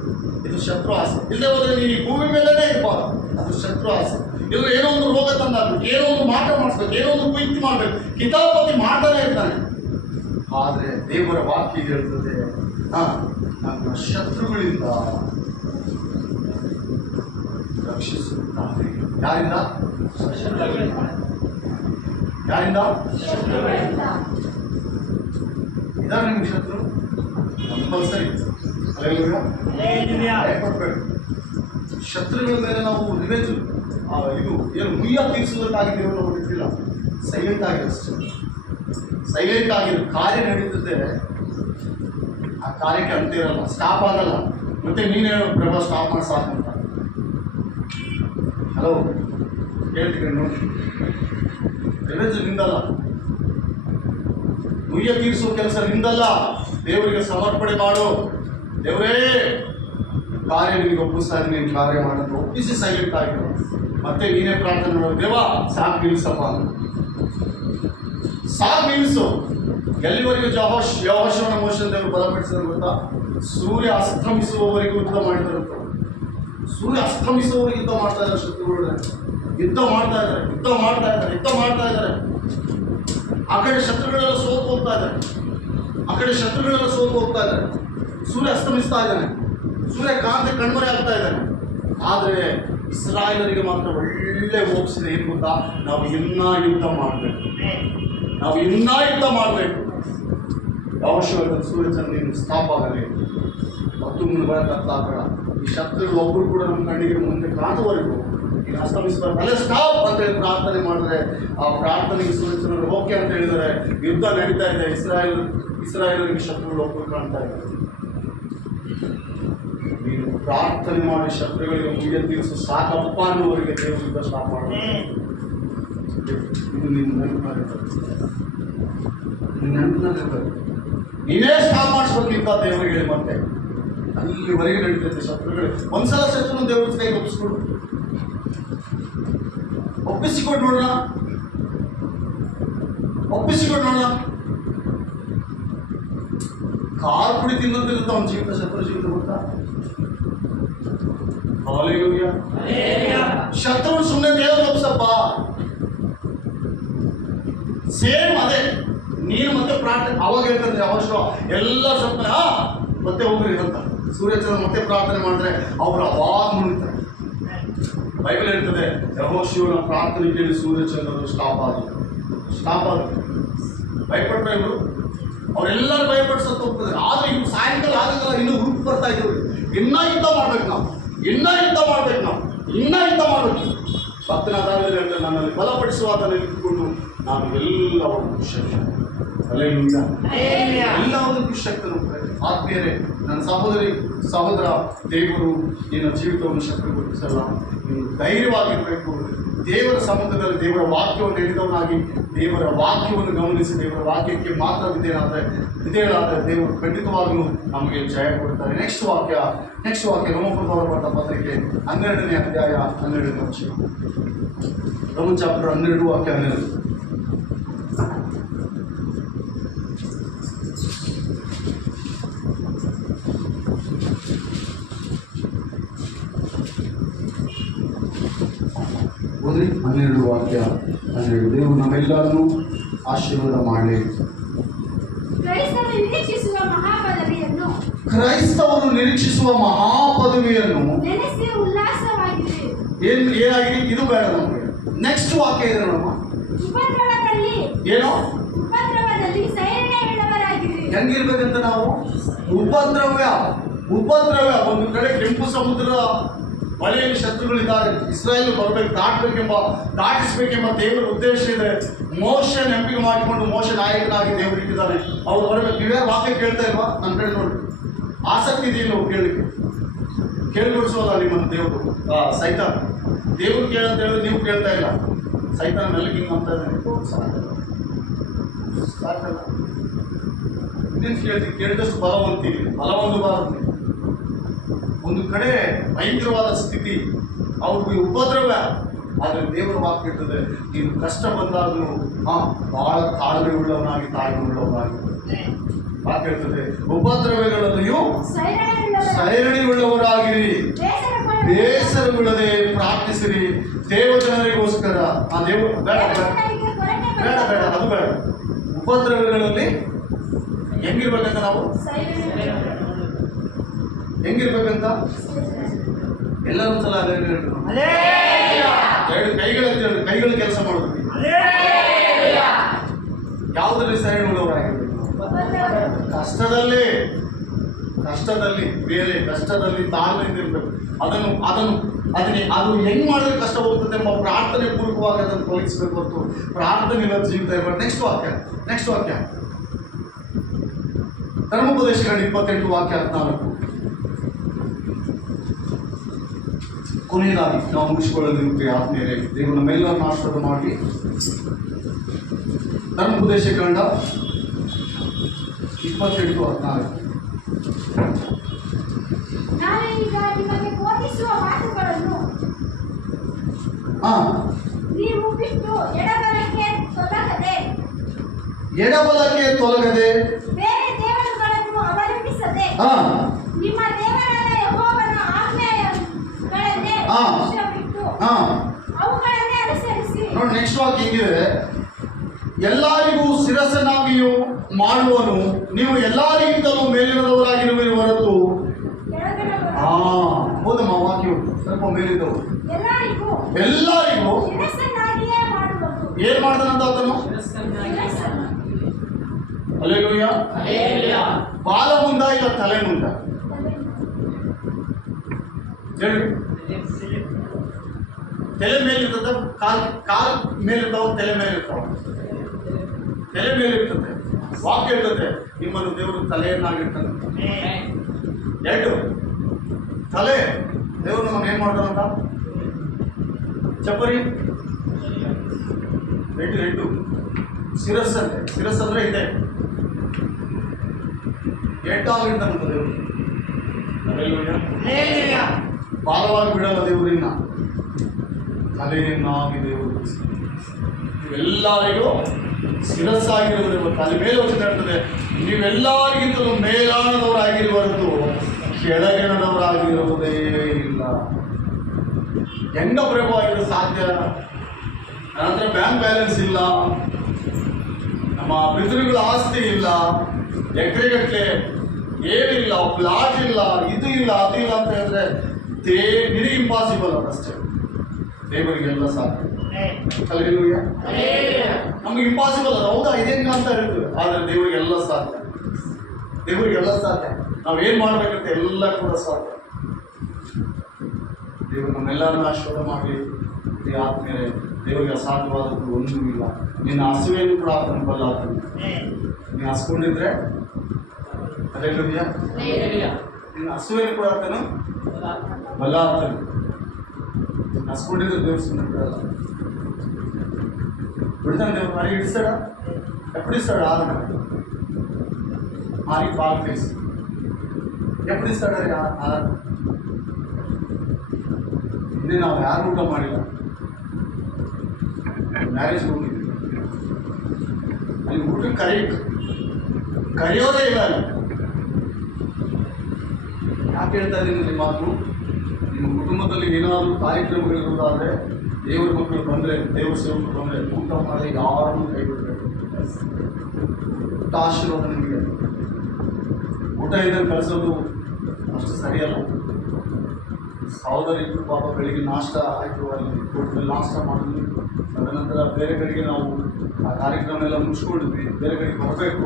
ಇದು ಶತ್ರು ಆಸೆ. ಇಲ್ಲದೆ ಹೋದ್ರೆ ನೀನು ಈ ಭೂಮಿ ಮೇಲೆನೇ ಇರಬಾರ್ದು. ಅದು ಶತ್ರು ಆಸೆ. ಇಲ್ಲ ಏನೋ ಒಂದು ರೋಗ ತಂದಾಗ್ಬೇಕು, ಏನೋ ಒಂದು ಮಾಟ ಮಾಡಿಸ್ಬೇಕು, ಏನೋ ಒಂದು ಕುಯ್ತು ಮಾಡ್ಬೇಕು, ಕಿತಾಪತಿ ಮಾಡ್ತಾನೆ ಇರ್ತಾನೆ. ಆದರೆ ದೇವರ ವಾಕ್ಯ ಹೇಳ್ತದೆ, ನನ್ನ ಶತ್ರುಗಳಿಂದ ರಕ್ಷಿಸುತ್ತಾರೆ. ಯಾರಿಂದ? ಯಾರಿಂದ? ಇದಾರೆ ನಿಮ್ಗೆ ಶತ್ರು? ಕಂಪಲ್ಸರಿ. ಭಯಪಡ್ಬೇಕು. ಶತ್ರುಗಳ ಮೇಲೆ ನಾವು ರಿವೆಂಜ್ ಇದು ಏನು ಮುಯ್ಯ ತೀರಿಸುವುದಕ್ಕಾಗಿ ದೇವರು ಹೊಡಿತಿಲ್ಲ. ಸೈಲೆಂಟ್ ಆಗಿರಷ್ಟು, ಸೈಲೆಂಟ್ ಆಗಿರೋ ಕಾರ್ಯ ನಡೀತದೆ. ಆ ಕಾರ್ಯಕ್ಕೆ ಅಂತ ಇರಲ್ಲ, ಸ್ಟಾಪ್ ಆಗಲ್ಲ. ಮತ್ತೆ ನೀನೇ ಪ್ರಭಾ ಸ್ಟಾಪ್ ಮಾಡಿ ಸಾಕು ಅಂತ. ಹಲೋ ಹೇಳ್ತೀರಿ ನೋಡಿ, ರಿವೆಂಜ್ ನಿಂದಲ್ಲ, ಮುಯ್ಯ ತೀರಿಸುವ ಕೆಲಸ ನಿಂದಲ್ಲ. ದೇವರಿಗೆ ಸಮರ್ಪಣೆ ಮಾಡು. ದೇವರೇ ಕಾರ್ಯ ನಿನಗೆ ಒಪ್ಪಿಸ್ತಾ ಇದ್ದೀನಿ, ನೀನು ಕಾರ್ಯ ಮಾಡೋದು ಒಪ್ಪಿಸಿ ಸೈಲೆಂಟ್ ಆಗಿರು. ಮತ್ತೆ ನೀನೇ ಪ್ರಾರ್ಥನೆ ಮಾಡೋದು, ದೇವಾ ಸಾಕು ನಿಲ್ಲಿಸಪ್ಪ, ಸಾಕು ನಿಲ್ಲಿಸು. ಎಲ್ಲಿವರೆಗೂ ಯೆಹೋಶುವನ ಮೋಶನ ದೇವರು ಬಲಪಡಿಸಿದ್ರು ಗೊತ್ತಾ? ಸೂರ್ಯ ಅಸ್ತಮಿಸುವವರೆಗೂ ಯುದ್ಧ ಮಾಡಿದ್ರು. ಸೂರ್ಯ ಅಸ್ತಮಿಸುವವರೆಗೂ ಯುದ್ಧ ಮಾಡ್ತಾ ಇದ್ದಾರೆ ಶತ್ರುಗಳು. ಯುದ್ಧ ಮಾಡ್ತಾ ಇದ್ದಾರೆ. ಆ ಕಡೆ ಶತ್ರುಗಳೆಲ್ಲ ಸೋತು ಹೋಗ್ತಾ ಇದ್ದಾರೆ. ಸೂರ್ಯ ಅಸ್ತಮಿಸ್ತಾ ಇದ್ದಾನೆ, ಸೂರ್ಯ ಕಾಂತಿ ಕಣ್ಮರೆ ಆಗ್ತಾ ಇದ್ದಾನೆ. ಆದರೆ ಇಸ್ರಾಯೇಲರಿಗೆ ಮಾತ್ರ ಒಳ್ಳೆ ಹೋಪ್ಸಿದೆ. ಏನು ಗೊತ್ತಾ? ನಾವು ಇನ್ನೂ ಯುದ್ಧ ಮಾಡಬೇಕು. ಅವಶ್ಯವಾಗಿ ಸೂರ್ಯಚಂದ್ರ ನೀನು ಸ್ಟಾಪ್ ಆಗಲಿ, ಮತ್ತು ಮುಂದೆ ಕತ್ತಾಕಡ. ಈ ಶತ್ರುಗಳು ಒಬ್ಬರು ಕೂಡ ನಮ್ಮ ಕಣ್ಣಿಗೆ ಮುಂದೆ ಕಾಣುವವರೆಗೂ ಈಗ ಅಸ್ತಮಿಸಬಾರ್ದು. ಅಲ್ಲೇ ಸ್ಟಾಪ್ ಅಂತ ಹೇಳಿ ಪ್ರಾರ್ಥನೆ ಮಾಡಿದ್ರೆ, ಆ ಪ್ರಾರ್ಥನೆಗೆ ಸೂರ್ಯಚಂದ್ರ ಓಕೆ ಅಂತ ಹೇಳಿದರೆ ಯುದ್ಧ ನಡೀತಾ ಇದೆ. ಇಸ್ರಾಯೇಲರಿಗೆ ಶತ್ರುಗಳು ಒಬ್ಬರು ಕಾಣ್ತಾ ಇದ್ದಾರೆ. ನೀನು ಪ್ರಾರ್ಥನೆ ಮಾಡಿ ಶತ್ರುಗಳಿಗೆ ಮುಯ್ಯ ತೀರಿಸು, ಸಾಕಪ್ಪ ಅನ್ನುವರಿಗೆ ದೇವರು ಯುದ್ಧ ಸ್ಟಾಪ್ ಮಾಡೋದು. ಇದು ನೀನು ನೆನಪಿನಲ್ಲಿರ್ಬೇಕು. ನೀನೇ ಸ್ಟಾಪ್ ಮಾಡಿಸ್ಬೇಕಿಂತ ದೇವರಿಗೆ ಹೇಳಿ. ಮತ್ತೆ ಅಲ್ಲಿವರೆಗೆ ನಡೀತೈತೆ ಶತ್ರುಗಳಿಗೆ. ಒಂದ್ಸಲ ಶತ್ರು ದೇವ್ರ ಕೈಗೆ ಒಪ್ಪಿಸಿಕೊಟ್ಟು ನೋಡೋಣ. ಕಾರ್ ಪುಡಿ ತಿನ್ನೋದಿರುತ್ತೆ ಅವನ ಜೀವಿತ, ಶತ್ರು ಜೀವಿತ ಗೊತ್ತಾ? ಶತ್ರು ಸುಮ್ಮನೆ ದೇವರು ಒಪ್ಸಪ್ಪ. ಸೇಮ್ ಅದೇ ನೀನು ಮತ್ತೆ ಪ್ರಾರ್ಥನೆ ಅವಾಗ ಹೇಳ್ತಂದ್ರೆ ಅವಶ್ಯ ಎಲ್ಲ ಸ್ವಲ್ಪ ಮತ್ತೆ ಹೋಗ್ರಿ ಅಂತ ಸೂರ್ಯಚಂದ್ರ ಮತ್ತೆ ಪ್ರಾರ್ಥನೆ ಮಾಡಿದ್ರೆ ಅವರು ಅವಾಗ ಮುಳುಗ್ತಾರೆ. ಬೈಬಲ್ ಹೇಳ್ತದೆ ಯೆಹೋಶುವನ ಪ್ರಾರ್ಥನೆ ಕೇಳಿ ಸೂರ್ಯಚಂದ್ರರು ಸ್ಟಾಪ್ ಆದ್ರು. ಭಯಪಟ್ರೆ ಇವರು ಅವರೆಲ್ಲರೂ ಭಯಪಟ್ಟು ಸತ್ತು ಹೋಗ್ತದೆ. ಆದ್ರೆ ಇವ್ರು ಸಾಯಂಕಾಲ ಆಗಲ್ಲ, ಇನ್ನೂ ಹುಡುಕ್ ಬರ್ತಾ ಇದ್ರು. ಇನ್ನ ಯುದ್ಧ ಮಾಡ್ಬೇಕು ನಾವು, ಇನ್ನ ಯುದ್ಧ ಮಾಡ್ಬೇಕು. ಭಕ್ತನ ದಾವಿದನು ಹೇಳ್ತಾರೆ, ನನ್ನಲ್ಲಿ ಬಲಪಡಿಸುವಾತನ ಇಟ್ಕೊಂಡು ನಾನು ಎಲ್ಲವನ್ನೂ ಶಕ್ತಿ ಎಲ್ಲವನ್ನೂ ಶಕ್ತನು. ಆತ್ಮೀಯರೇ, ನನ್ನ ಸಹೋದರ ದೇವರು ನಿನ್ನ ಜೀವಿತವನ್ನು ಶಕ್ತಿಗೊಳಿಸಲ್ಲ. ನೀನು ಧೈರ್ಯವಾಗಿರಬೇಕು. ದೇವರ ಸಮ್ಮುಖದಲ್ಲಿ ದೇವರ ವಾಕ್ಯವನ್ನು ಹೇಳಿದವನಾಗಿ ದೇವರ ವಾಕ್ಯವನ್ನು ಗಮನಿಸಿ ದೇವರ ವಾಕ್ಯಕ್ಕೆ ಮಾತ್ರ ವಿಧೇಯರಾದರೆ ದೇವರು ಖಂಡಿತವಾಗಲೂ ನಮಗೆ ಜಯ ಕೊಡ್ತಾರೆ. ನೆಕ್ಸ್ಟ್ ವಾಕ್ಯ ರೋಮಪುರದವರ ಬರೆದ ಪತ್ರಿಕೆ 12ನೇ ಅಧ್ಯಾಯ 12ನೇ ವಚನ. ರೋಮನ್ ಚಾಪ್ಟರ್ 12 ವಾಕ್ಯ 12. ಓದ್ರಿ 12 ವಾಕ್ಯ 12. ದೇವರು ನಮ್ಮೆಲ್ಲರನ್ನು ಆಶೀರ್ವಾದ ಮಾಡಲಿ. ಕ್ರೈಸ್ತವರು ನಿರೀಕ್ಷಿಸುವ ಮಹಾಪದವಿಯನ್ನು ನೆನೆಸಿ ಉಲ್ಲಾಸವಾಗಿದೆ. ಏನಾಗಿ ಇದು ಬೇಡ ನಮಗೆ. ನೆಕ್ಸ್ಟ್ ವಾಕ್ಯ ಇದೆ ನೋಡಮ್ಮ. ಏನೋ ಉಪದ್ರವದಲ್ಲಿ ಸೈರಣೆಯುಳ್ಳವರಾಗಿರಿ. ಹೆಂಗಿರ್ಬೇಕಂತ ನಾವು ಉಪದ್ರವ್ಯ ಒಂದು ಕಡೆ ಕೆಂಪು ಸಮುದ್ರ ಬಳಿಯಲ್ಲಿ ಶತ್ರುಗಳಿದ್ದಾರೆ. ಇಸ್ರಾಯೇಲ್ ಬರಬೇಕು, ದಾಟಿಸಬೇಕೆಂಬ ದೇವರ ಉದ್ದೇಶ ಇದೆ. ಮೋಶ ನೆನಪಿಗೆ ಮಾಡಿಕೊಂಡು ಮೋಶ ನಾಯಕನಾಗಿ ದೇವರು ಇಟ್ಟಿದ್ದಾರೆ. ಅವ್ರು ಬರಬೇಕು. ನೀವ್ಯಾರು ವಾಕ್ಯ ಕೇಳ್ತಾ ಇಲ್ವಾ? ನನ್ನ ಕಡೆ ನೋಡಿ, ಆಸಕ್ತಿ ಇದೆಯಲ್ಲ ಕೇಳಲಿಕ್ಕೆ. ಕೇಳಿಗೊಳಿಸೋಲ್ಲ ನಿಮ್ಮನ್ನು ದೇವರು. ಸೈತಾನ ದೇವ್ರು ಕೇಳಂತ ಹೇಳಿದ್ರೆ ನೀವು ಕೇಳ್ತಾ ಇಲ್ಲ. ಸೈತಾನ ಮೆಲ್ಲಗೆ ಹಿಂಗೆ ಅಂತ ಸಾಕಲ್ಲ. ಇನ್ನೇನು ಕೇಳ್ತೀವಿ? ಕೇಳಿದಷ್ಟು ಬಲವಂತೀವಿ. ಬಲವಂತಬಾರದು. ಒಂದು ಕಡೆ ಭಯಂಕರವಾದ ಸ್ಥಿತಿ, ಅವ್ರಿಗೆ ಉಪದ್ರವ. ಆದರೆ ದೇವರ ವಾಕ್ಯ ಇರ್ತದೆ, ನೀನು ಕಷ್ಟ ಬಂದಾಗಲೂ ಬಹಳ ತಾಳ್ಮೆ ಉಳ್ಳವನಾಗಿ ವಾಕ್ಯ ಇರ್ತದೆ. ಉಪದ್ರವಗಳಲ್ಲಿಯೂ ಸೈರಣಿ ಉಳ್ಳವರಾಗಿರಿ, ಬೇಸರವಿಲ್ಲದೆ ಪ್ರಾರ್ಥಿಸಿರಿ. ದೇವಜನರಿಗೋಸ್ಕರ ಬೇಡ ಅದು ಬೇಡ. ಉಪದ್ರವಗಳಲ್ಲಿ ಹೆಂಗಿರ್ಬೇಕಂತ ನಾವು ಹೆಂಗಿರ್ಬೇಕಂತ ಎಲ್ಲರೂ ಸಲ ಎರಡು ಕೈಗಳ ಕೆಲಸ ಮಾಡಬೇಕು. ಯಾವುದರಲ್ಲಿ ಸೈರಣಿ ಉಳ್ಳವರಾಗಿರ್ಬೇಕು? ಕಷ್ಟದಲ್ಲಿ ಬೇರೆ ಕಷ್ಟದಲ್ಲಿ ತಾಳ್ಮೆಯಿಂದ ಇರಬೇಕು. ಅದು ಹೆಂಗ್ ಮಾಡಿದ್ರೆ ಕಷ್ಟ ಹೋಗ್ತದೆ ಎಂಬ ಪ್ರಾರ್ಥನೆ ಪೂರ್ವಕವಾಗಿ ಅದನ್ನು ತೊಲಗಿಸ್ಬೇಕು ಹೊರತು ಪ್ರಾರ್ಥನೆ ಇಲ್ಲದ ಜೀವಿತ ಇರಬೇಕು. ನೆಕ್ಸ್ಟ್ ವಾಕ್ಯ ಧರ್ಮೋಪದೇಶಗಳು 28 ವಾಕ್ಯ 14. ಕೊನೆಯದಾಗಿ ನಾವು ಮುಗಿಸಿಕೊಳ್ಳೋದಕ್ಕೆ ಆತ್ಮೀಯರೇ, ದೇವರು ನಮ್ಮೆಲ್ಲರನ್ನು ಆಶೀರ್ವಾದ ಮಾಡಿ. ಧರ್ಮೋಪದೇಶ ಕಂಡ 28:14. ನಾನು ಈಗ ನಿಮಗೆ ಬೋಧಿಸುವ ಮಾತುಗಳನ್ನು ನೀವು ಬಿಟ್ಟು ಎಡಬಲಕ್ಕೆ ತೊಲಗದೆ ಬೇರೆ ದೇವರುಗಳನ್ನು ಅವಲಂಬಿಸದೆ ನಿಮ್ಮ ದೇವರಾದ ಯೆಹೋವನ ಆಜ್ಞೆಗಳನ್ನೇ ಬಿಟ್ಟು ಅವುಗಳನ್ನೇ ಅನುಸರಿಸಿ. ನೋಡಿ, ನೆಕ್ಸ್ಟ್ ವಾಕ್ಯ ಹಿಂಗಿದೆ. ಎಲ್ಲರಿಗೂ ಶಿರಸ್ಸನ್ನಾಗಿಯೂ ಮಾಡುವನು, ನೀವು ಎಲ್ಲರಿಗಿಂತಲೂ ಮೇಲಿನದವರಾಗಿರುವಿರಿ ಹೊರತು. ಹೌದಮ್ಮ, ವಾಕ್ಯ ಸ್ವಲ್ಪ ಮೇಲಿದ್ದವು. ಎಲ್ಲರಿಗೂ ಏನ್ ಮಾಡ್ತಾನಂತ ಆತನು? ಹಲ್ಲೆಲೂಯಾ. ಬಾಲ ಮುಂದ ಇಲ್ಲ ತಲೆ ಮುಂದ? ಹೇಳಿ. ತಲೆ ಮೇಲಿರ್ತದ, ಕಾಲ್ ಮೇಲಿರ್ತಾವ, ತಲೆ ಮೇಲಿರ್ತಾವ. ತಲೆ ಮೇಲಿರ್ತದೆ. ವಾಕ್ಯ ಇರ್ತದೆ, ನಿಮ್ಮನ್ನು ದೇವರು ತಲೆಯನ್ನಾಗಿರ್ತಾನೆ. ಎರಡು ತಲೆ ದೇವರು ನಮ್ಮನ್ನು ಏನ್ ಮಾಡ್ತಾನಂತ? ಚಪ್ಪರಿ. ಹೆಡ್ಡು ಶಿರಸ್ಸಂದ್ರೆ ಇದೆ. ಹೆಡ್ಡಾಗಿರ್ತಾನಂತ ದೇವರು. ಬಾಲವಾಗಿ ಬಿಡಲ್ಲ ದೇವರಿನ್ನ, ತಲೆಯನ್ನಾಗಿ ದೇವರು. ನೀವೆಲ್ಲರಿಗೂ ಶಿರಸ್ಸಾಗಿರುವುದು ತಲೆ ಮೇಲೆ ವಚನ ಇರ್ತದೆ. ನೀವೆಲ್ಲರಿಗಿಂತಲೂ ಮೇಲಾನದವರಾಗಿರುವರೆದು ಕೆಳಗಿನದವರಾಗಿರುವುದೇ ಇಲ್ಲ. ಹೆಂಗ ಪ್ರಭು ಆಗಿರೋದು ಸಾಧ್ಯ? ನನ್ನ ಹತ್ರ ಬ್ಯಾಂಕ್ ಬ್ಯಾಲೆನ್ಸ್ ಇಲ್ಲ, ನಮ್ಮ ನಮ್ಮ ಪಿತೃಗಳ ಆಸ್ತಿ ಇಲ್ಲ, ಎಕರೆಗಟ್ಟಲೆ ಏನಿಲ್ಲ, ಪ್ಲಾಟ್ ಇಲ್ಲ, ಇದು ಇಲ್ಲ, ಅದು ಇಲ್ಲ ಅಂತ ಹೇಳಿದ್ರೆ ನಿನಗೆ ಇಂಪಾಸಿಬಲ್ ಅದಷ್ಟೇ. ದೇವರಿಗೆಲ್ಲ ಸಾಧ್ಯ. ಹಲ್ಲೆಲೂಯಾ. ನಮ್ಗೆ ಇಂಪಾಸಿಬಲ್ ಅದು, ಹೌದಾ ಇದೇಂಗ ಅಂತ ಹೇಳ್ತೀವಿ, ಆದ್ರೆ ದೇವರಿಗೆಲ್ಲ ಸಾಧ್ಯ. ದೇವರಿಗೆಲ್ಲ ಸಾಧ್ಯ. ನಾವೇನ್ ಮಾಡ್ಬೇಕಂತ ಎಲ್ಲ ಕೂಡ ಸಾಧ್ಯ. ದೇವರು ನಮ್ಮೆಲ್ಲರನ್ನ ಆಶೀರ್ವಾದ ಮಾಡಿ. ಈ ಆತ್ಮೀಯರೇ, ದೇವರಿಗೆ ಅಸಾಧ್ಯವಾದದ್ದು ಒಂದೂ ಇಲ್ಲ. ನಿನ್ನ ಹಸುವೆಯನ್ನು ಕೂಡ ಆತನ ಬಲ್ಲ. ಆತನು ನೀನು ಹಸ್ಕೊಂಡಿದ್ರೆ ಹಲ್ಲೆಲೂಯಾ, ನಿನ್ನ ಹಸುವೆಯನ್ನು ಕೂಡ ಆತನು ಬಲ್ಲ. ಆತನು ಹಸ್ಕೊಂಡಿದ್ರೆ ದೇವ್ರು ಸುಮ್ಮನೆ ಬಿಡಲ್ಲ. ಬಿಡ್ತಾನೆ ದೇವ್ರು. ಮರಿ ಇಡಿಸ್ತಾಡ, ಎಪ್ಪಡಿಸ್ತಾಡ, ಆದ ಮಾರಿ ಪಾಲ್ ತಿಳಿಸಿ ಎಪ್ಪಡಿಸ್ತಾಡ. ಇನ್ನೇ ನಾವು ಯಾರು ಊಟ ಮಾಡಿಲ್ಲ, ಮ್ಯಾರೇಜ್ ಹೋಗಿದ್ವಿ, ಅಲ್ಲಿ ಊಟಕ್ಕೆ ಕರೆಯೋದೇ ಇಲ್ಲ. ಅಲ್ಲಿ ಯಾಕೆ ಹೇಳ್ತಾ ಇದ್ದೀನಿ ನಿಮ್ಮ ಮಾತು? ನಿಮ್ಮ ಕುಟುಂಬದಲ್ಲಿ ಏನಾದರೂ ಕಾರ್ಯಕ್ರಮಗಳಿರುವುದಾದರೆ, ದೇವರ ಮಕ್ಕಳು ಬಂದರೆ, ದೇವರ ಸೇವಕರು ಬಂದರೆ ಊಟ ಮಾಡಿ ಯಾರನ್ನೂ ಕೈ ಬಿಡಬೇಕು. ಊಟ ಆಶೀರ್ವಾದ ನಿಮಗೆ. ಊಟ ಇದನ್ನು ಕಳಿಸೋದು ಅಷ್ಟು ಸರಿಯಲ್ಲ. ಸಹೋದರಿಗಳು ಪಾಪ ಬೆಳಿಗ್ಗೆ ನಾಷ್ಟ ಆಯಿತು, ಅಲ್ಲಿ ಊಟದಲ್ಲಿ ನಾಷ್ಟ ಮಾಡಿದ್ವಿ, ತದನಂತರ ಬೇರೆ ಕಡೆಗೆ ನಾವು ಆ ಕಾರ್ಯಕ್ರಮ ಎಲ್ಲ ಮುಗಿಸ್ಕೊಂಡಿದ್ವಿ, ಬೇರೆ ಕಡೆಗೆ ಬರಬೇಕು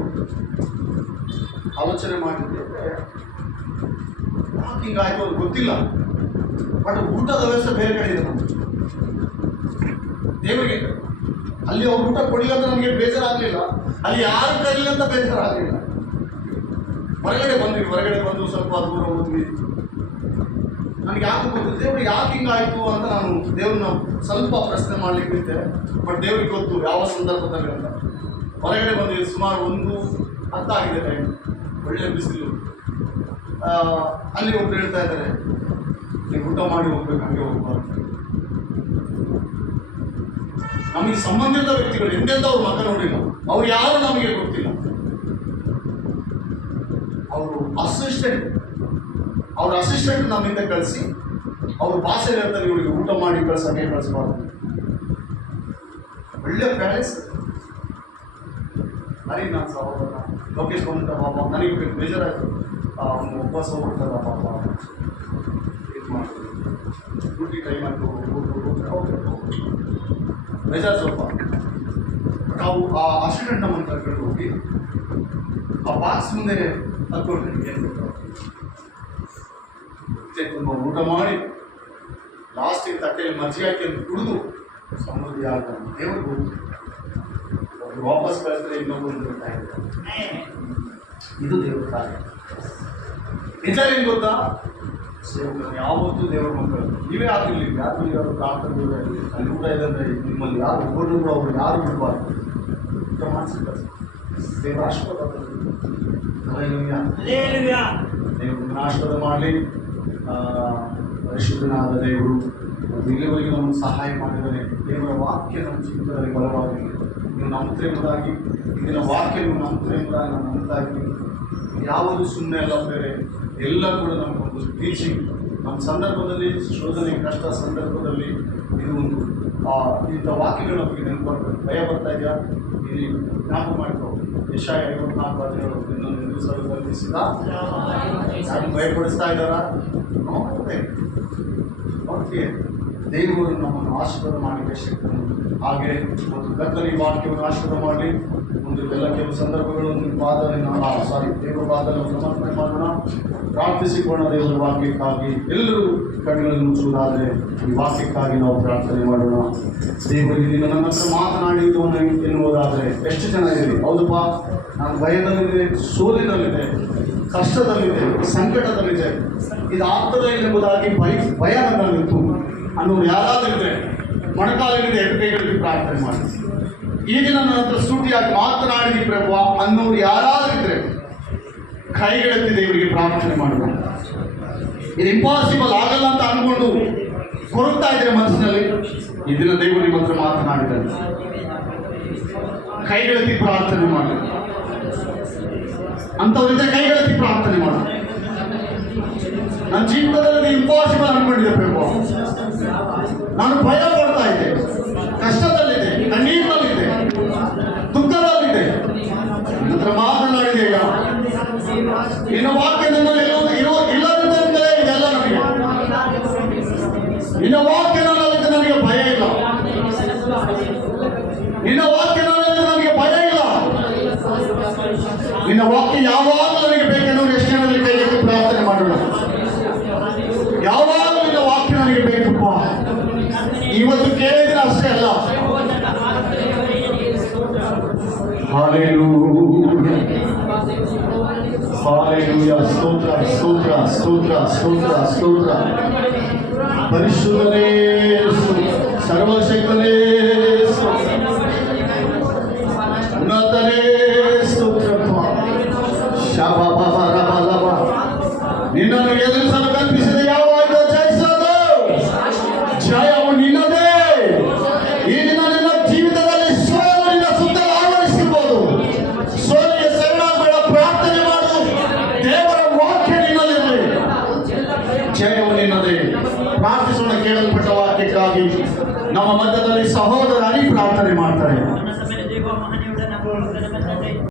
ಆಲೋಚನೆ ಮಾಡಿದ್ವಿ. ಯಾಕೆ ಹಿಂಗಾಯ್ತು ಅದು ಗೊತ್ತಿಲ್ಲ, ಬಟ್ ಊಟದ ವ್ಯವಸ್ಥೆ ಬೇರೆ ಕಡೆ ಇದೆ ನಮ್ಗೆ. ದೇವರಿಗೆ ಅಲ್ಲಿ ಅವ್ರು ಊಟ ಕೊಡಲಿಲ್ಲ ಅಂತ ನಮಗೆ ಬೇಜಾರಾಗಲಿಲ್ಲ, ಅಲ್ಲಿ ಯಾರು ಕರೀಲಿ ಅಂತ ಬೇಜಾರಾಗಲಿಲ್ಲ. ಹೊರಗಡೆ ಬಂದು ಸ್ವಲ್ಪ ದೂರ ಹೋದ್ವಿ. ನನಗೆ ಯಾಕೆ ಗೊತ್ತು, ದೇವ್ರಿಗೆ ಯಾಕೆ ಹಿಂಗಾಯ್ತು ಅಂತ ನಾನು ದೇವ್ರನ್ನ ಸ್ವಲ್ಪ ಪ್ರಶ್ನೆ ಮಾಡ್ಲಿಕ್ಕೆ. ಬಟ್ ದೇವ್ರಿಗೆ ಗೊತ್ತು ಯಾವ ಸಂದರ್ಭದಲ್ಲಿ ಅಂತ. ಹೊರಗಡೆ ಬಂದ್ವಿ, ಸುಮಾರು 1:10 ಆಗಿದೆ ಟೈಮ್, ಒಳ್ಳೆ ಬಿಸಿಲು. ಅಲ್ಲಿ ಒಬ್ರು ಹೇಳ್ತಾ ಇದ್ದಾರೆ, ನೀವು ಊಟ ಮಾಡಿ ಹೋಗ್ಬೇಕು, ಹಂಗೆ ಹೋಗ್ಬಾರ್ದು. ನಮಗೆ ಸಂಬಂಧಿತ ವ್ಯಕ್ತಿಗಳು ಎಂದೆಂದ ಅವ್ರ ಮಗ ನೋಡಿಲ್ಲ, ಅವ್ರು ಯಾರು ನಮಗೆ ಗೊತ್ತಿಲ್ಲ. ಅವರು ಅವ್ರ ಅಸಿಸ್ಟೆಂಟ್ ನಮ್ಮಿಂದ ಕಳಿಸಿ ಅವ್ರ ಭಾಷೆ ಹೇಳ್ತಾರೆ, ಇವರಿಗೆ ಊಟ ಮಾಡಿ ಕಳ್ಸಂಗೆ ಕಳಿಸ್ಬಾರ್ದು. ಒಳ್ಳೆ ಪ್ಯಾಲೇಸ್. ನನಗೆ ನಾನು ಸಹೋದರ ಲೋಕೇಶ್ ಬಂದ ಪಾಪ, ನನಗೆ ಬೇಜಾರಾಯಿತು. ಅವನು ಉಪವಾಸ ಹೋಗ್ಬಿಡ್ತದ ಪಾಪ, ಇದು ಮಾಡ್ತೀವಿ, ಡ್ಯೂಟಿ ಟೈಮ್ ಆಯಿತು, ಬೇಜಾರು ಸ್ವಲ್ಪ. ನಾವು ಆ ಅಸಿಸ್ಟೆಂಟ್ ನಮ್ಮನ್ನು ಕರ್ಕೊಂಡು ಹೋಗಿ ಆ ಬಾಕ್ಸ್ ಮುಂದೆ ಹತ್ಕೊಂಡು ಏನು ತುಂಬ ಊಟ ಮಾಡಿ ಲಾಸ್ಟಿಗೆ ತಟ್ಟೆಯಲ್ಲಿ ಮಜ್ಜಿಗೆ ಹಾಕಿ ಅಂತ ಕುಡಿದು ಸಮೃದ್ಧಿ ಆಗ ದೇವ್ರಿಗೆ ಹೋಗ್ತೀವಿ. ಒಬ್ರು ವಾಪಸ್ ಕಳಿಸಿದ್ರೆ ಇನ್ನೊಬ್ಬರು ಬರ್ತಾ ಇದ್ದಾರೆ. ಇದು ದೇವ್ರ ಕಾರ್ಯ. ನಿಜ ಏನು ಗೊತ್ತಾ, ಸೇವಕರು ಯಾವತ್ತೂ ದೇವರ ಮಕ್ಕಳು ನೀವೇ ಆಗಿರಲಿ, ಯಾರು ಯಾರು ಪ್ರಾರ್ಥನೆ ಅಲ್ಲಿ ಊಟ ಇದೆ ಅಂದರೆ ನಿಮ್ಮಲ್ಲಿ ಯಾರು ಒಬ್ಬರು ಕೂಡ ಅವರು ಯಾರು ಬಿಡಬಾರ್ದು. ಊಟ ಮಾಡಿಸಿದ್ದಾರೆ ದೇವರ ಆಶೀರ್ವಾದ. ದೇವ್ರನ್ನ ಆಶೀರ್ವಾದ ಮಾಡಲಿ. ಪರಿಶುದ್ಧನಾದ ದೇವರು ಇಲ್ಲಿವರೆಗೆ ನಮಗೆ ಸಹಾಯ ಮಾಡಿದರೆ, ದೇವರ ವಾಕ್ಯ ನಮ್ಮ ಜೀವಿತದಲ್ಲಿ ಬಲವಾಗಿ ನೀವು ನಂಬುತ್ತೆಂಬುದಾಗಿ, ಇಂದಿನ ವಾಕ್ಯ ನೀವು ನಂಬುತ್ತೆಂಬುದಾಗಿ ನಾವು ನಂಬುತ್ತಾಗಿ, ಯಾವುದು ಸುಮ್ಮನೆ ಅಲ್ಲ ಬೇರೆ, ಎಲ್ಲ ಕೂಡ ನಮಗೊಂದು ಟೀಚಿಂಗ್. ನಮ್ಮ ಸಂದರ್ಭದಲ್ಲಿ, ಶೋಧನೆ ಕಷ್ಟ ಸಂದರ್ಭದಲ್ಲಿ ಇದು ಒಂದು ಇಂಥ ವಾಕ್ಯಗಳು ನಮಗೆ ನೆನಪು ಭಯ ಬರ್ತಾ ಇದೆಯಾ, ಇಲ್ಲಿ ಜ್ಞಾಪಕ ಮಾಡಿಕೊ. ಯೆಶಾಯ 54:17 ಇನ್ನೊಂದು ದಿವಸ ಕಲ್ಪಿಸಿದ ಯಾರು ಭಯಪಡಿಸ್ತಾ ಇದ್ದಾರಾ? ಓಕೆ, ದೇವರು ನಮ್ಮನ್ನು ಆಶೀರ್ವಾದ ಮಾಡಲಿಕ್ಕೆ ಶಕ್ತಿ. ಹಾಗೆ ಒಂದು ಕರ್ತನ ಈ ವಾಕ್ಯವನ್ನು ಆಶೀರ್ವಾದ ಮಾಡಲಿ. ಒಂದು ಎಲ್ಲ ಕೆಲವು ಸಂದರ್ಭಗಳು ದೇವರ ಪಾದವನ್ನು ಸಮರ್ಪಣೆ ಮಾಡೋಣ, ಪ್ರಾರ್ಥಿಸಿಕೊಳ್ಳೋಣ. ದೇವರ ವಾಕ್ಯಕ್ಕಾಗಿ ಎಲ್ಲರೂ ಕಣ್ಣುಗಳನ್ನು ಮುಚ್ಚುವುದಾದರೆ ಈ ವಾಕ್ಯಕ್ಕಾಗಿ ನಾವು ಪ್ರಾರ್ಥನೆ ಮಾಡೋಣ. ದೇವರಿಗೆ ನನ್ನ ಹತ್ರ ಮಾತನಾಡಿದ್ದು ಎನ್ನುವುದಾದರೆ ಎಷ್ಟು ಜನ ಇದೆ? ಹೌದಪ್ಪ, ನಾನು ಭಯದಲ್ಲಿದೆ, ಸೋಲಿನಲ್ಲಿದೆ, ಕಷ್ಟದಲ್ಲಿದೆ, ಸಂಕಟದಲ್ಲಿದೆ, ಇದು ಆಗ್ತದೆ ಎಂಬುದಾಗಿ ಭಯ ನನ್ನಲ್ಲಿತ್ತು ಅನ್ನೋರು ಯಾರಾದರಿದ್ರೆ ಮೊಣಕಾಲಿನಿಂದ ಎಡಗೈಗಳಿಗೆ ಪ್ರಾರ್ಥನೆ ಮಾಡಿ. ಈಗ ನನ್ನ ಹತ್ರ ಸೂಟಿಯಾಗಿ ಮಾತನಾಡಿ ಪ್ರಭು ಅನ್ನೋರು ಯಾರಾದರಿದ್ರೆ ಕೈಗೆಳೆತ್ತಿ ದೇವರಿಗೆ ಪ್ರಾರ್ಥನೆ ಮಾಡೋಣ. ಇದು ಇಂಪಾಸಿಬಲ್ ಆಗಲ್ಲ ಅಂತ ಅನ್ಕೊಂಡು ಕೊರಗ್ತಾ ಇದ್ರೆ ಮನಸ್ಸಿನಲ್ಲಿ, ಈ ದಿನ ದೇವರು ನಿಮ್ಮ ಹತ್ರ ಮಾತನಾಡಿದ್ದಾರೆ. ಕೈಗೆಳೆತ್ತಿ ಪ್ರಾರ್ಥನೆ ಮಾಡಿ. ಅಂಥವರಿಂದ ಕೈಗೆಳೆತ್ತಿ ಪ್ರಾರ್ಥನೆ ಮಾಡ. ನನ್ನ ಜೀವಿತದಲ್ಲಿ ಇಂಪಾಸಿಬಲ್ ಅನ್ಕೊಂಡಿದ್ದೆ ಪ್ರಭು, ನಾನು ಭಯ ಪಡ್ತಾ ಇದ್ದೆ, ಕಷ್ಟದಲ್ಲಿದೆ, ಕಣ್ಣೀರಿನಲ್ಲಿದೆ, ದುಃಖದಲ್ಲಿದೆ, ನಿನ್ನ ವಾಕ್ಯ ನನ್ನಲ್ಲಿ ಇಲ್ಲದಿದ್ದರೆ ಇದೆಲ್ಲ ನನಗೆ. ನಿನ್ನ ವಾಕ್ಯ ನನ್ನಲ್ಲಿದ್ದರೆ ನನಗೆ ಭಯ ಇಲ್ಲ. ನಿನ್ನ ವಾಕ್ಯ ನನ್ನಲ್ಲಿದ್ದರೆ ನನಗೆ ಭಯ ಇಲ್ಲ. ನಿನ್ನ ವಾಕ್ಯ ಯಾವಾಗಲೂ ನನಗೆ ಬೇಕೆನ್ನುವ ಎಷ್ಟು ಜನರಲ್ಲಿ ಕೈಗೆತ್ತಿ ಪ್ರಾರ್ಥನೆ ಮಾಡೋಣ. ಯಾವಾಗಲೂ ನಿನ್ನ ವಾಕ್ಯ ನನಗೆ ಬೇಕಪ್ಪ. ಇವತ್ತು ಕೇಳಿದ್ರೆ ಅಷ್ಟೇ ಅಲ್ಲ. Hallelujah, hallelujah. ಸ್ತೋತ್ರ ಸ್ತೋತ್ರ ಸ್ತೋತ್ರ ಸ್ತೋತ್ರ ಸ್ತೋತ್ರ. ಪರಿಶುದ್ಧನೇ, ಸರ್ವಶಕ್ತನೇ, ಉನ್ನತನೇ ಸ್ತೋತ್ರಪ್ಪ. ಶಬಬಬರಬಲಬ. ನಿನ್ನನ್ನು ಎದುರಿಸಲು ಕಲ್ಪಿಸಿದ ಯಾವ ಆಯುಧ ಜಯಿಸೋದು? ಜಯವು ನಿನ್ನದೇ. ಈ ದಿನ ನಿನ್ನ ಜೀವಿತದಲ್ಲಿ ಸೋಲು ನಿನ್ನ ಸುತ್ತಲೂ ಆವರಿಸಿರ್ಬೋದು. ಸೋಲಿಗೆ ಶರಣಾಗಬೇಡ, ಪ್ರಾರ್ಥನೆ ಮಾಡು. ದೇವರ ವಾಕ್ಯ ನಿನ್ನಲ್ಲಿರಲಿ. ಜಯವು ನಿನ್ನದೇ. ಪ್ರಾರ್ಥಿಸೋಣ. ಕೇಳಲ್ಪಟ್ಟ ವಾಕ್ಯಕ್ಕಾಗಿ ನಮ್ಮ ಮಧ್ಯದಲ್ಲಿ ಸಹೋದರ ಪ್ರಾರ್ಥನೆ ಮಾಡ್ತಾರೆ.